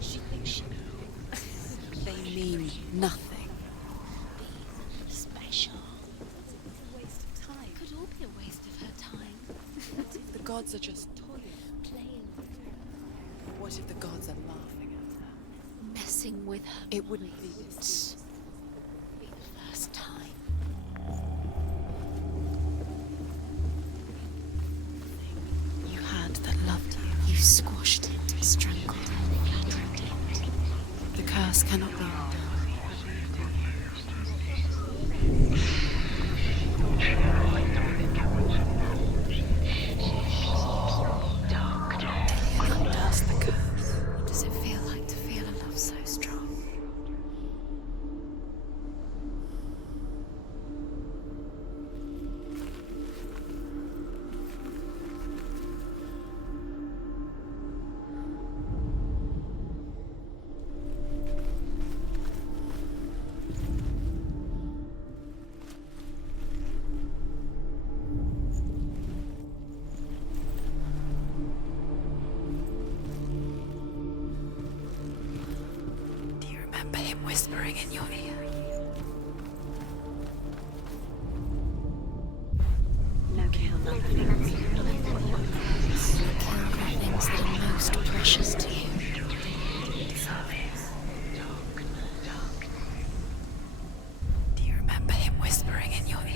She thinks she knows. They mean nothing. Special. Waste of time. It could all be a waste of her time. What if the gods are just toying, playing with her? What if the gods are laughing at her, messing with her? It wouldn't be this. Be the first time. You had that loved you. You squashed it, strangled it, flattened it. The curse cannot be undone. Undoes the curse. whispering in your ear. Look care of the things that are most precious to you. Do you remember him whispering in your ear?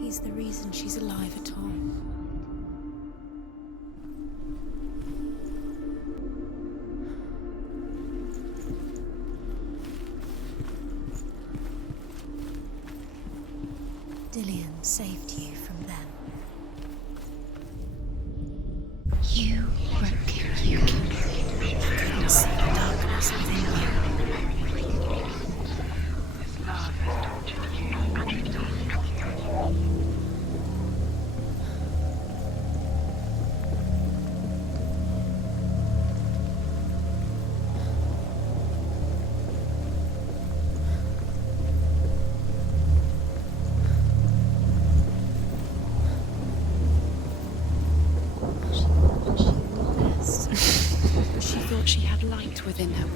He's the reason she's alive at all. Dillion saved you from them. You were a killer. You couldn't see the darkness within you. She had light within her.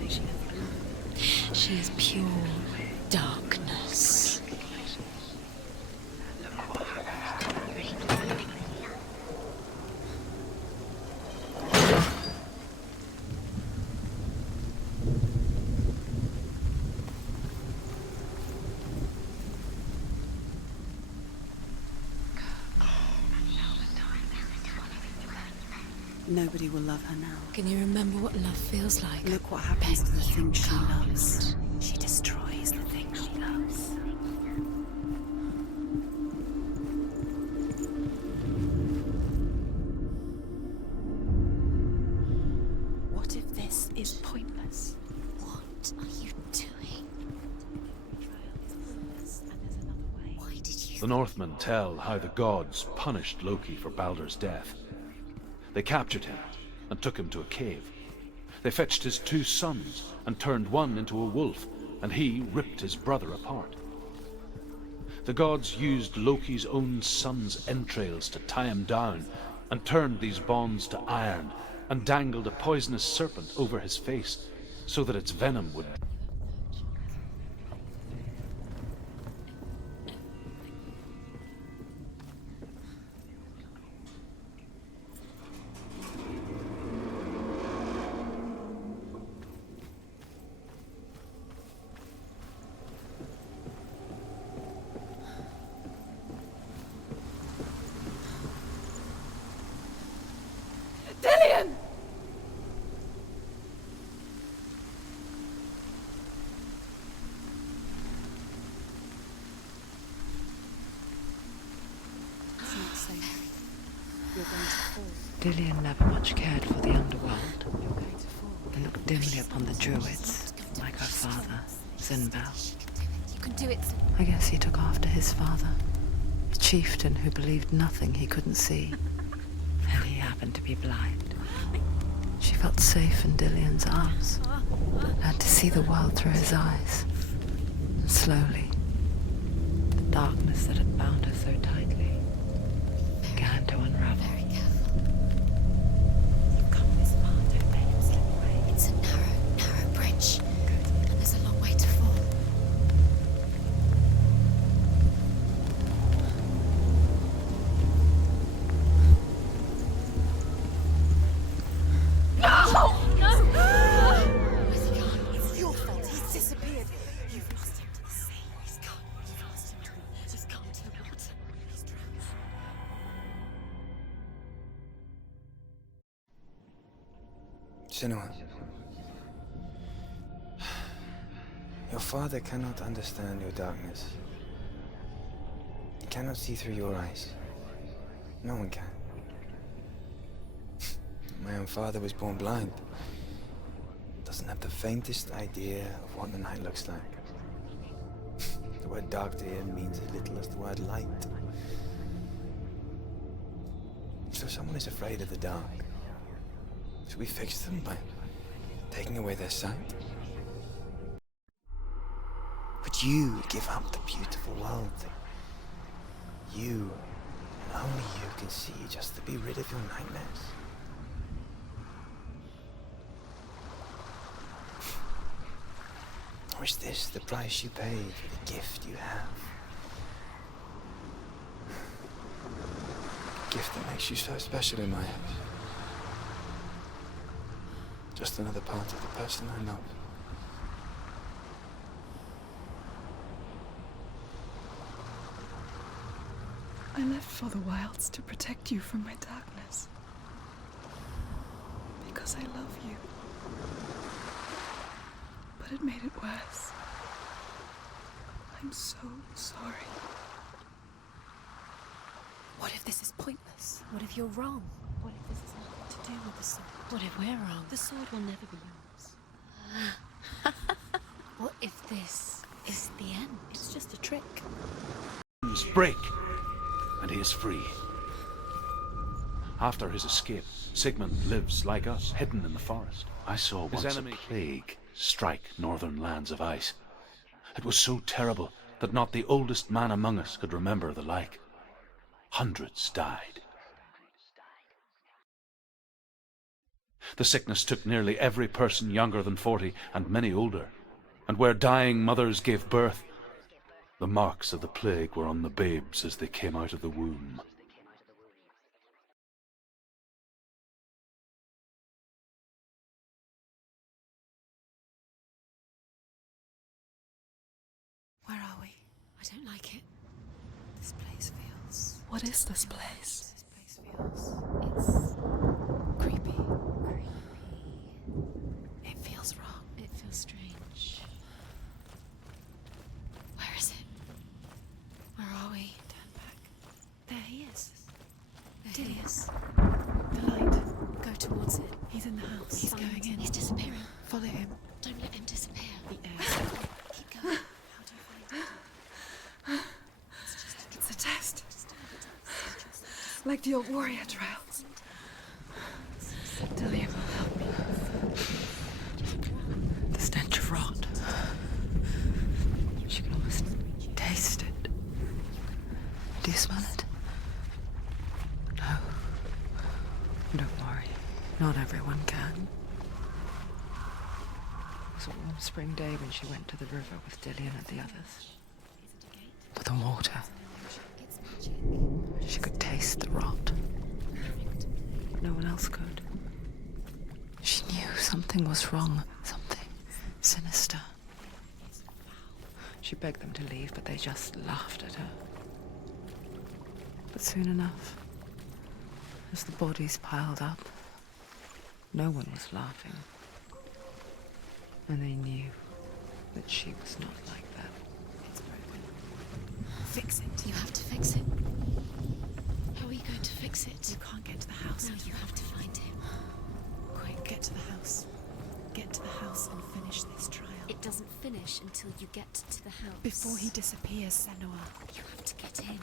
She is pure darkness. Nobody will love her now. Can you remember what love feels like? Look what happens to the things she loves. She destroys the things she loves. What if this is pointless? What are you doing? Why did you... The Northmen tell how the gods punished Loki for Baldur's death. They captured him and took him to a cave. They fetched his 2 sons and turned one into a wolf, and he ripped his brother apart. The gods used Loki's own son's entrails to tie him down and turned these bonds to iron and dangled a poisonous serpent over his face so that its venom would... Dillion! Dillion never much cared for the underworld, and looked dimly upon the druids, like her father, Zinbel. You can do it. I guess he took after his father, a chieftain who believed nothing he couldn't see, and he happened to be blind. She felt safe in Dillion's arms, learned to see the world through his eyes, and slowly, the darkness that had bound her so tightly began to unravel. It's a narrow bridge. And there's a long way to fall. No! It's your fault. He's disappeared. You've lost him to the sea. He's gone. You've lost him to the... He's gone to the water. He's drowned. Senua. Your father cannot understand your darkness. He cannot see through your eyes. No one can. My own father was born blind. Doesn't have the faintest idea of what the night looks like. The word dark to him means as little as the word light. So someone is afraid of the dark. Should we fix them by taking away their sight? Would you give up the beautiful world that you And only you can see just to be rid of your nightmares. Or is this the price you pay for the gift you have? A gift that makes you so special in my eyes. Just another part of the person I love. I left for the wilds to protect you from my darkness. Because I love you. But it made it worse. I'm so sorry. What if this is pointless? What if you're wrong? What if this has nothing to do with the sword? What if we're wrong? The sword will never be yours. What if this is the end? It's just a trick. Break, and he is free. After his escape, Sigmund lives like us, hidden in the forest. I saw once a plague strike northern lands of ice. It was so terrible that not the oldest man among us could remember the like. Hundreds died. The sickness took nearly every person younger than 40 and many older. And where dying mothers gave birth, the marks of the plague were on the babes as they came out of the womb. Where are we? I don't like it. This place feels... What is this place? This place feels... It's... creepy. It feels wrong. It feels strange. Where is it? Where are we? Turn back. There he is. There he is. The light. Go towards it. He's in the house. He's going in. He's disappearing. Follow him. Don't let him disappear. The air. Keep going. How do you find it? It's a test. Like the old warrior trials. Dillian will help me. The stench of rot. She can almost taste it. Do you smell it? No. Don't worry. Not everyone can. It was a warm spring day when she went to the river with Dillian and the others. But the water. She could taste the rot. But no one else could. She knew something was wrong. Something sinister. She begged them to leave, but they just laughed at her. But soon enough, as the bodies piled up, no one was laughing. And they knew that she was not like that. It's broken. Fix it. You have to fix it. How are you going to fix it? You can't get to the house. No, you have to find him. Quick, get to the house. Get to the house and finish this trial. It doesn't finish until you get to the house. Before he disappears, Senua. You have to get in.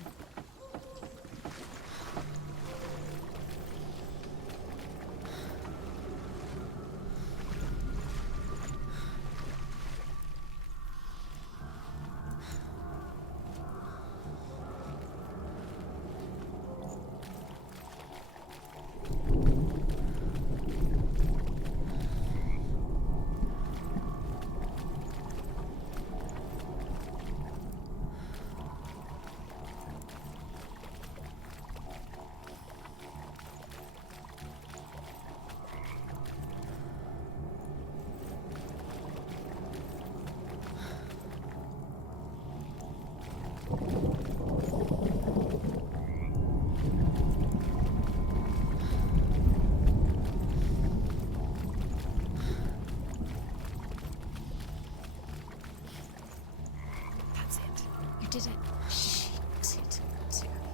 Did it? She did.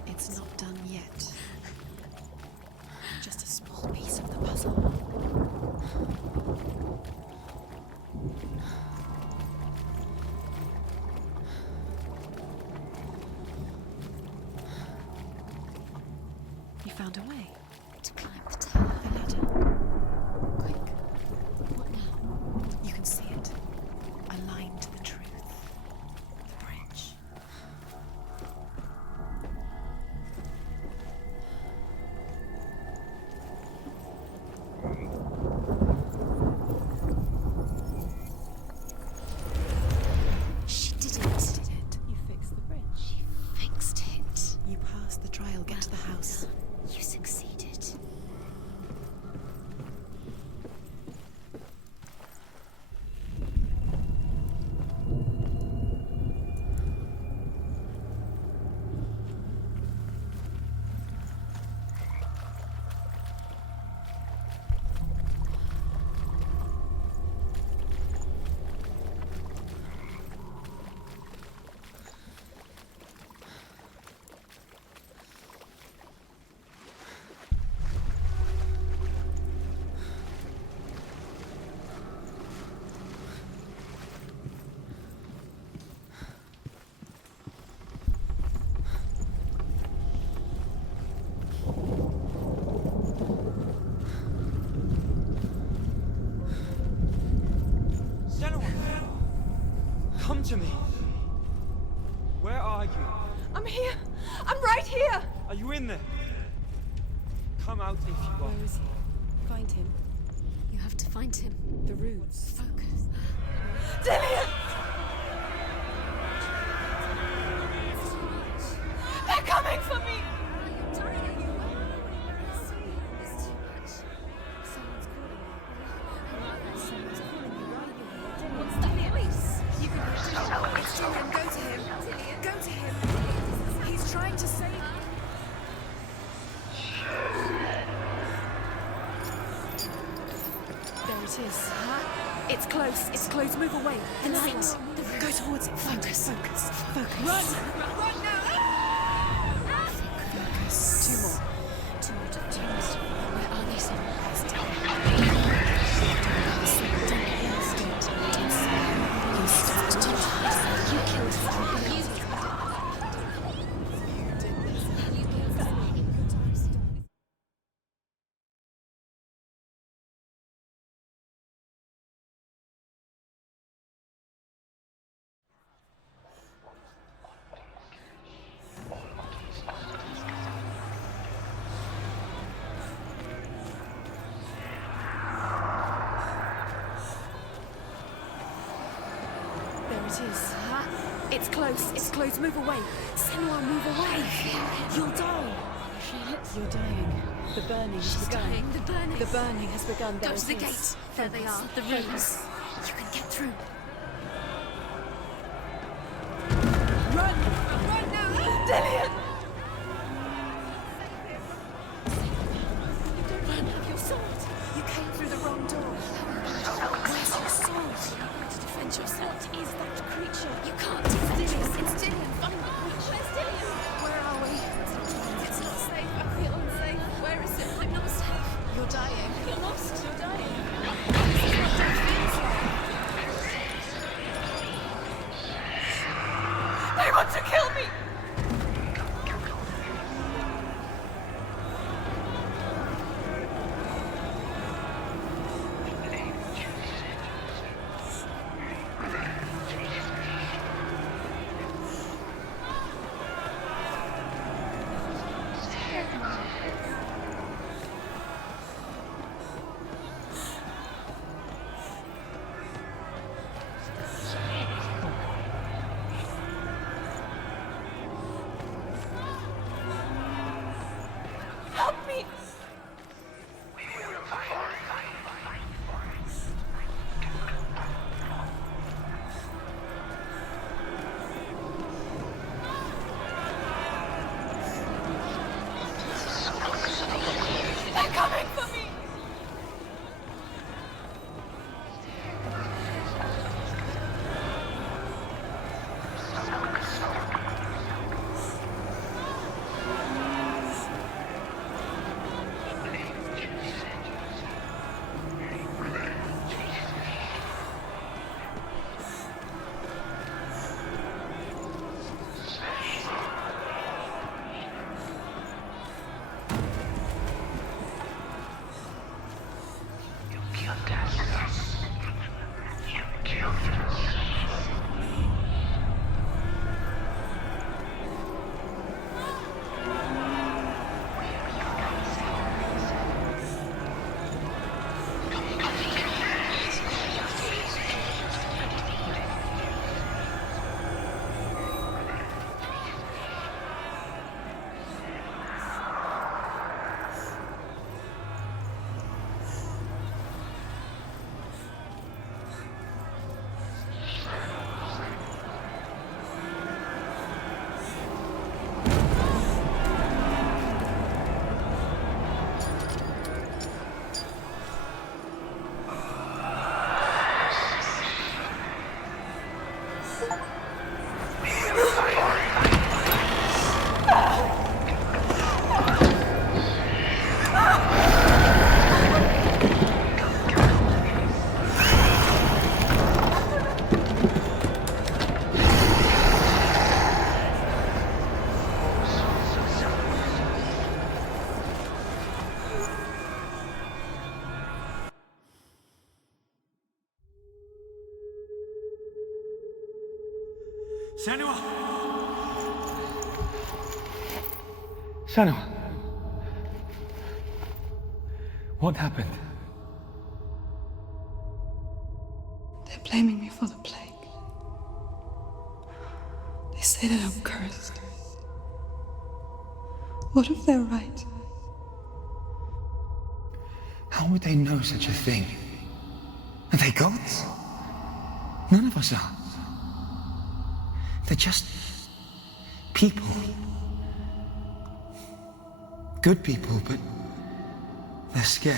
It's not done yet. Just a small piece of the puzzle. You found a way to climb the tower. The ladder. Quick. What now? You can see it. A line to the truth. The bridge. you? I'm here. I'm right here. Are you in there? Come out if you are. Where is he? Find him. You have to find him. The runes. Focus. Dillian! They're coming for me! Trying to save you. There it is. It's close. It's close. Move away. The light. Go towards it. Focus. Focus. Focus. Run! Run now! Focus. Two more. Two more. Two more. Where are they? You killed him. It's close. It's close. Move away. Senua, move away. You'll die. You're dying. The burning has begun. The burning. The burning has begun. Go to the gate. There they are. The runes. You can get through. Run! Run now! Dillian! You don't have your sword. You came through the wrong door. Where's your sword? To defend yourself. What is that creature? You can't defend yourself. It's Dillian. Find the creature. Where's Dillian? Where are we? It's not safe. I feel unsafe. Where is it? I'm not safe. You're dying. You're lost. You're dying. This is what death feels like. They want to kill me! Senua! Senua. What happened? They're blaming me for the plague. They say that I'm cursed. What if they're right? How would they know such a thing? Are they gods? None of us are. They're just people. Good people, but they're scared.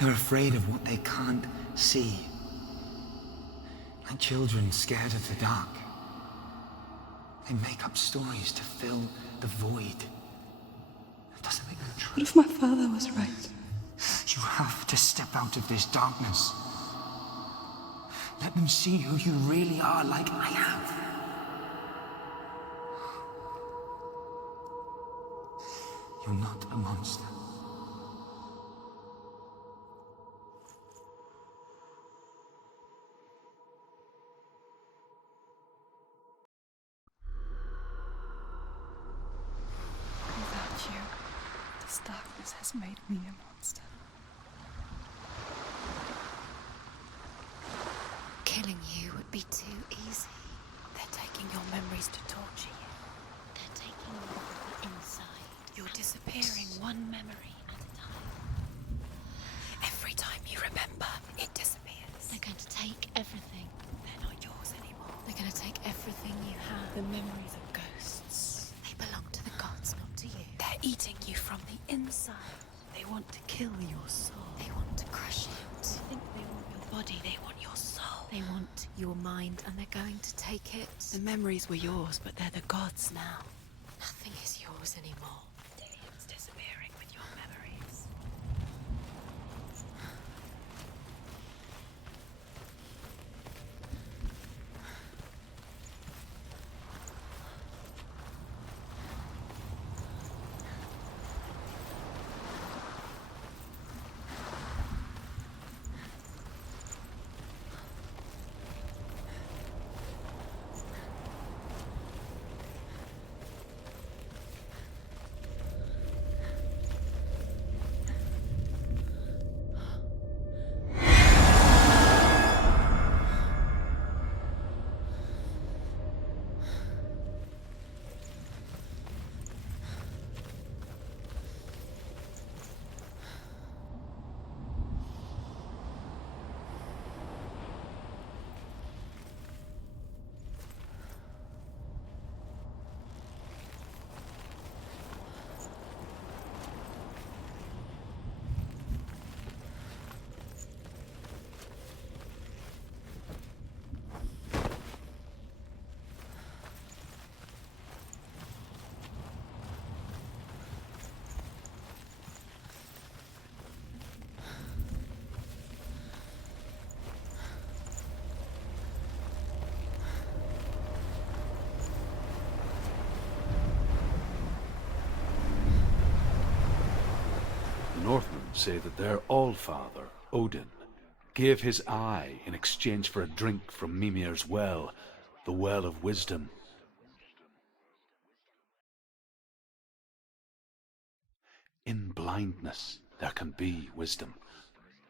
They're afraid of what they can't see. Like children scared of the dark. They make up stories to fill the void. That doesn't make them true. What if my father was right? You have to step out of this darkness. Let them see who you really are, like I have. You're not a monster. Without you, this darkness has made me a monster. Killing you would be too easy. They're taking your memories to torture you. They're taking you from the inside. You're disappearing one memory at a time. Every time you remember, it disappears. They're going to take everything. They're not yours anymore. They're going to take everything you have. The memories of ghosts. They belong to the gods, not to you. They're eating you from the inside. They want to kill your soul. They want to crush it. They think they want your body. They want your soul. They want your mind, and they're going to take it. The memories were yours, but they're the gods now. Nothing is yours anymore. Dillian's disappearing with your memories. Northmen say that their Allfather, Odin, gave his eye in exchange for a drink from Mimir's well, the Well of Wisdom. In blindness there can be wisdom.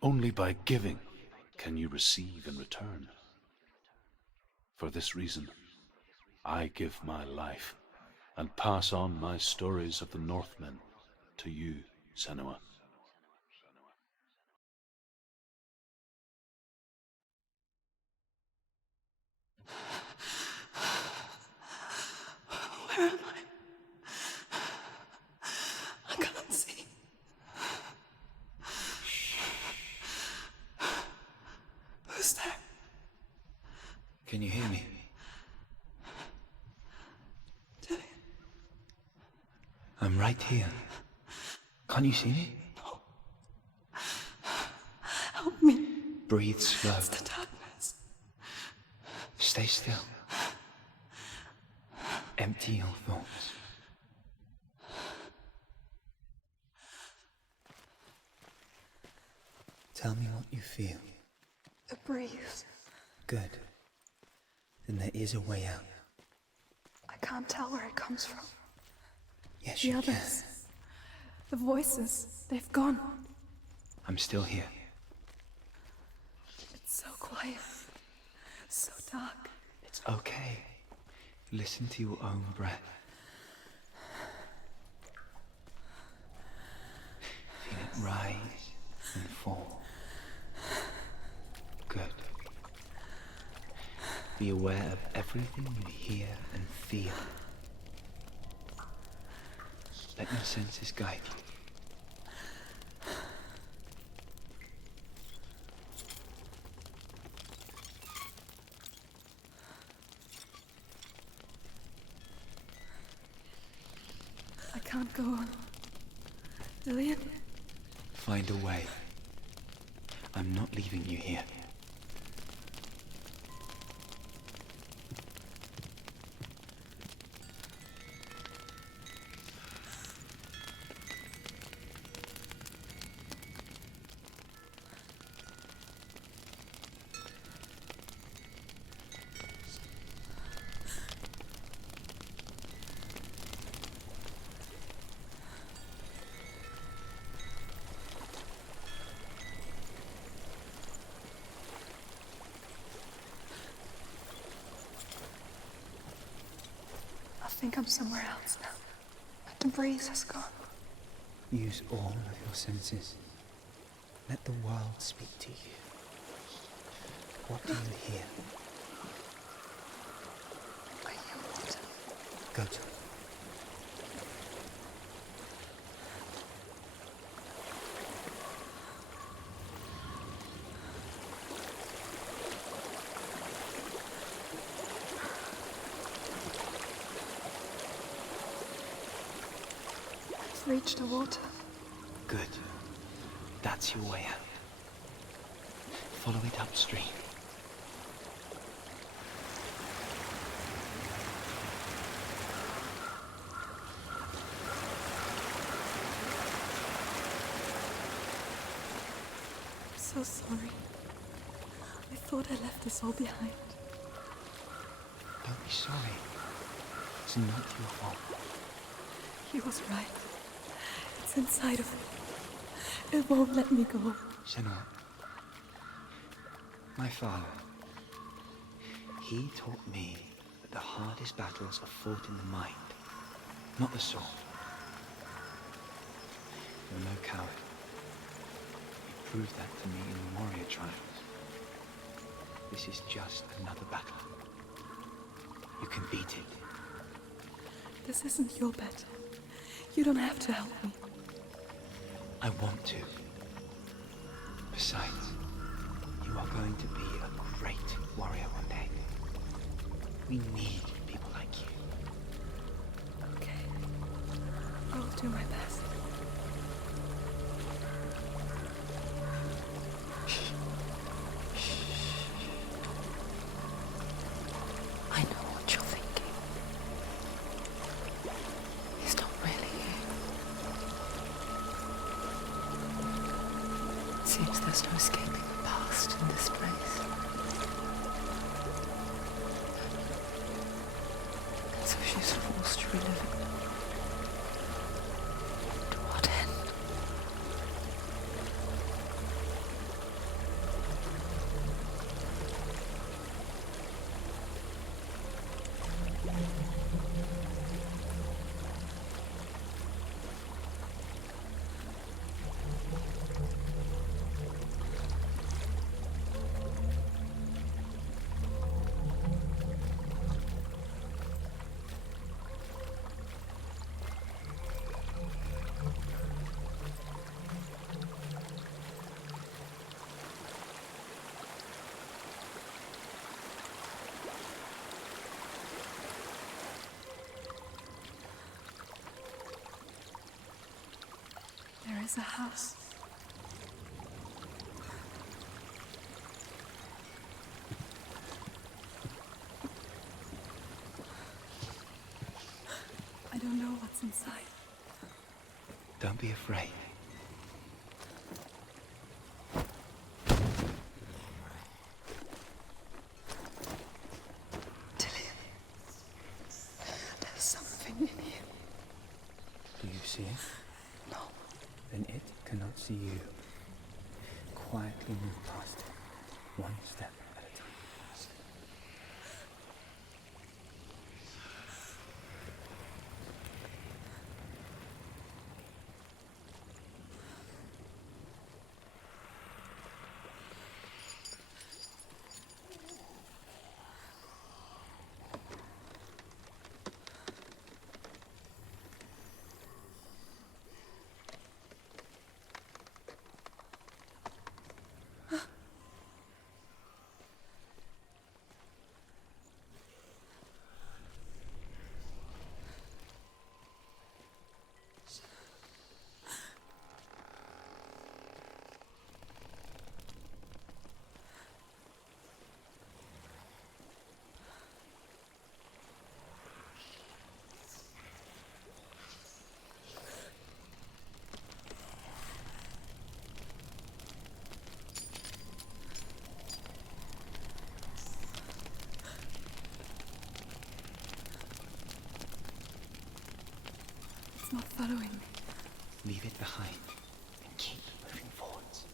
Only by giving can you receive in return. For this reason, I give my life and pass on my stories of the Northmen to you, Senua. Where am I? I can't see. Who's there? Can you hear me? Dillian. I'm right here. Can't you see me? No. Help me. Breathe slow. It's the darkness. Stay still. Empty your thoughts. Tell me what you feel. A breeze. Good. Then there is a way out. I I can't tell where it comes from. Yes, The you others. The voices. They've gone. I'm still here. It's so quiet. So dark. It's okay. Listen to your own breath. Feel it rise and fall. Good. Be aware of everything you hear and feel. Let your senses guide you. I can't go on. Lillian? Find a way. I'm not leaving you here. I think I'm somewhere else now. The breeze has gone. Use all of your senses. Let the world speak to you. What do you hear? I hear water. Go to it. Reach the water. Good. That's your way out. Follow it upstream. I'm so sorry. I thought I left us all behind. Don't be sorry. It's not your fault. He was right. It's inside of me. It won't let me go. Senua. My father. He taught me that the hardest battles are fought in the mind, not the sword. You're no coward. You proved that to me in the warrior trials. This is just another battle. You can beat it. This isn't your battle. You don't have to help me. I want to. Besides, you are going to be a great warrior one day. We need people like you. Okay. I will do my best. I know what you're thinking. He's not really here. It seems there's no escaping the past in this place. And so she's forced to relive it. To what end? There is a house. I don't know what's inside. Don't be afraid. nothing in here. Do you see it? No. Then it cannot see you. Quietly move past it, one step at a time. It's not following me. Leave it behind and keep moving forwards.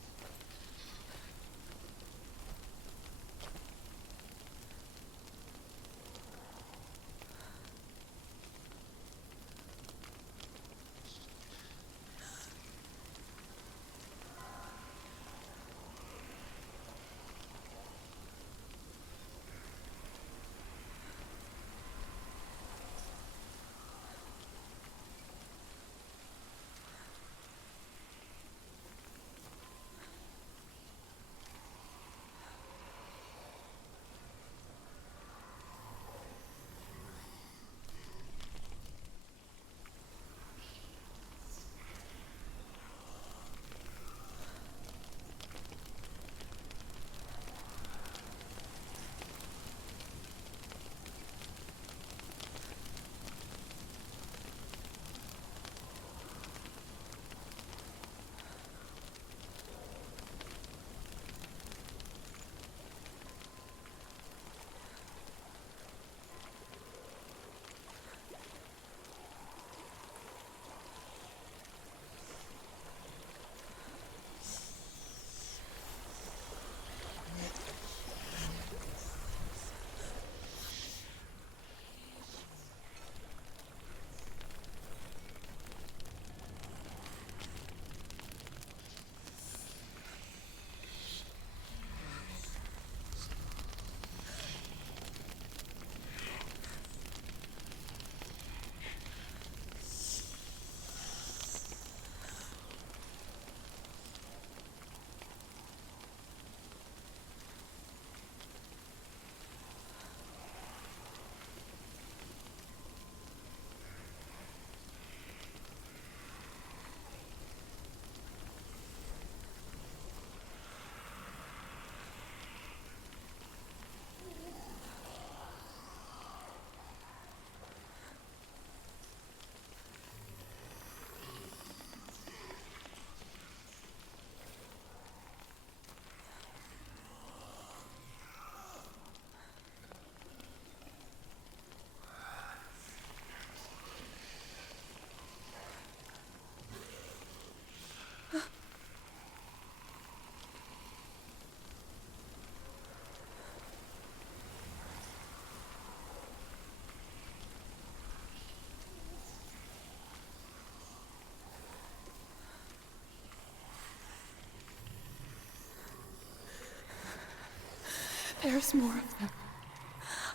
There's more of them.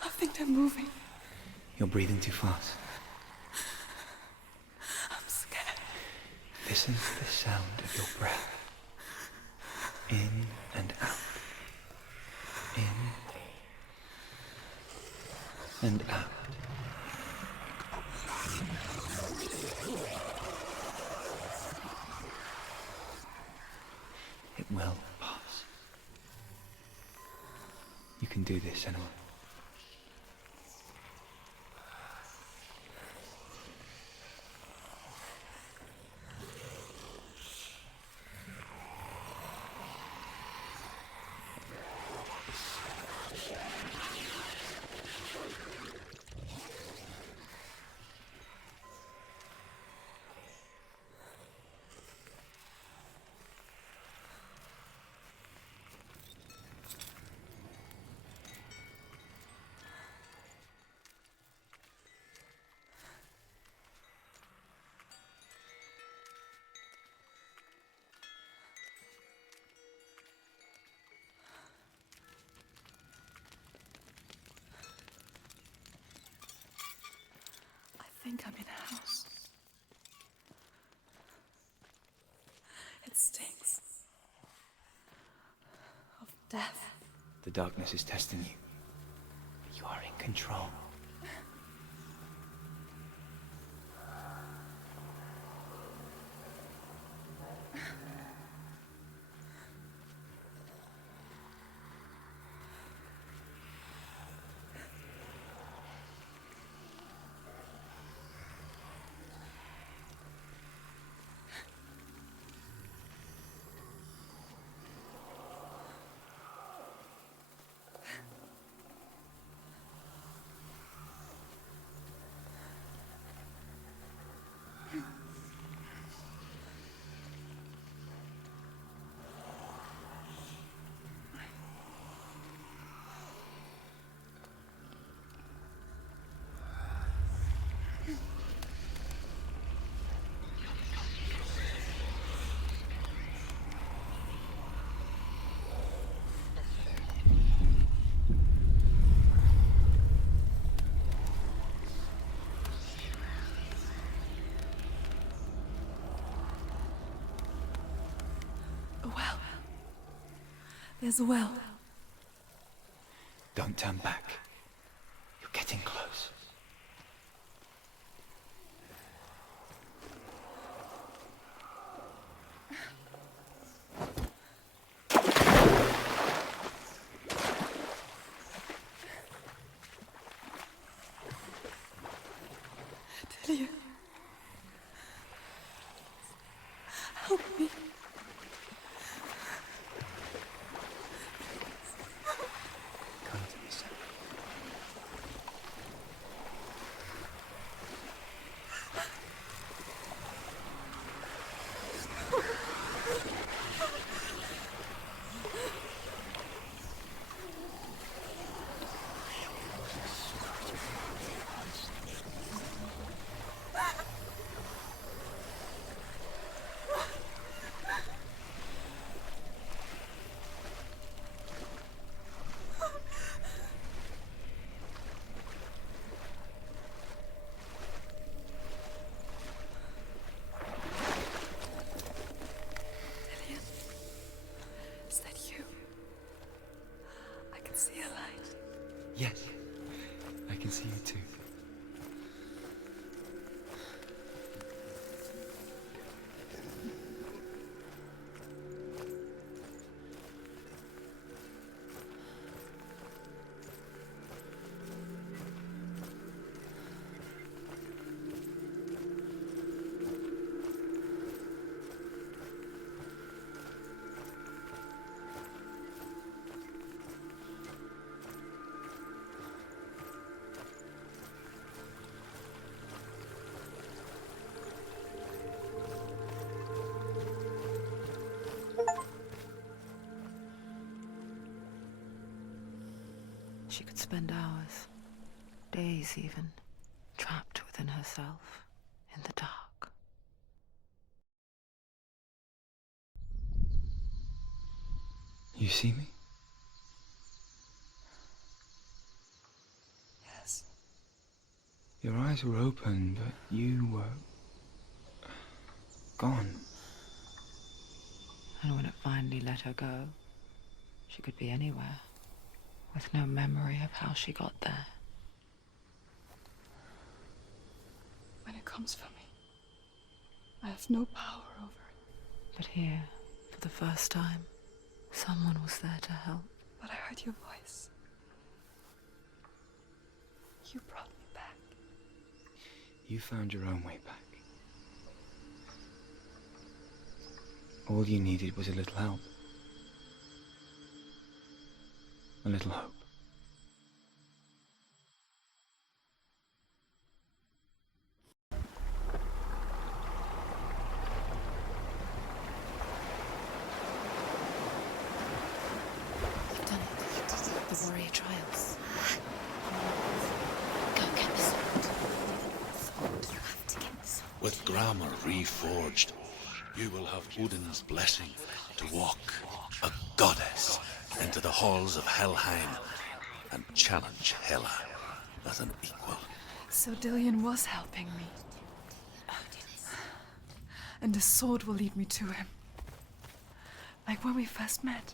I think they're moving. You're breathing too fast. I'm scared. Listen to the sound of your breath. In and out. In and out. It will pass. You can do this, Senua. think I'm in a house. It stinks of death. The darkness is testing you. You are in control. A well. There's a well. Don't turn back. You're getting close. Delia. Help me. Come to me, son. Is that you? I can see a light. Yes, I can see you too. She could spend hours, days even, trapped within herself, in the dark. You see me? Yes. Your eyes were open, but you were gone. And when it finally let her go, she could be anywhere, with no memory of how she got there. When it comes for me, I have no power over it. But here, for the first time, someone was there to help. But I heard your voice. You brought me back. You found your own way back. All you needed was a little help. A little hope. You've done it. The warrior trials. Go get the sword. You have to get the sword. With grammar reforged, you will have Odin's blessing to walk, a goddess, into the halls of Helheim and challenge Hela as an equal. So Dillion was helping me. And the sword will lead me to him. Like when we first met.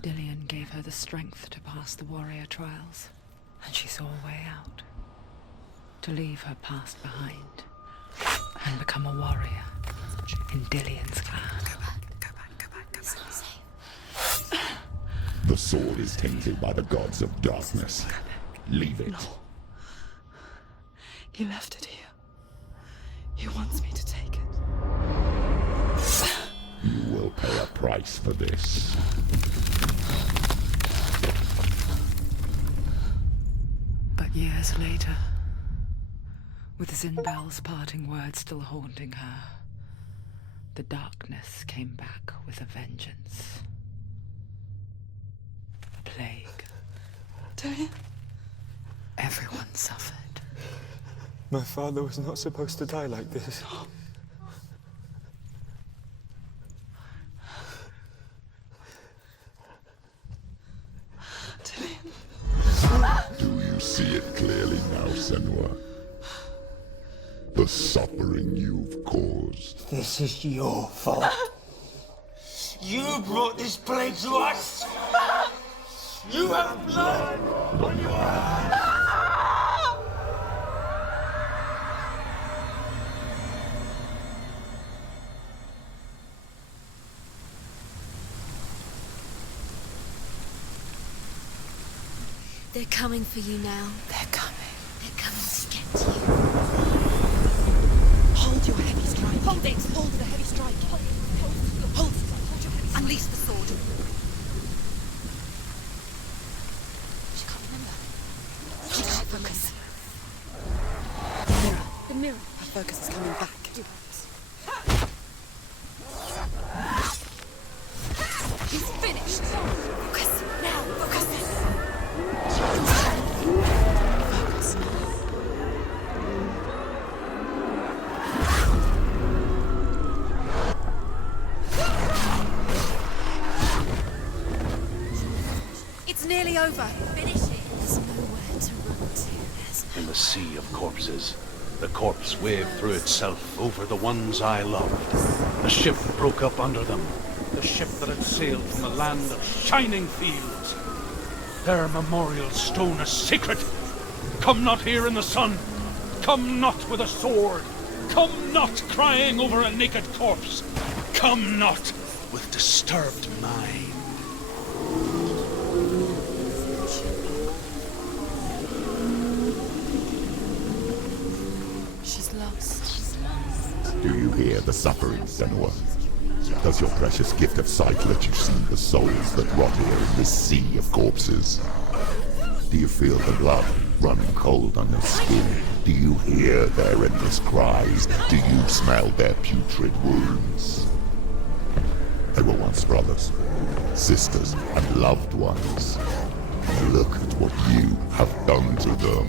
Dillion gave her the strength to pass the warrior trials, and she saw a way out. To leave her past behind, and become a warrior in Dillion's clan. Go back. It's not safe. The sword is tainted by the gods of darkness. Leave it. No. He left it here. He wants me to take it. You will pay a price for this. But years later, with Zinbel's parting words still haunting her, the darkness came back with a vengeance. A plague. Dillion? Everyone suffered. My father was not supposed to die like this. Do you see it clearly now, Senua? The suffering you've caused. This is your fault. You brought this plague to us! You have blood on your hands! They're coming for you now. They're coming. They're coming to get you. Hold your heavy strike. Hold it. Hold the heavy strike. Hold your heavy strike. Unleash the sword. She can't remember. She can't focus. The mirror. Her focus is coming back. Do that. He's finished. Focus. Now. Focus. It's nearly over. Finish it. There's nowhere to run to. In the sea of corpses, the corpse waved through itself over the ones I loved. The ship broke up under them. The ship that had sailed from the land of shining fields. Their memorial stone is sacred. Come not here in the sun. Come not with a sword. Come not crying over a naked corpse. Come not with disturbed mind. She's lost. She's lost. Do you hear the suffering, Senua? Does your precious gift of sight let you see the souls that rot here in this sea of corpses? Do you feel the blood running cold on your skin? Do you hear their endless cries? Do you smell their putrid wounds? They were once brothers, sisters, and loved ones. Look at what you have done to them.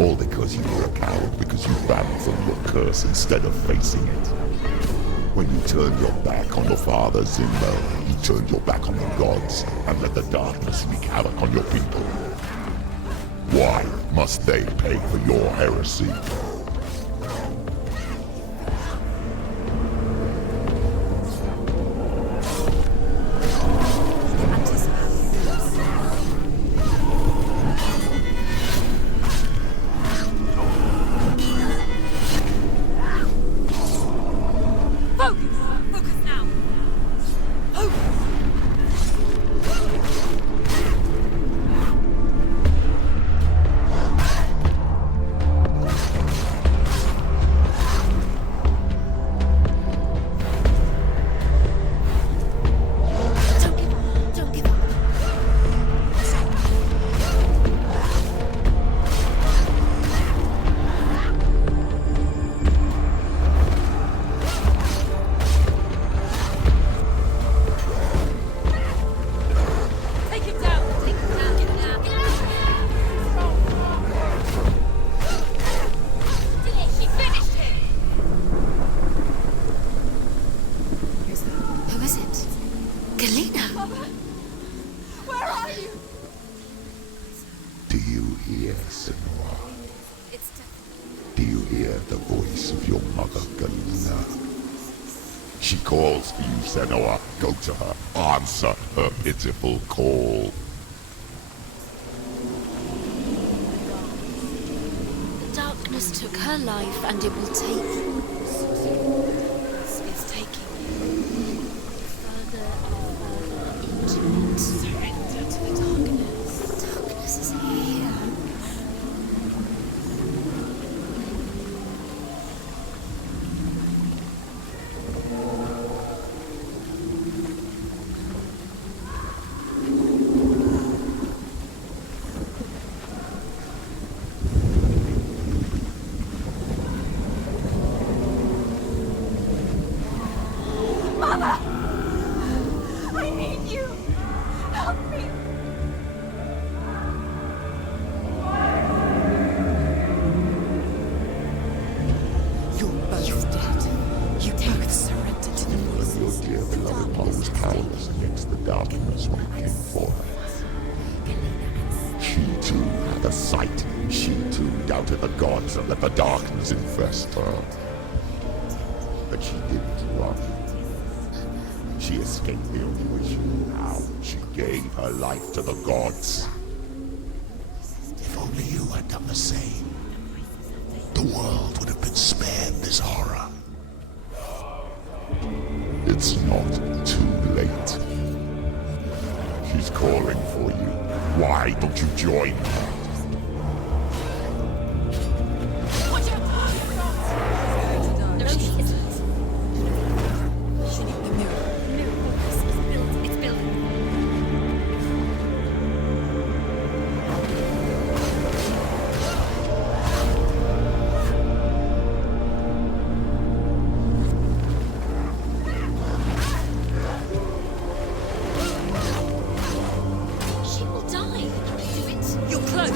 All because you were a coward, because you ran from your curse instead of facing it. When you turned your back on your father, Zinbel, you turned your back on the gods and let the darkness wreak havoc on your people. Why must they pay for your heresy? hear, Senua? Do you hear the voice of your mother, Galena? She calls for you, Senua. Go to her. Answer her pitiful call. The darkness took her life, and it will take you. It's taking you further and further into it. Surrender to the darkness. The darkness is here. And let the darkness infest her. But she didn't run. She escaped the only way she knew how. She gave her life to the gods. If only you had done the same, the world would have been spared this horror. It's not too late. She's calling for you. Why don't you join her? You're close.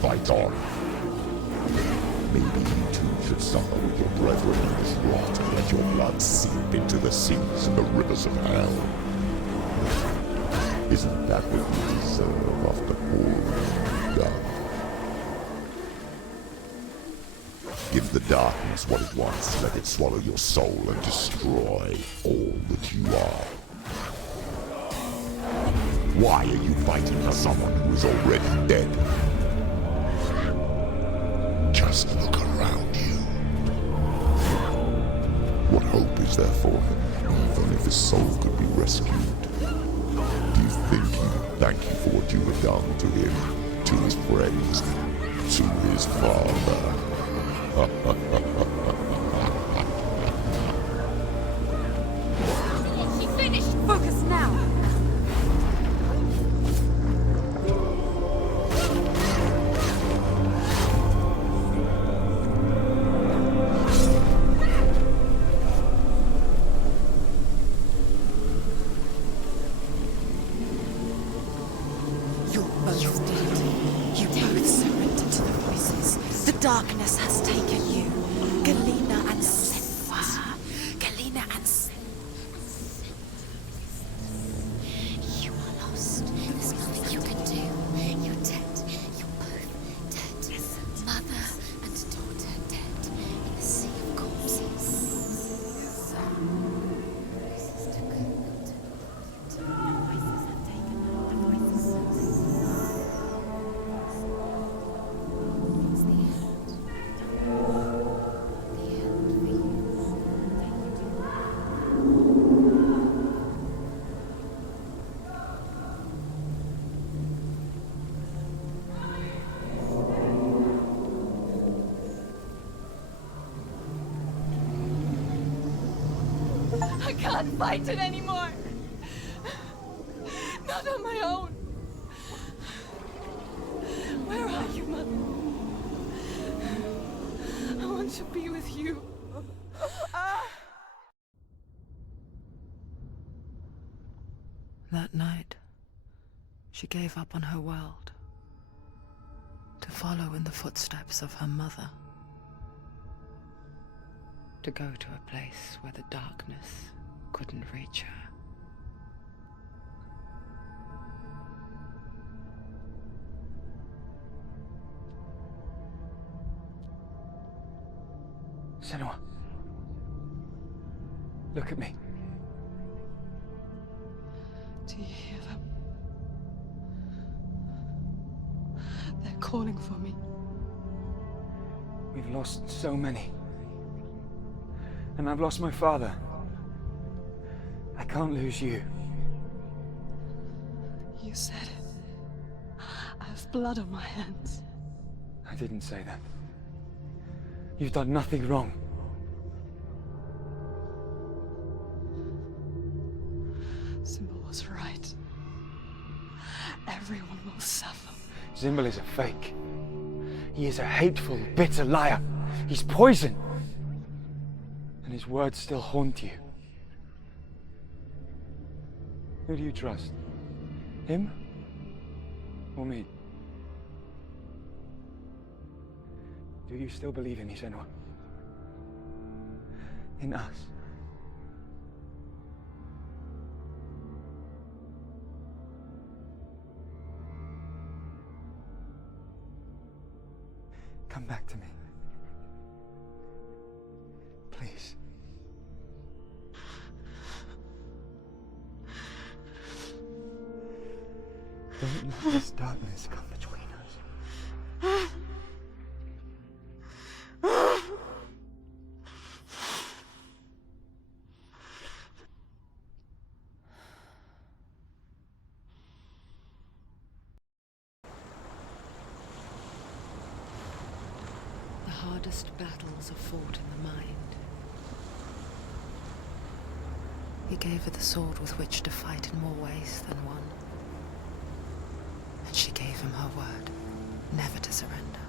fight on. Maybe you too should suffer with your brethren in this rot and let your blood seep into the seas and the rivers of hell. Isn't that what you deserve after all you've done? Give the darkness what it wants, let it swallow your soul and destroy all that you are. Why are you fighting for someone who is already dead? Just look around you. What hope is there for him, even if his soul could be rescued? Do you think he would thank you for what you have done to him, to his friends, to his father? She finished! Focus now! Darkness has taken you. Galena and Senua. Galena and You are lost. There's nothing you can do. You're dead. You're both dead. Mother and daughter dead in a sea of corpses. I can't fight it anymore. Not on my own. Where are you, Mother? I want to be with you. That night, she gave up on her world to follow in the footsteps of her mother, to go to a place where the darkness couldn't reach her. Senua, look at me. Do you hear them? They're calling for me. We've lost so many. And I've lost my father. I can't lose you. You said it. I have blood on my hands. I didn't say that. You've done nothing wrong. Symbol was right. Everyone will suffer. Zimbel is a fake. He is a hateful, bitter liar. He's poison. And his words still haunt you. Who do you trust? Him? Or me? Do you still believe in me, Senua? In us? Come back to me. Please. Don't let this darkness come between us. The hardest battles are fought in the mind. He gave her the sword with which to fight in more ways than one. And she gave him her word, never to surrender.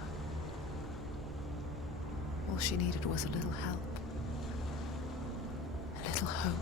All she needed was a little help, a little hope.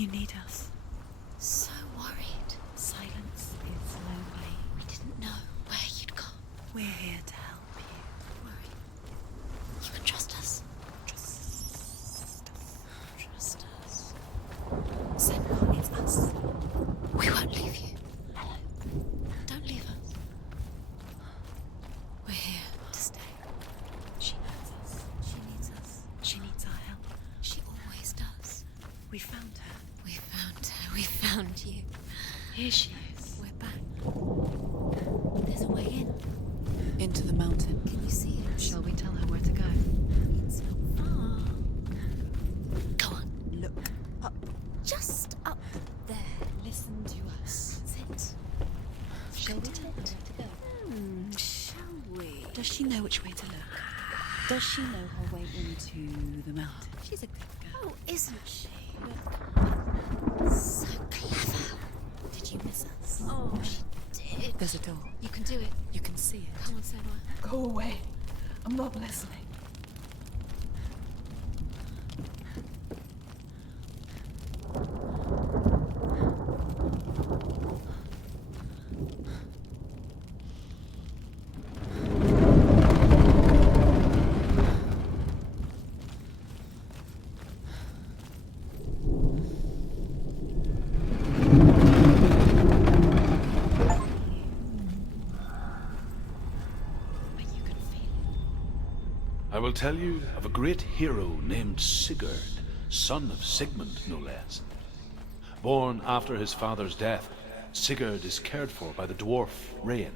You need us. So worried. Silence is lonely. We didn't know where you'd gone. We're here to help you. Don't worry. You can trust us. Trust us. Senua, it's us. We won't leave you. Hello. Don't leave us. We're here to stay. She needs us. She needs us. She needs our help. She always does. We found her. We found her. We found you. Here she is. We're back. There's a way in. Into the mountain. Can you see it? Shall we tell her where to go? It's not far. Go on. Look up. Just up there. Listen to us. That's it. Shall we tell her where to go? Shall we? Does she know which way to look? Does she know her way into the mountain? She's a good girl. Oh, isn't she? Look. So clever. Did you miss us? Oh, she did. There's a door. You can do it. You can see it. Come on, Senua. Go away. I'm not listening. I will tell you of a great hero named Sigurd, son of Sigmund, no less. Born after his father's death, Sigurd is cared for by the dwarf Rain.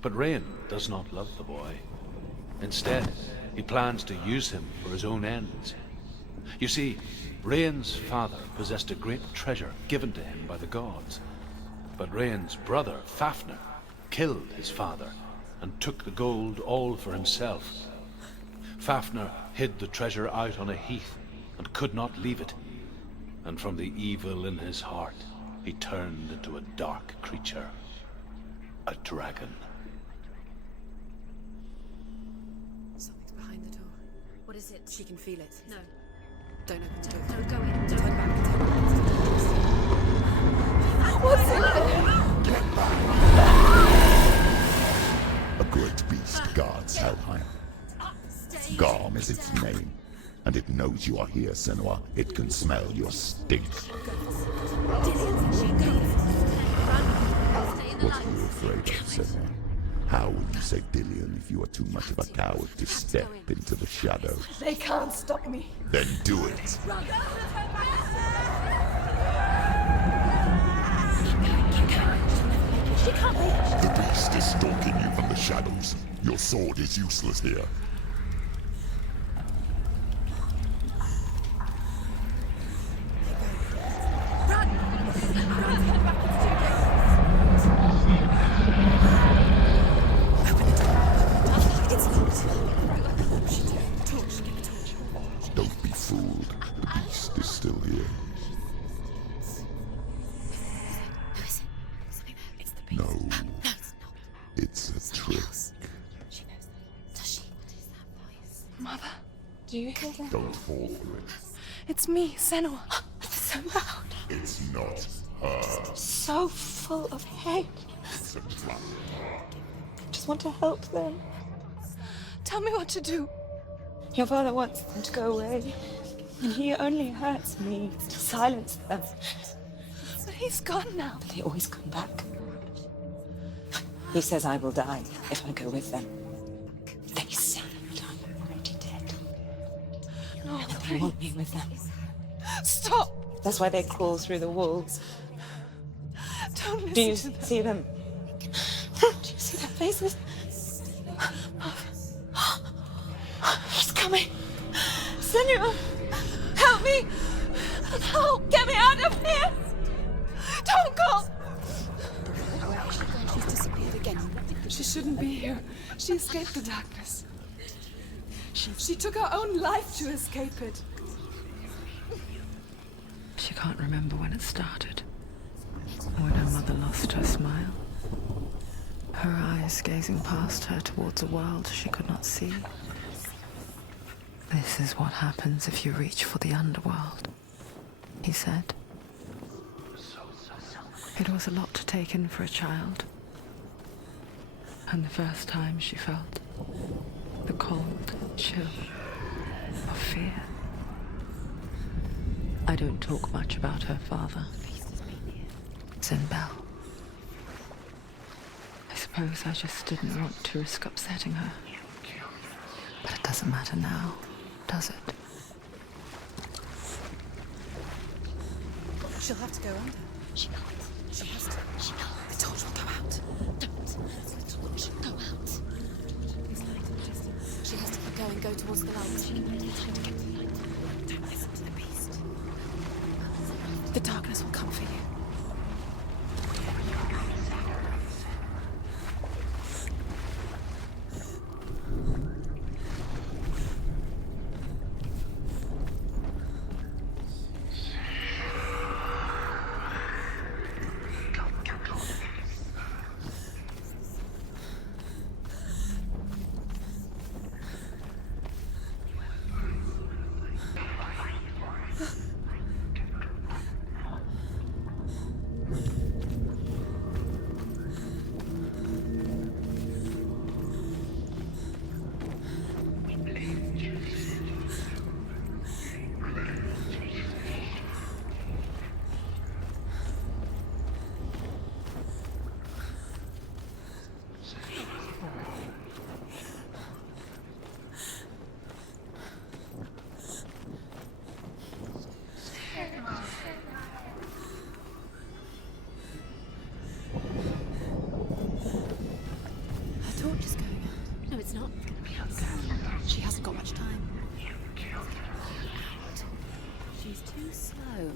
But Rain does not love the boy. Instead, he plans to use him for his own ends. You see, Rain's father possessed a great treasure given to him by the gods. But Rain's brother, Fafnir, killed his father and took the gold all for himself. Fafnir hid the treasure out on a heath and could not leave it. And from the evil in his heart, he turned into a dark creature. A dragon. Something's behind the door. What is it? She can feel it. No. Don't open the door. Don't go in. Turn back. Turn back. What's in there? Get back! A great beast guards Helheim. Garm is its name, and it knows you are here, Senua. It can smell your stink. What are you afraid of, Senua? How will you save Dillion if you are too much of a coward to step into the shadows? They can't stop me. Then do it! The beast is stalking you from the shadows. Your sword is useless here. Don't be fooled. The beast is still here. No. It's a trick. Mother, do you hear that? Don't fall for it. It's me, Senua. It's so loud. It's not her. So full of hate. It's a trap. I just want to help them. Tell me what to do. Your father wants them to go away, and he only hurts me to silence them. But he's gone now. They always come back. He says I will die if I go with them. They say that I'm already dead. No, They want me with them. Stop! That's why they crawl through the walls. Don't listen Do you to them. see them? Do you see their faces? He's coming. Senua, help me! Help! Get me out of here! Don't go! She's disappeared again. She shouldn't be here. She escaped the darkness. She took her own life to escape it. She can't remember when it started, or when her mother lost her smile. Her eyes gazing past her towards a world she could not see. This is what happens if you reach for the underworld, he said. It was a lot to take in for a child. And the first time she felt the cold chill of fear. I don't talk much about her father, Sinbel. I suppose I just didn't want to risk upsetting her. But it doesn't matter now, does it? She'll have to go under. She can't. She has to. She can't. The torch will go out. Don't. The torch go out. She has to keep going, go towards the light. She needs time to get to the light. Don't listen to the beast. The darkness will come for you. She hasn't got much time. She's too slow.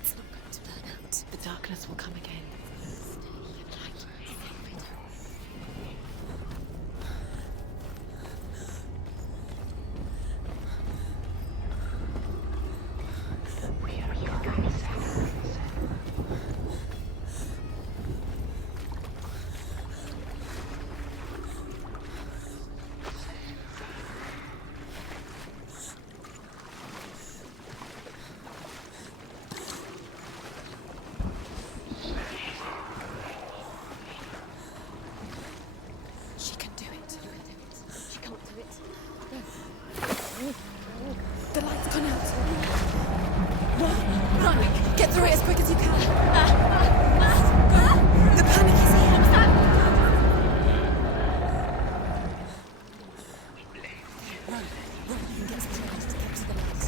It's not going to burn out. The darkness will come again. The light's gone out. Run! Get through it as quick as you can. The panic is here. Run! Get to the light. Get to the light.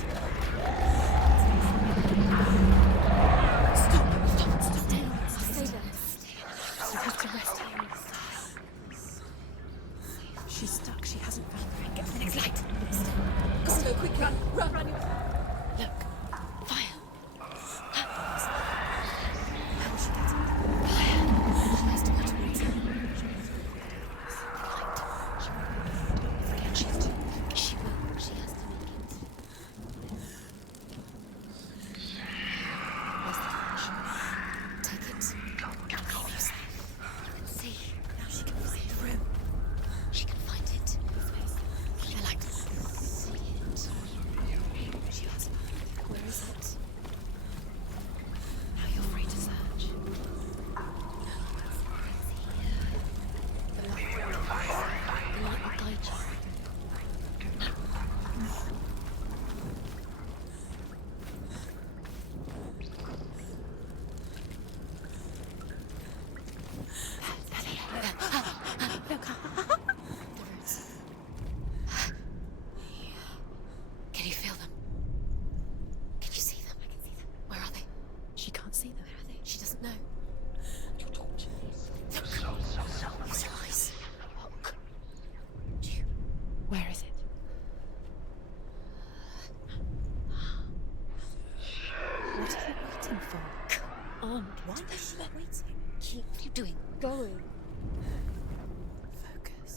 Stop! Stay there. You have to rest here. She's stuck. She hasn't found the ring. Get to the next light. Let's go quick. Run. Look. Fire. How is she getting? Fire. She has to go towards her. Forget she has to. She will. She has to make it. Where's the torch? Take it. Keep yourself. You can see. Now she can see through. She can find it. The light. See it. She has it. Where is it? Now you're free to search. The light will guide you. Can you feel them? Can you see them? I can see them. Where are they? She can't see them. Where are they? She doesn't know. Your torch. Look. Use your eyes. Look. Where is it? What are you waiting for? Come on. What are you waiting? Keep doing. Going. Focus.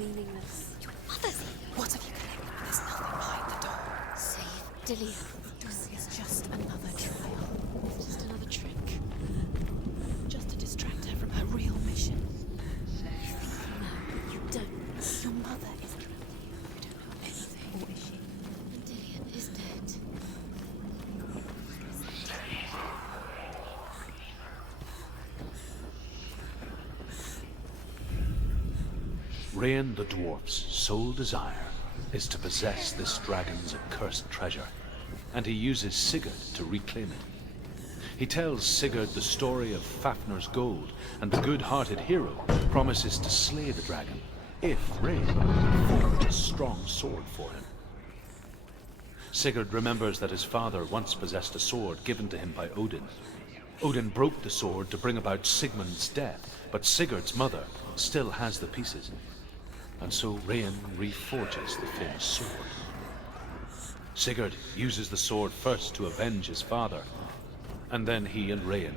meaningless. Your mother's here. What have you collected? There's nothing behind the door. Save Dillian. It's just another trial. It's just another trick. Just to distract her from her real mission. You think you know, but you don't. Your mother isn't around here. You don't know anything. Or is she? Dillian is dead. Rain the dwarf's sole desire is to possess this dragon's accursed treasure, and he uses Sigurd to reclaim it. He tells Sigurd the story of Fafnir's gold, and the good-hearted hero promises to slay the dragon if Rain forged a strong sword for him. Sigurd remembers that his father once possessed a sword given to him by Odin. Odin broke the sword to bring about Sigmund's death, but Sigurd's mother still has the pieces. And so Rain reforges the famous sword. Sigurd uses the sword first to avenge his father, and then he and Rain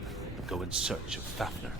go in search of Fafnir.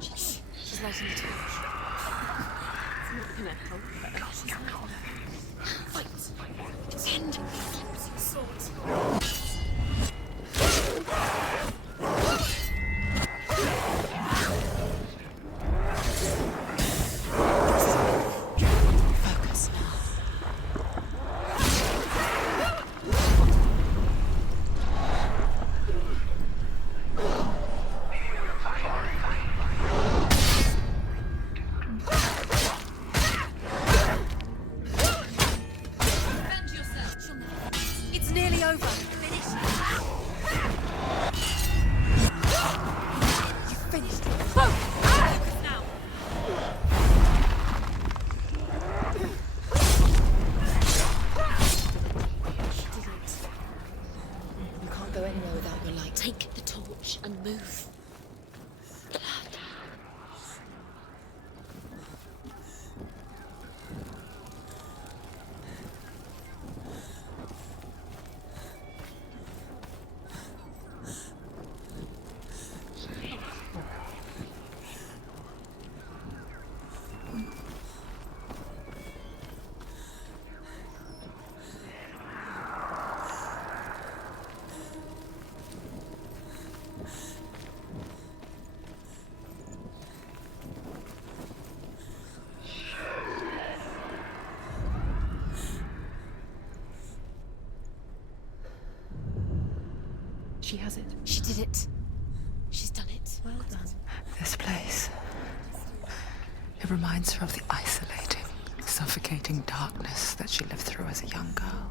She's lighting the torch. It's not gonna help her. She's like that. Fight! Send! Flips your sword. Focus now. She has it. She did it. She's done it. Well done. This place. It reminds her of the isolating, suffocating darkness that she lived through as a young girl.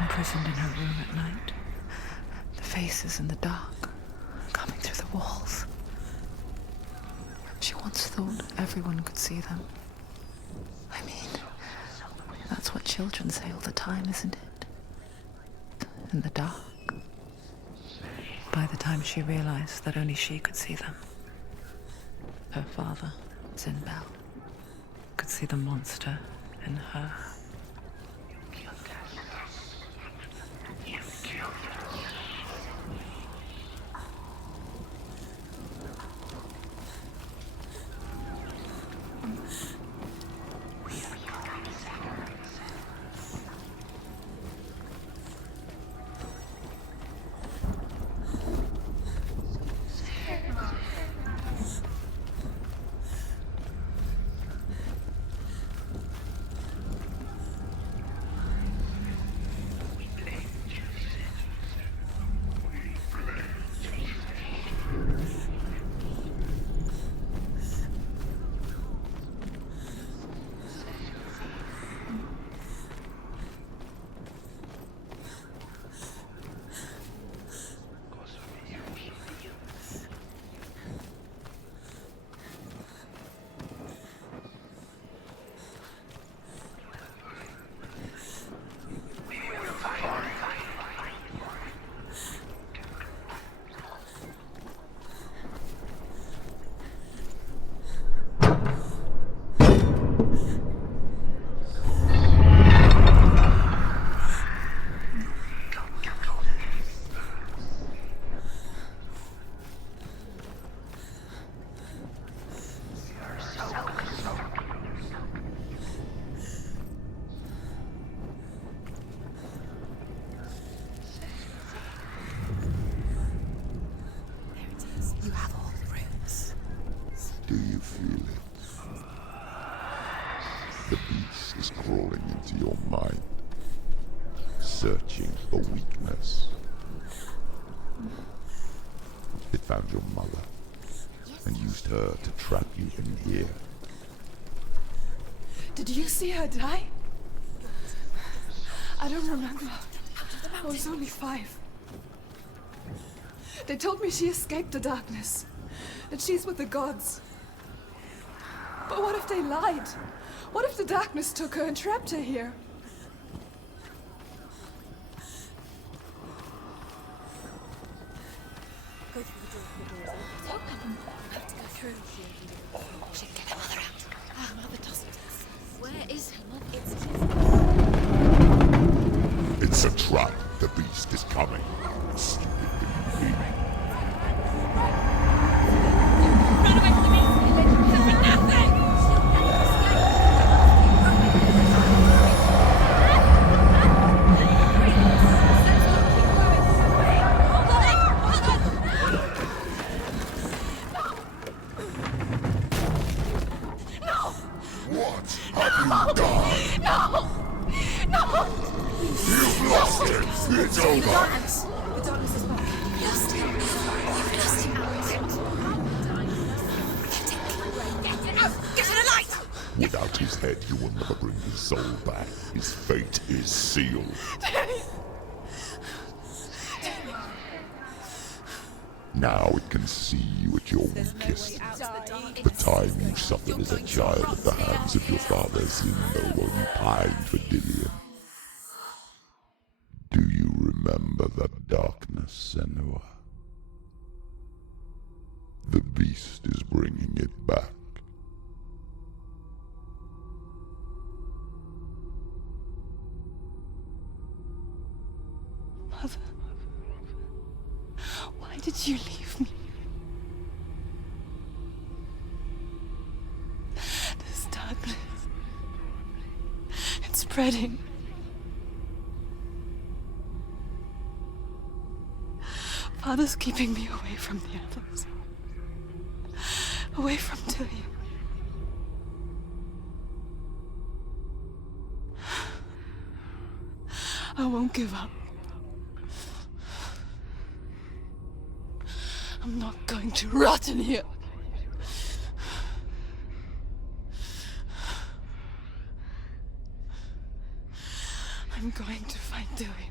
Imprisoned in her room at night. The faces in the dark, coming through the walls. She once thought everyone could see them. I mean, that's what children say all the time, isn't it? In the dark. By the time she realized that only she could see them, her father, Zinbel, could see the monster in her. crawling into your mind, searching for weakness. It found your mother and used her to trap you in here. Did you see her die? I don't remember. I was only 5. They told me she escaped the darkness, that she's with the gods. But what if they lied? What if the darkness took her and trapped her here? Go through the door. It's open. We have to go through. We should get her mother out. Her mother doesn't exist. Where is her mother? It's a trap. The beast is coming. Stupid baby. Run away from the beast! For nothing! You've lost it! It's over! The darkness is back. Lost him. You've lost him. Get to the light! Without his head, you will never bring his soul back. His fate is sealed. Now it can see you at your weakest. The time you suffered as a child at the hands of your fathers in no one pined for Dillion. Do you remember that darkness, Senua? The beast is bringing it back. Mother, why did you leave me? This darkness, it's spreading. Father's keeping me away from the others. Away from Tahi. I won't give up. I'm not going to rot in here. I'm going to find Tahi.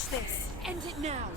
Finish this! End it now!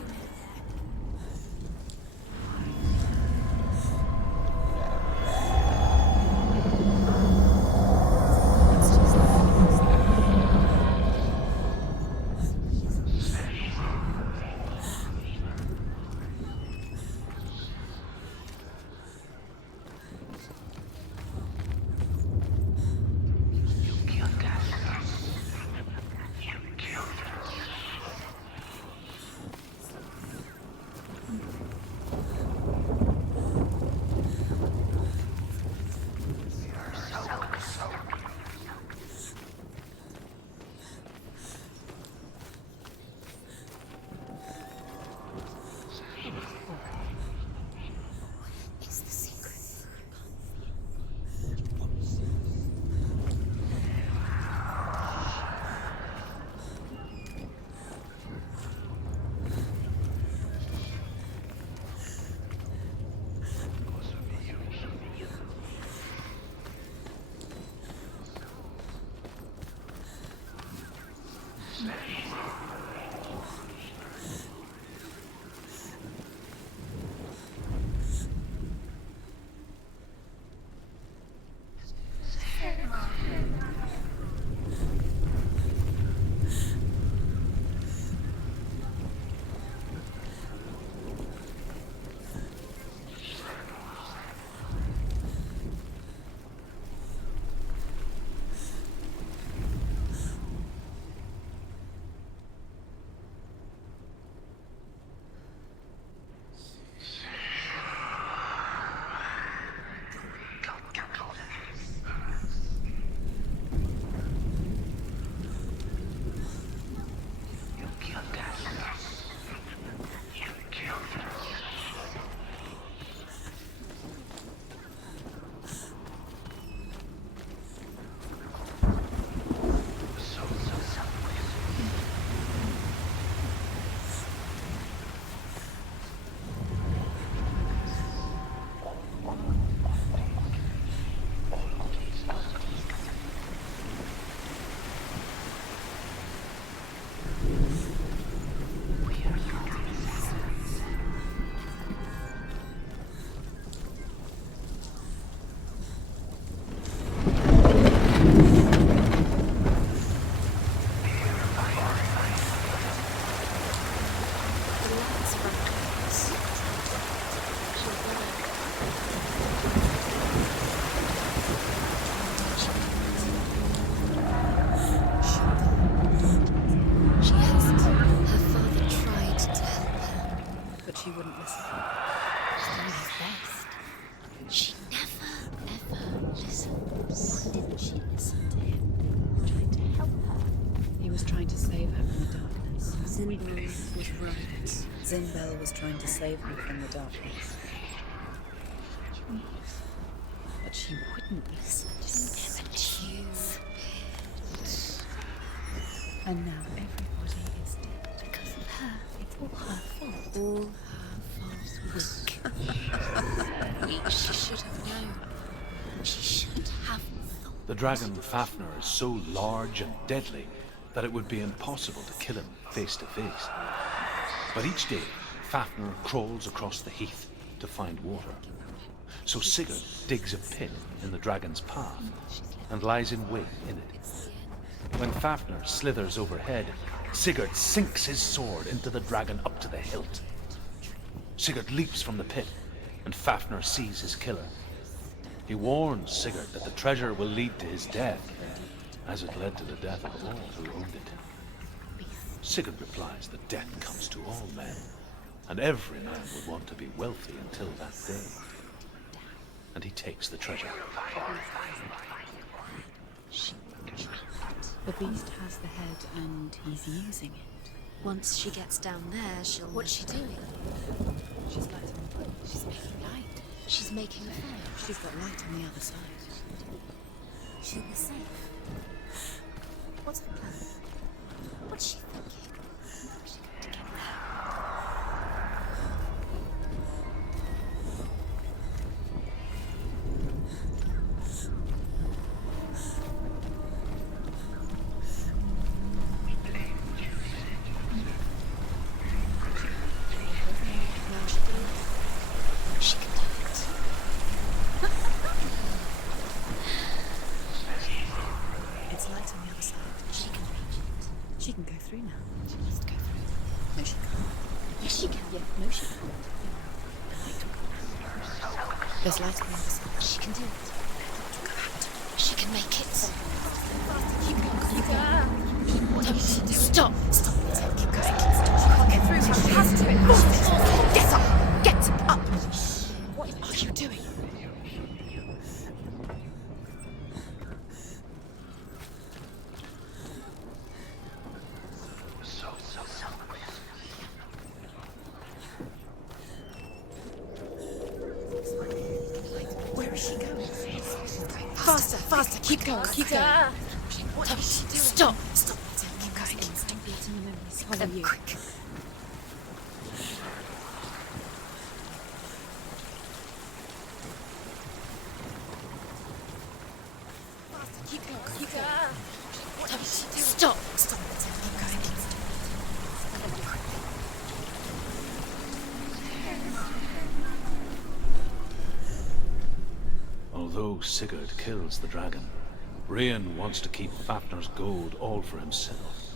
Zinbel was trying to save her from the darkness. But she wouldn't listen. And now everybody is dead. Because of her. It's all her fault. All her fault. She should have known. She should have thought. The dragon Fafnir is so large and deadly that it would be impossible to kill him face to face. But each day, Fafnir crawls across the heath to find water. So Sigurd digs a pit in the dragon's path and lies in wait in it. When Fafnir slithers overhead, Sigurd sinks his sword into the dragon up to the hilt. Sigurd leaps from the pit, and Fafnir sees his killer. He warns Sigurd that the treasure will lead to his death, as it led to the death of all who owned it. Sigurd replies that death comes to all men, and every man would want to be wealthy until that day. And he takes the treasure. The beast has the head and he's using it. Once she gets down there, she'll... What's she doing? She's lighting the fire. She's making light. She's making a fire. She's got light on the other side. She'll be safe. What's her plan? What's she thinking? How's she going to get there? through now. She must go through. No, she can't. Yes, she can. Yeah, no, she can't. There's light around us. She can do it. Go out. She can make it. Keep going. Don't stop. Stop. Keep going. She can't get through. She has to. Get up. Get up. What are you doing? Faster, keep going. What is she doing? Stop. Keep going. Stop letting the memories follow you. Quick. Faster, keep going. What is she doing? Stop. Keep going. Although Sigurd kills the dragon, Rian wants to keep Fafnir's gold all for himself.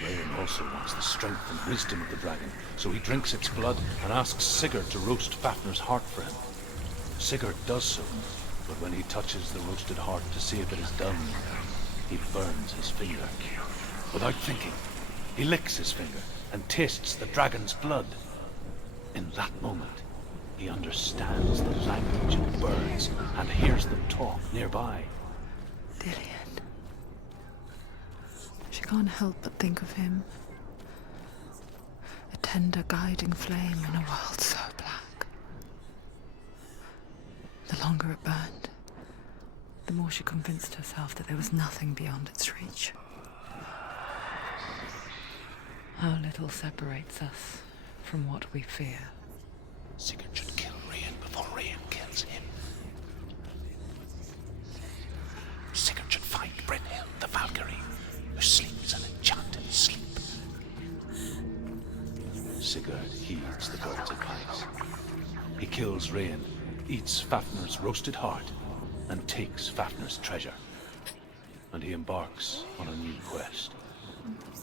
Rian also wants the strength and wisdom of the dragon, so he drinks its blood and asks Sigurd to roast Fafnir's heart for him. Sigurd does so, but when he touches the roasted heart to see if it is done, he burns his finger. Without thinking, he licks his finger and tastes the dragon's blood. In that moment, he understands the language of birds and hears them talk nearby. Dillion. She can't help but think of him. A tender guiding flame in a world so black. The longer it burned, the more she convinced herself that there was nothing beyond its reach. How little separates us from what we fear. Sigurd should kill Rian before Rian kills him. Sigurd should find Brynhild, the Valkyrie, who sleeps an enchanted sleep. Sigurd heeds the bird's advice. He kills Rian, eats Fafnir's roasted heart, and takes Fafnir's treasure. And he embarks on a new quest.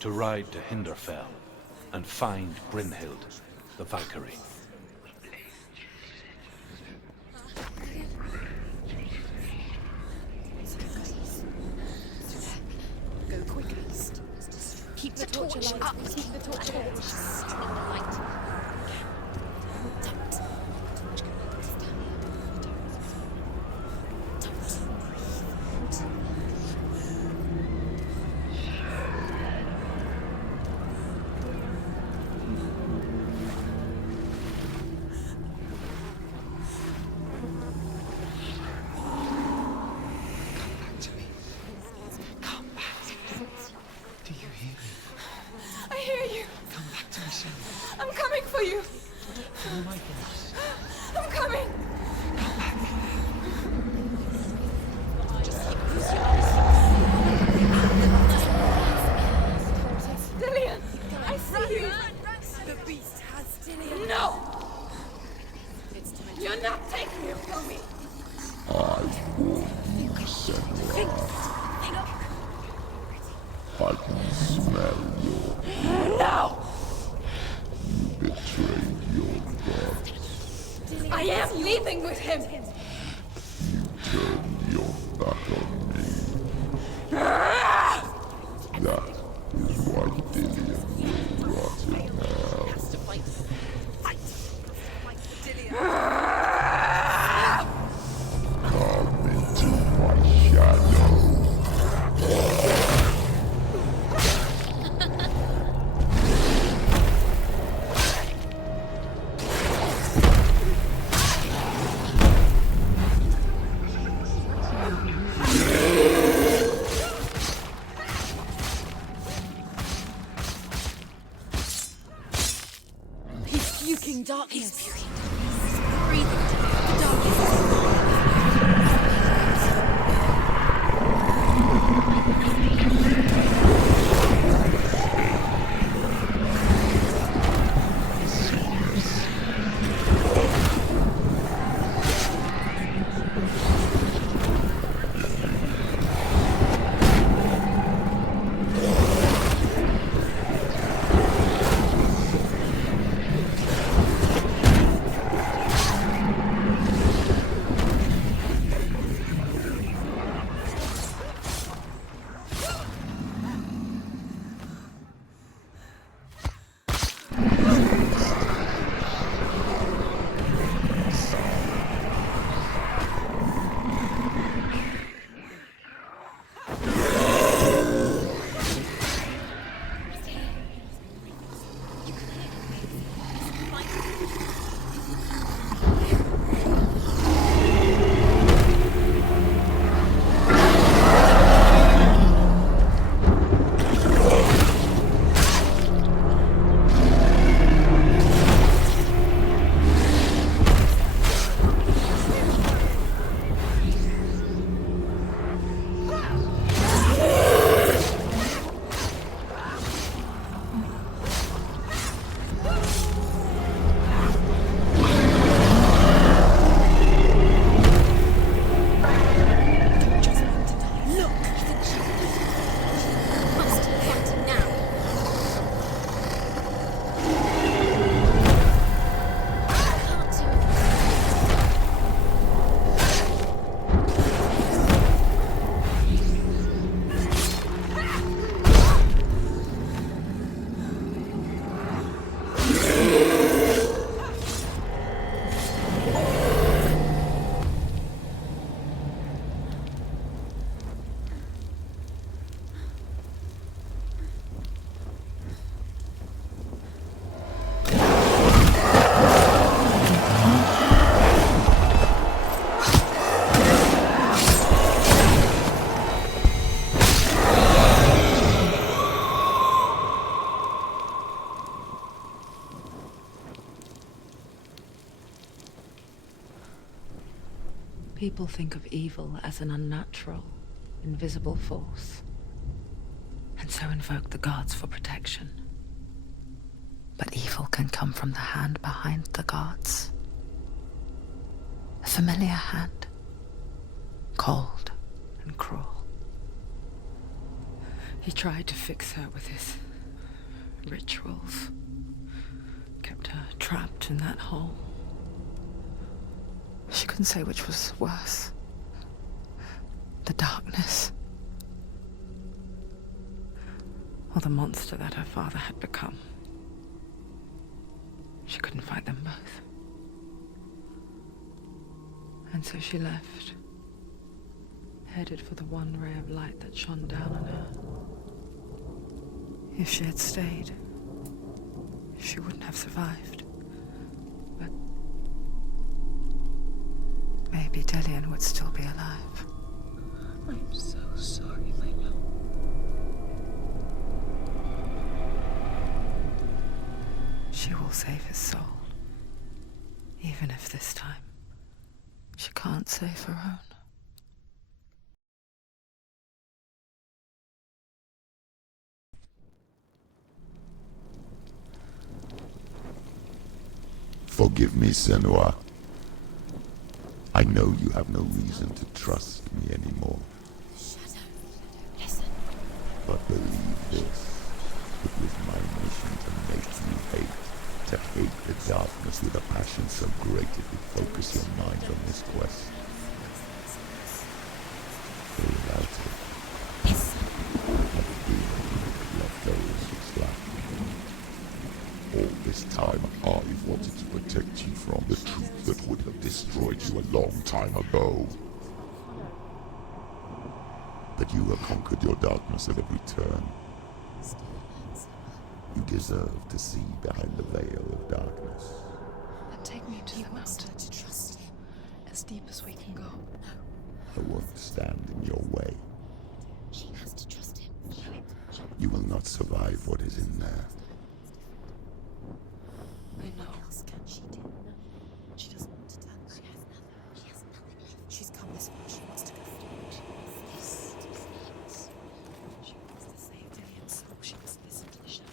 To ride to Hinderfell and find Brynhild, the Valkyrie. Go quickly. Keep the torch alight. Keep the torch alight. Just in the light. People think of evil as an unnatural, invisible force, and so invoke the gods for protection. But evil can come from the hand behind the gods. A familiar hand, cold and cruel. He tried to fix her with his rituals, kept her trapped in that hole. She couldn't say which was worse. The darkness, or the monster that her father had become. She couldn't fight them both. And so she left, headed for the one ray of light that shone down on her. If she had stayed, she wouldn't have survived. But maybe Delian would still be alive. I'm so sorry, my love. She will save his soul, even if this time she can't save her own. Forgive me, Senua. I know you have no reason to trust me anymore. Shadow, listen. But believe this, it was my mission to make you hate. To hate the darkness with a passion so great it would focus your mind on this quest. Without it, I've been left over its lap. All this time, I've wanted to protect you from the truth that would have destroyed you a long time ago. But you have conquered your darkness at every turn. You deserve to see behind the veil of darkness. Then take me to the mountain. To trust him. As deep as we can go. I won't stand in your way. She has to trust him. You will not survive what is in there. I know. What else can she do? She doesn't want to turn back. She has nothing left. She's come this far. She wants to go forward. She wants to save Delian's soul. She must listen to the shadow.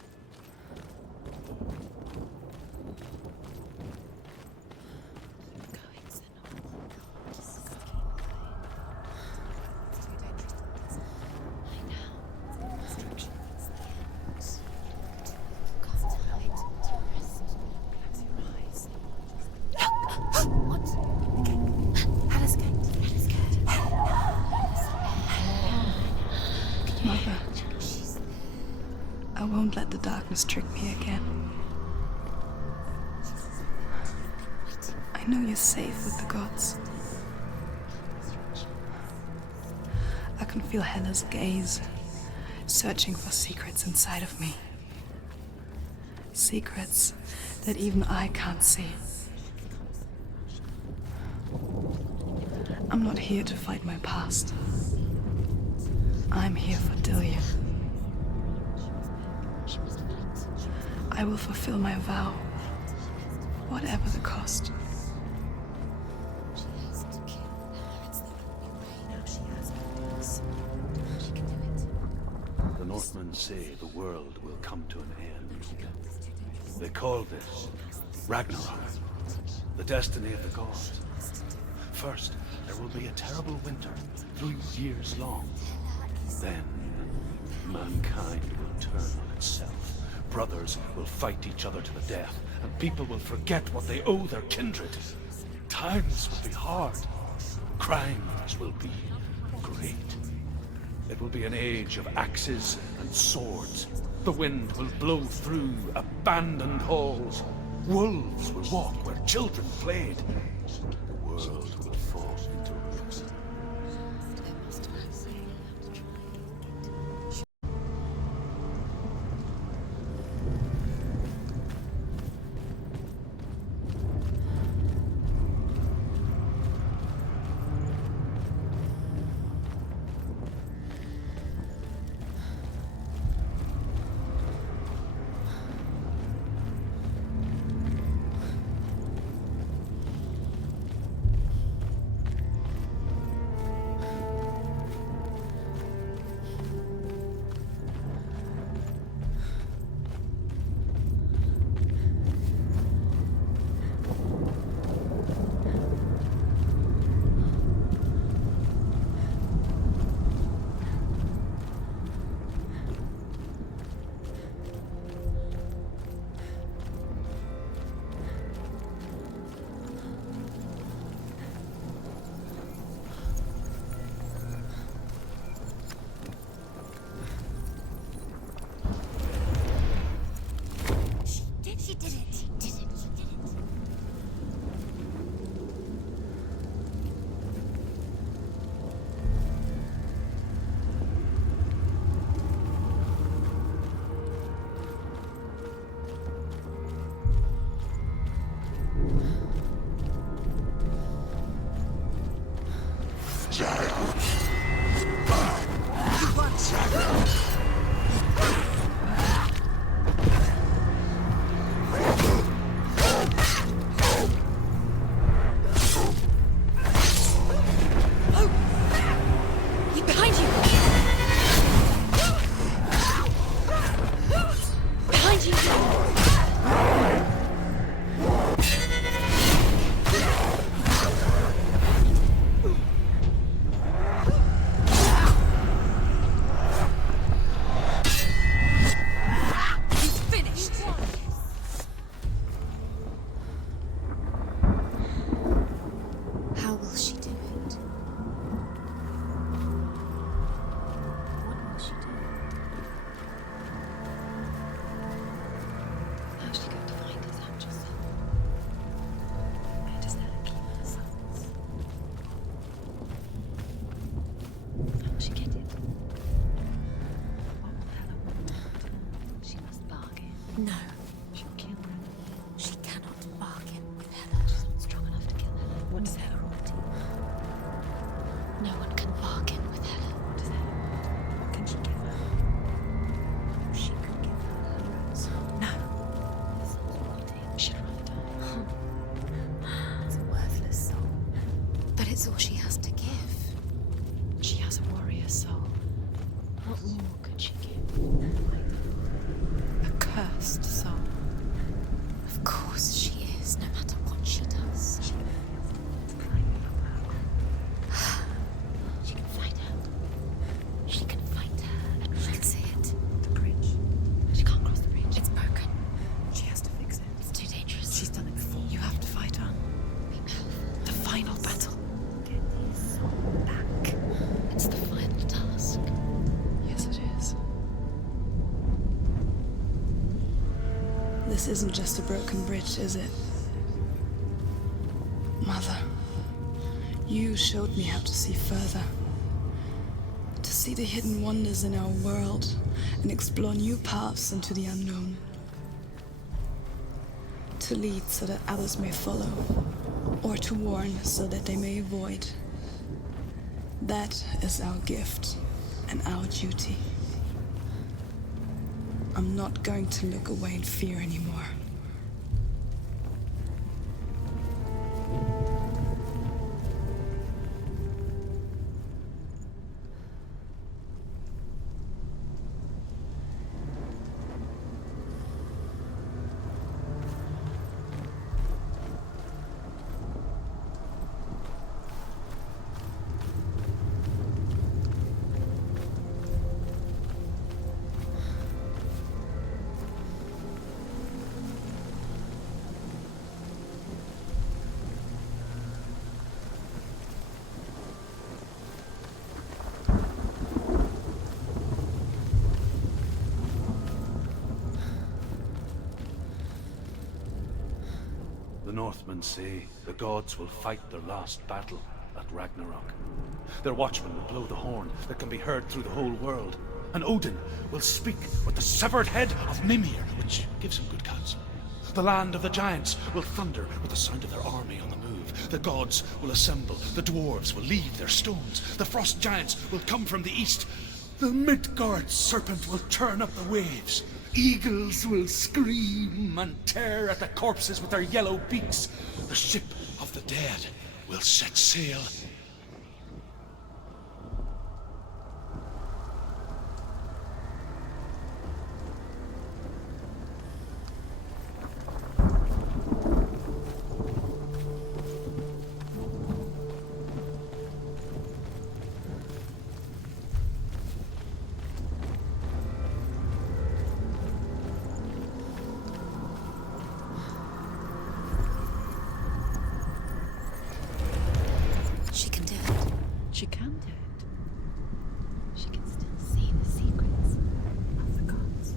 Going, Senua. It's too dangerous to listen. I know. Destruction is the end. Can't hide to rest. Close your eyes. What? Alice Gate. Alice Gate. Mother, I won't let the darkness trick me again. I know you're safe with the gods. I can feel Hela's gaze, searching for secrets inside of me. Secrets that even I can't see. I'm not here to fight my past. I'm here for Delian. I will fulfill my vow, whatever the cost. The Northmen say the world will come to an end. They call this Ragnarok, the destiny of the gods. First, there will be a terrible winter, 3 years long. Then, mankind will turn on itself. Brothers will fight each other to the death, and people will forget what they owe their kindred. Times will be hard. Crimes will be great. It will be an age of axes and swords. The wind will blow through abandoned halls. Wolves will walk where children played. The world will fall into ruin. This isn't just a broken bridge, is it? Mother, you showed me how to see further. To see the hidden wonders in our world and explore new paths into the unknown. To lead so that others may follow, or to warn so that they may avoid. That is our gift and our duty. I'm not going to look away in fear anymore. The Northmen say the gods will fight their last battle at Ragnarok. Their watchmen will blow the horn that can be heard through the whole world. And Odin will speak with the severed head of Mimir, which gives him good counsel. The land of the giants will thunder with the sound of their army on the move. The gods will assemble. The dwarves will leave their stones. The frost giants will come from the east. The Midgard serpent will turn up the waves. Eagles will scream and tear at the corpses with their yellow beaks. The ship of the dead will set sail. She can do it. She can still see the secrets of the gods.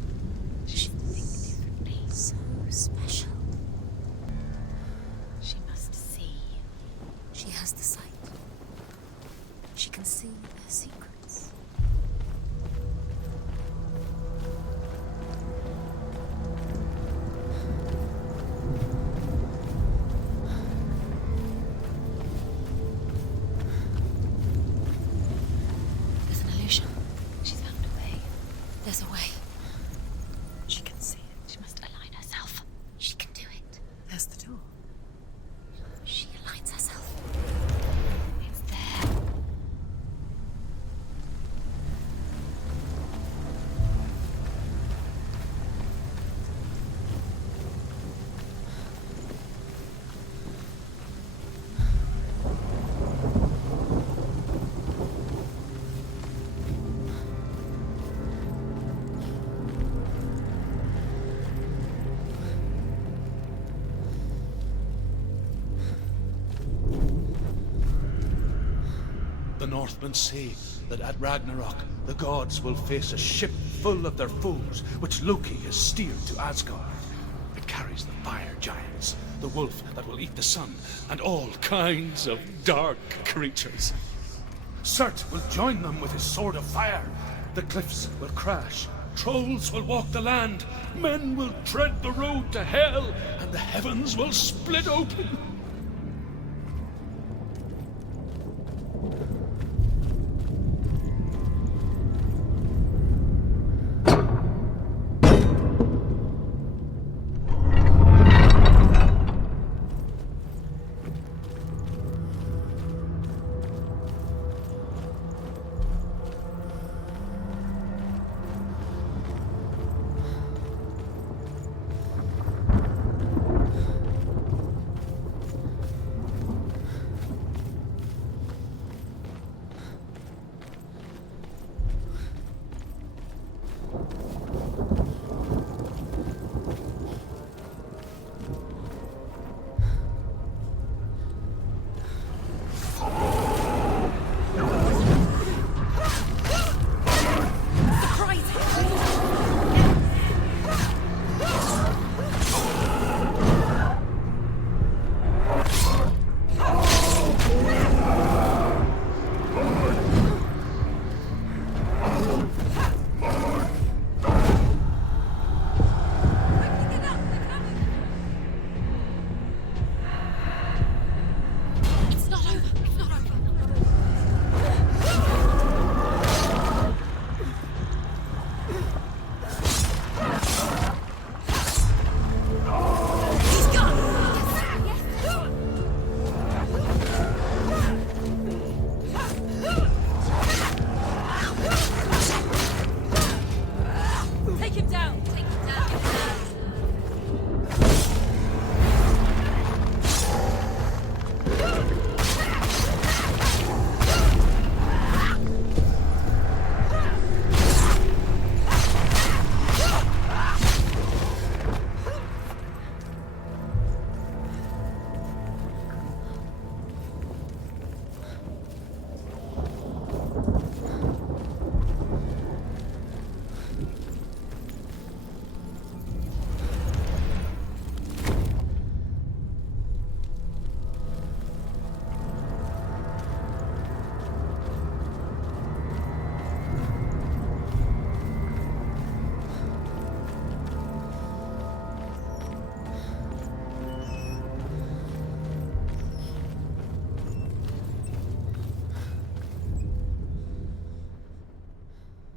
She can think differently. So special. She must see. She has the sight. She can see their secrets. She's found a way. There's a way. She can see it. She must align herself. She can do it. There's the door. She aligns herself. It's there. The Northmen say that at Ragnarok, the gods will face a ship full of their foes, which Loki has steered to Asgard. It carries the fire giants, the wolf that will eat the sun, and all kinds of dark creatures. Surt will join them with his sword of fire. The cliffs will crash. Trolls will walk the land. Men will tread the road to hell, and the heavens will split open.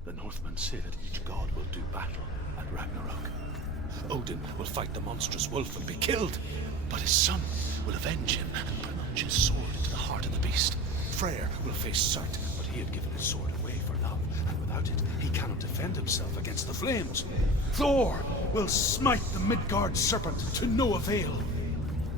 The Northmen say that each god will do battle at Ragnarok. Odin will fight the monstrous wolf and be killed, but his son will avenge him and plunge his sword into the heart of the beast. Freyr will face Surt, but he had given his sword away for love, and without it, he cannot defend himself against the flames. Thor will smite the Midgard serpent to no avail.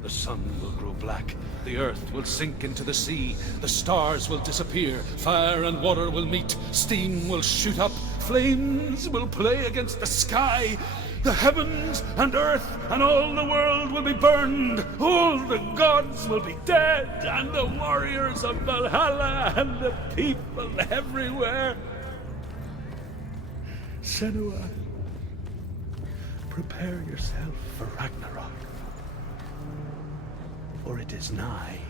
The sun will grow black, the earth will sink into the sea, the stars will disappear, fire and water will meet, steam will shoot up, flames will play against the sky. The heavens and earth and all the world will be burned. All the gods will be dead, and the warriors of Valhalla and the people everywhere. Senua, prepare yourself for Ragnarok, for it is nigh.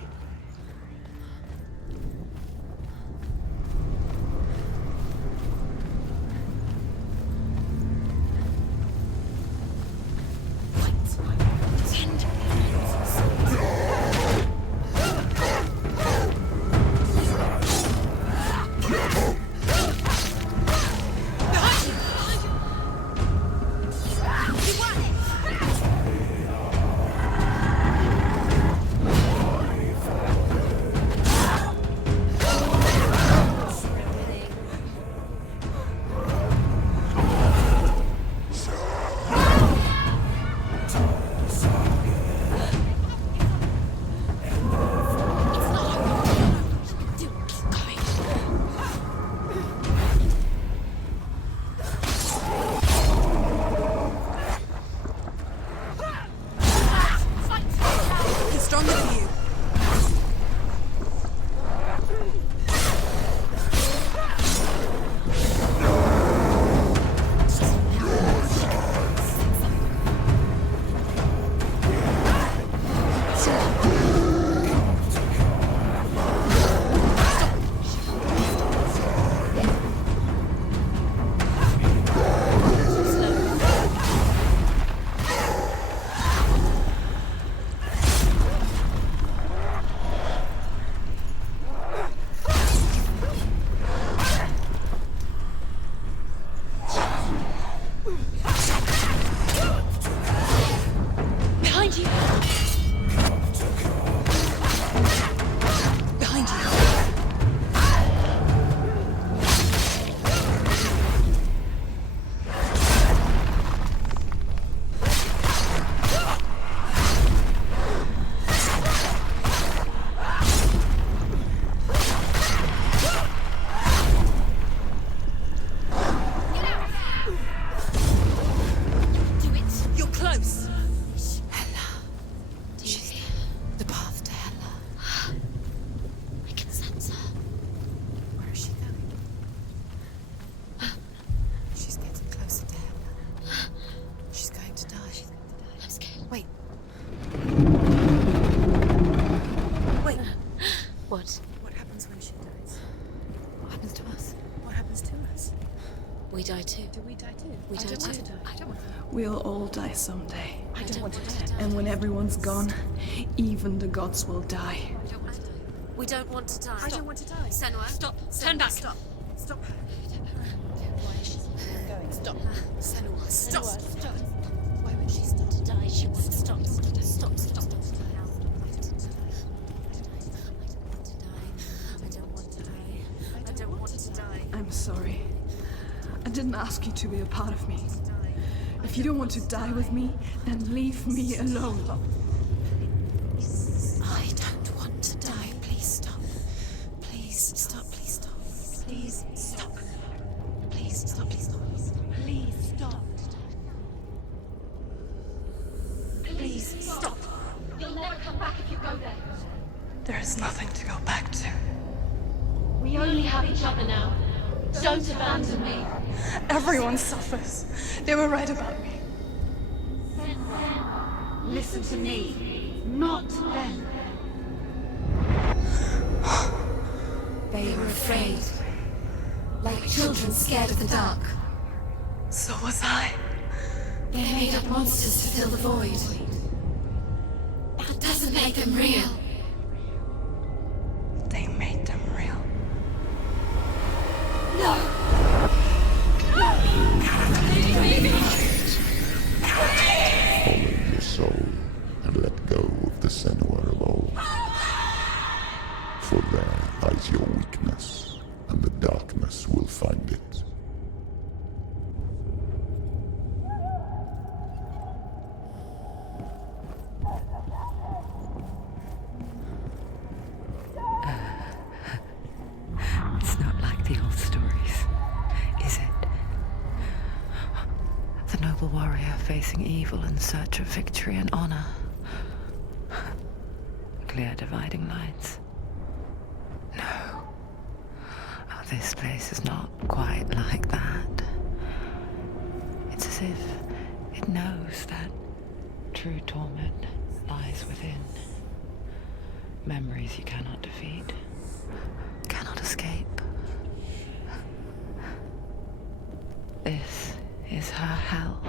We die too. Do we die too? We die too. I don't want to die. We'll all die someday. I don't want to die. And when everyone's gone, even the gods will die. I don't want to die. We don't want to die. I don't want to die. Senua, stop. Turn back. Stop. Stop her. Why is she going? Stop. Senua, Stop. Stop. Why would she stop to die? She wants to stop. Stop. Stop. I'm sorry. I didn't ask you to be a part of me. If you don't want to die with me, then leave me alone. I don't want to die. Please stop. Please stop. Please stop. Please stop. Please stop. Please stop. Please stop. Please stop. You'll never come back if you go there. There is nothing to go back to. We only have each other now. Don't abandon me. Everyone suffers. They were right about me. Listen to me. Not them. They were afraid. Like children scared of the dark. So was I. They made up monsters to fill the void. That doesn't make them real. They made them real. No! noble warrior facing evil in search of victory and honor. Clear dividing lines. No. Oh, this place is not quite like that. It's as if it knows that true torment lies within. Memories you cannot defeat, cannot escape. This is her hell.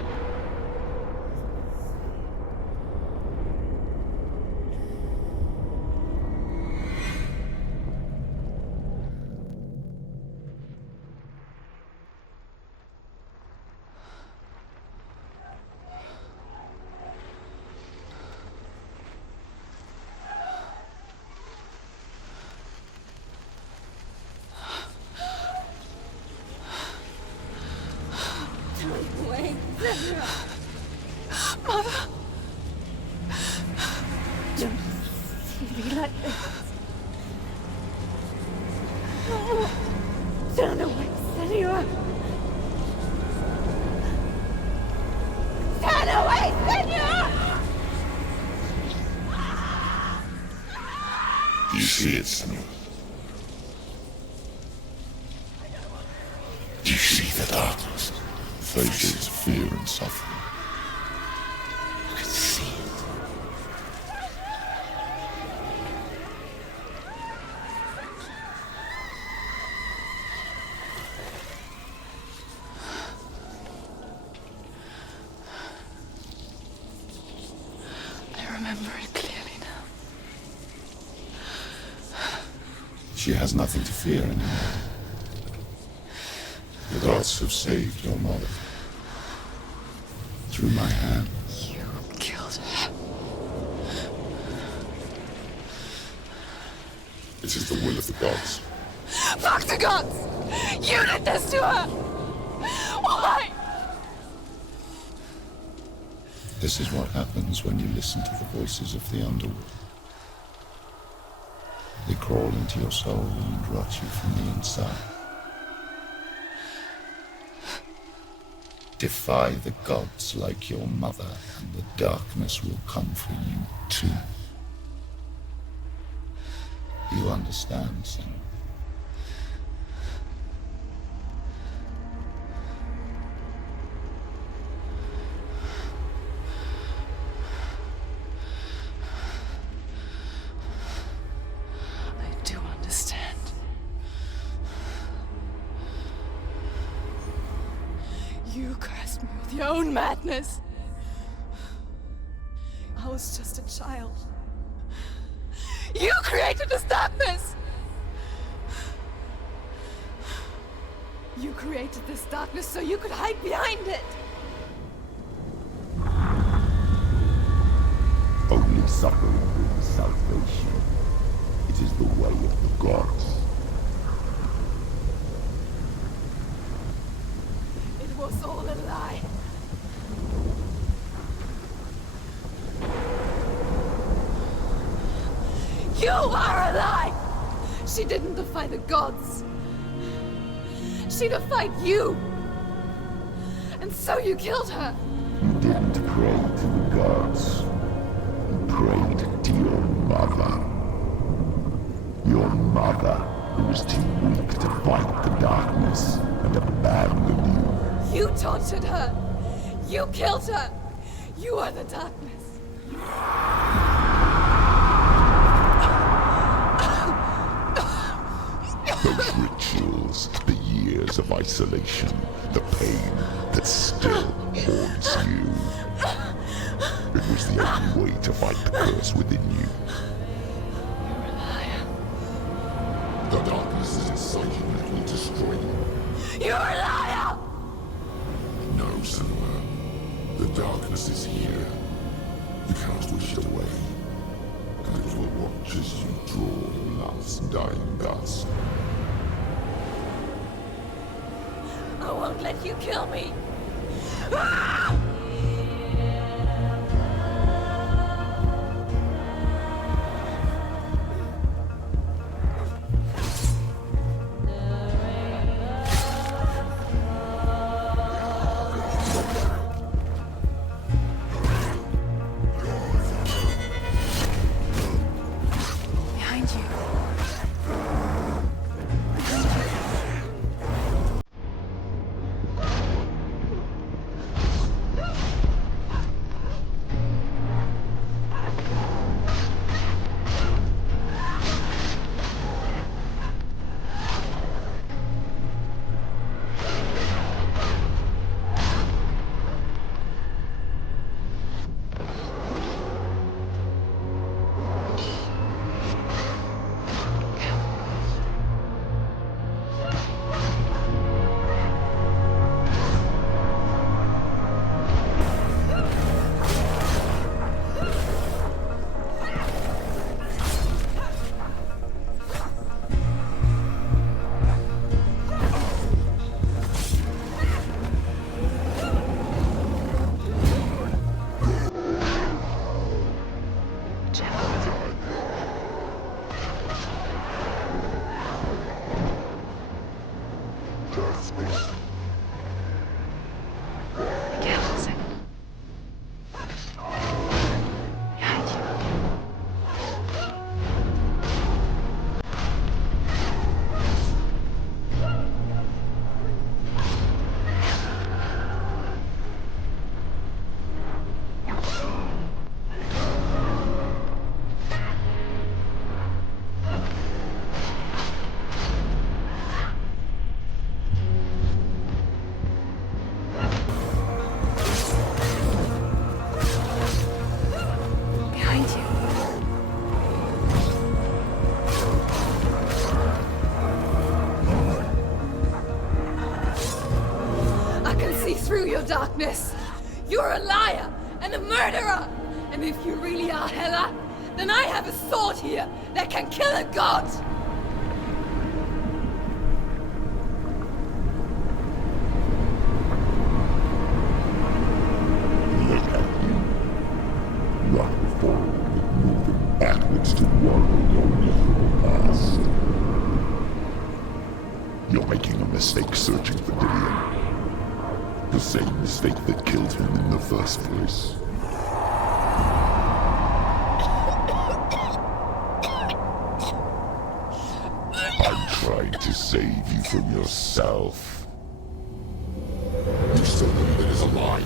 Wait, Mother! Don't be like this. Turn away, Senua! Turn away, Senua! You see it, Senua? Do you see the darkness? Faces of fear and suffering. You can see it. I remember it clearly now. She has nothing to fear anymore. The gods have saved your mother. Through my hand. You killed her. It is the will of the gods. Fuck the gods! You did this to her! Why? This is what happens when you listen to the voices of the underworld. They crawl into your soul and rot you from the inside. Defy the gods like your mother, and the darkness will come for you too. You understand, Senua? I do understand. You cursed me with your own madness. I was just a child. You created this darkness! You created this darkness so you could hide behind it! Only suffering brings salvation. It is the way of the gods. It was all a lie. You are a lie! She didn't defy the gods. She defied you. And so you killed her. You didn't pray to the gods. You prayed to your mother. Your mother, who was too weak to fight the darkness and abandoned you. You tortured her. You killed her. You are the darkness. Those rituals, the years of isolation, the pain that still haunts you. It was the only way to fight the curse within you. You're a liar. The darkness is inside you and it will destroy you. You're a liar! No, Senua. The darkness is here. You cannot wish it away. And it will watch as you draw your last dying gasp. I won't let you kill me! Ah! Darkness! You're a liar and a murderer! And if you really are Hela, then I have a sword here that can kill a god! Look at you. Running forward, moving backwards to wallow your miserable past. You're making a mistake searching for Dillion. The same mistake that killed him in the first place. I'm trying to save you from yourself. You still believe it is a lie?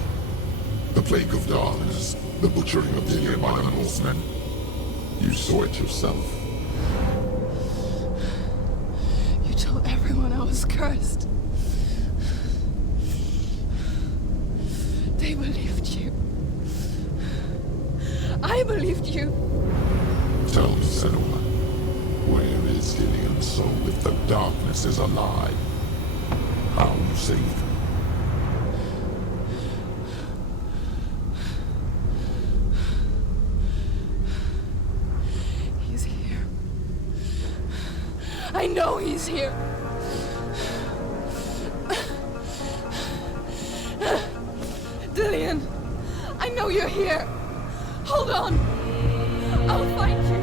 The plague of darkness, the butchering of Dillion by the Northmen. You saw it yourself. You told everyone I was cursed. They believed you. I believed you. Tell me, Senua, where is Dillion's soul if the darkness is a lie? How you save him? He's here. I know he's here. Dillion, I know you're here. Hold on. I'll find you.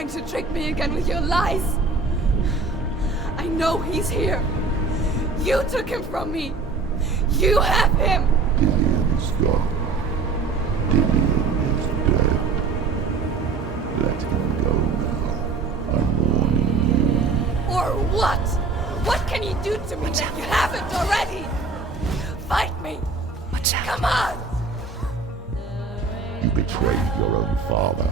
To trick me again with your lies. I know he's here. You took him from me. You have him. Dillion is gone. Dillion is dead. Let him go now. I'm warning you. Or what? What can you do to me that you haven't already? Fight me. Come on. You betrayed your own father.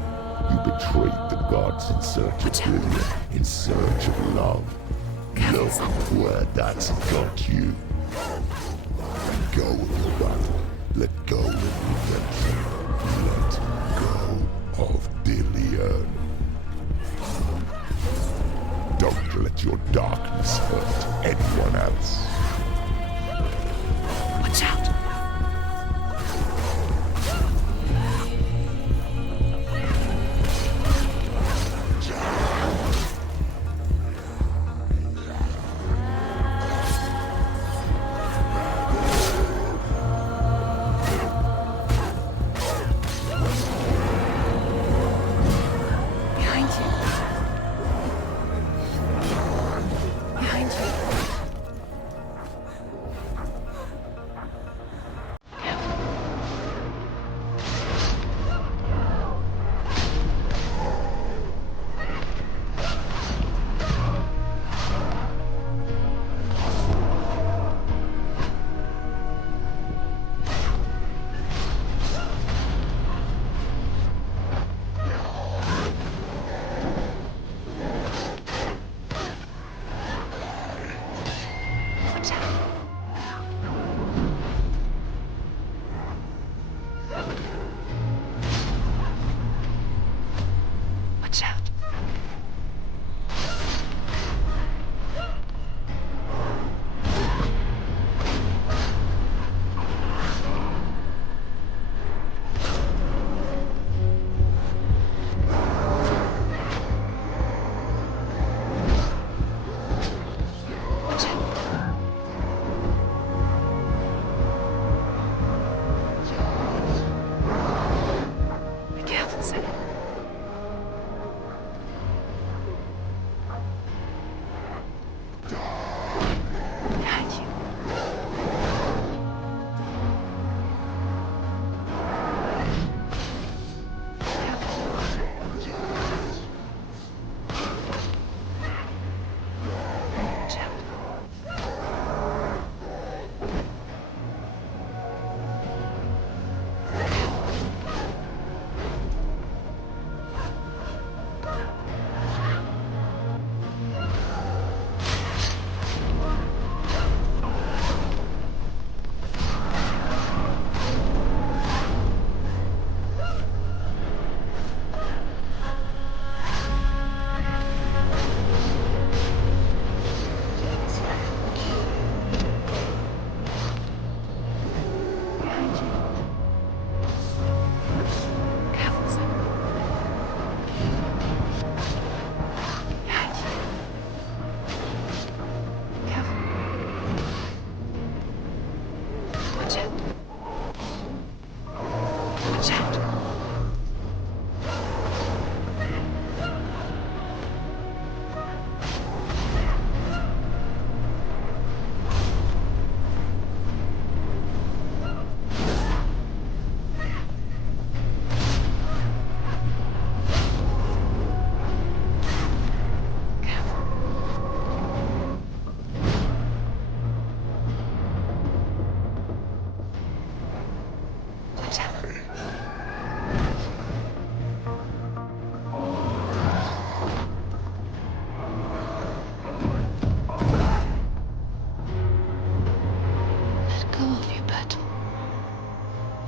You betrayed the gods in search of Dillion, in search of love. Look where that's got you. Let go of the battle. Let go of redemption. Let go of Dillion. your darkness hurt anyone else. Watch out!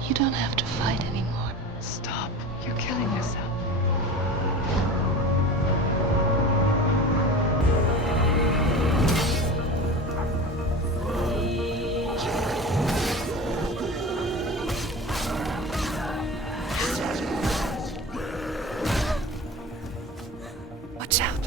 You don't have to fight anymore. Stop. You're killing yourself. Watch out.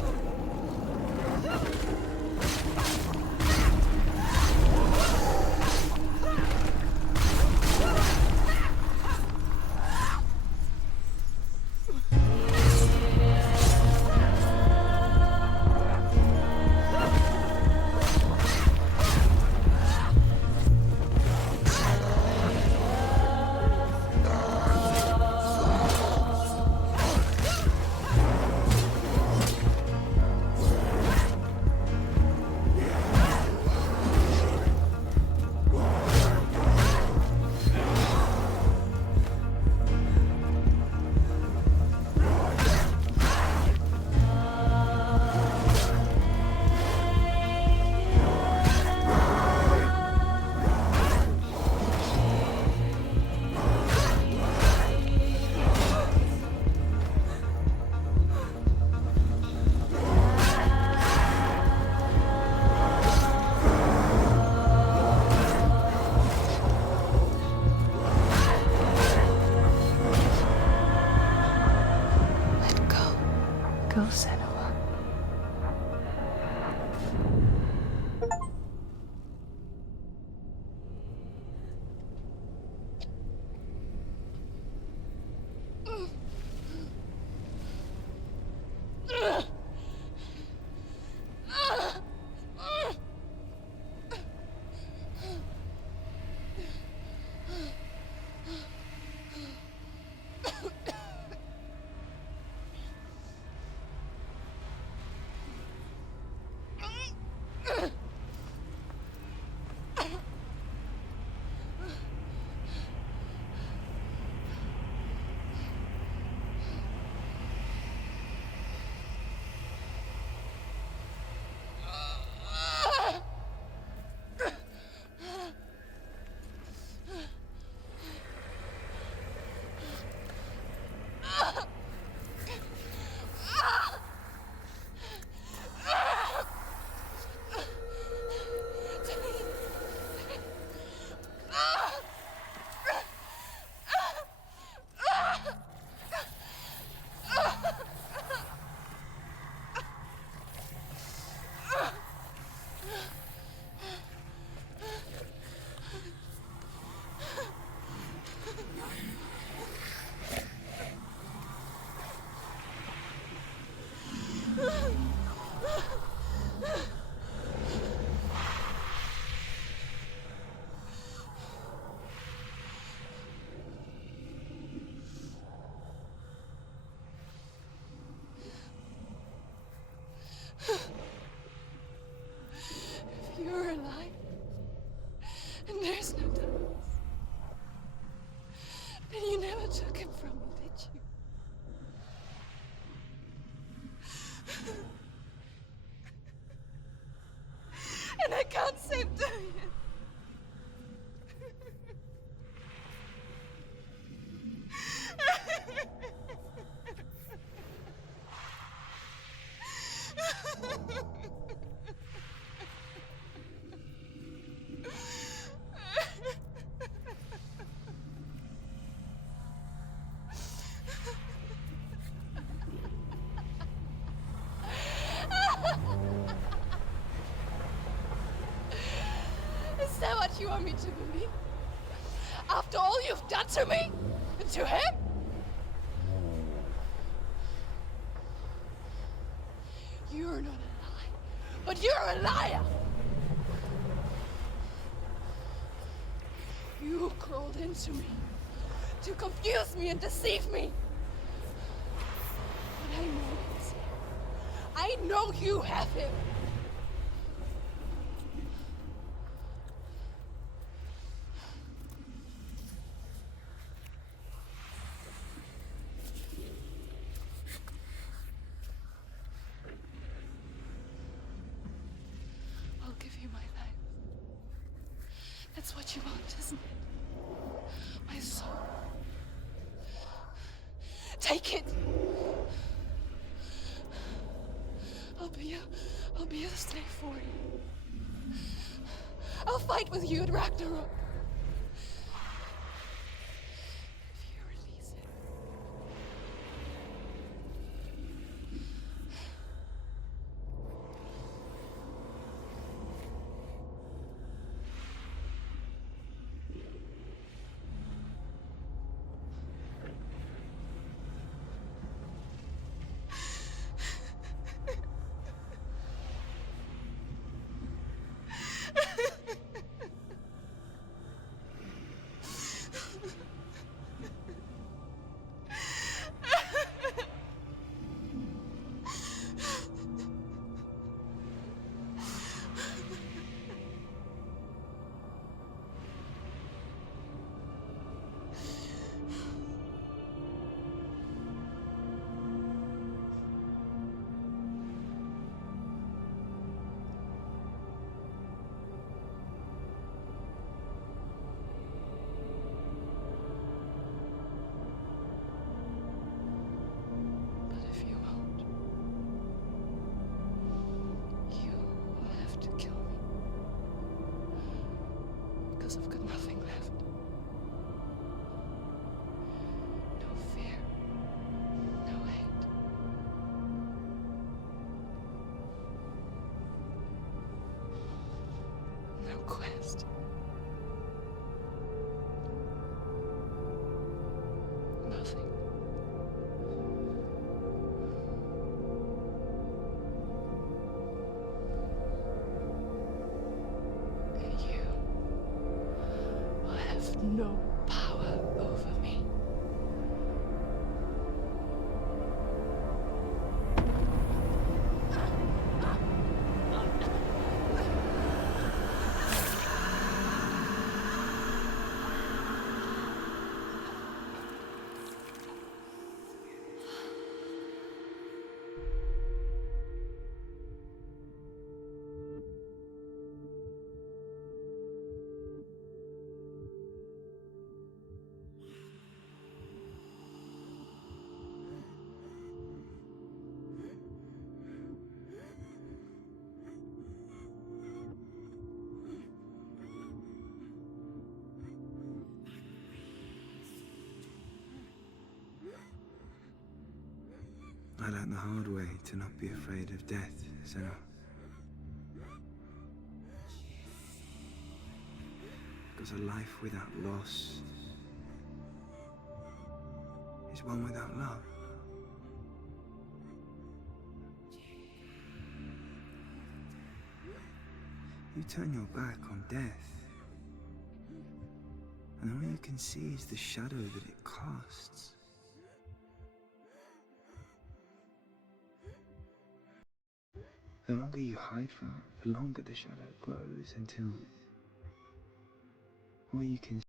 go, Senua. If you're alive, and there's no darkness, then you never took him from me, did you? And I can't save Tahi. Is that what you want me to believe? After all you've done to me? And to him? You're not a liar, but you're a liar! You crawled into me to confuse me and deceive me. But I know it's him. I know you have him. I'll give you my life. That's what you want, isn't it? My soul. Take it. I'll be a slave for you. I'll fight with you at Ragnarok. If you release it. I learned the hard way to not be afraid of death, Senua. Because a life without loss is one without love. You turn your back on death, and all you can see is the shadow that it casts. The longer you hide from it, the longer the shadow grows until all you can see.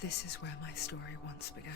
This is where my story once began.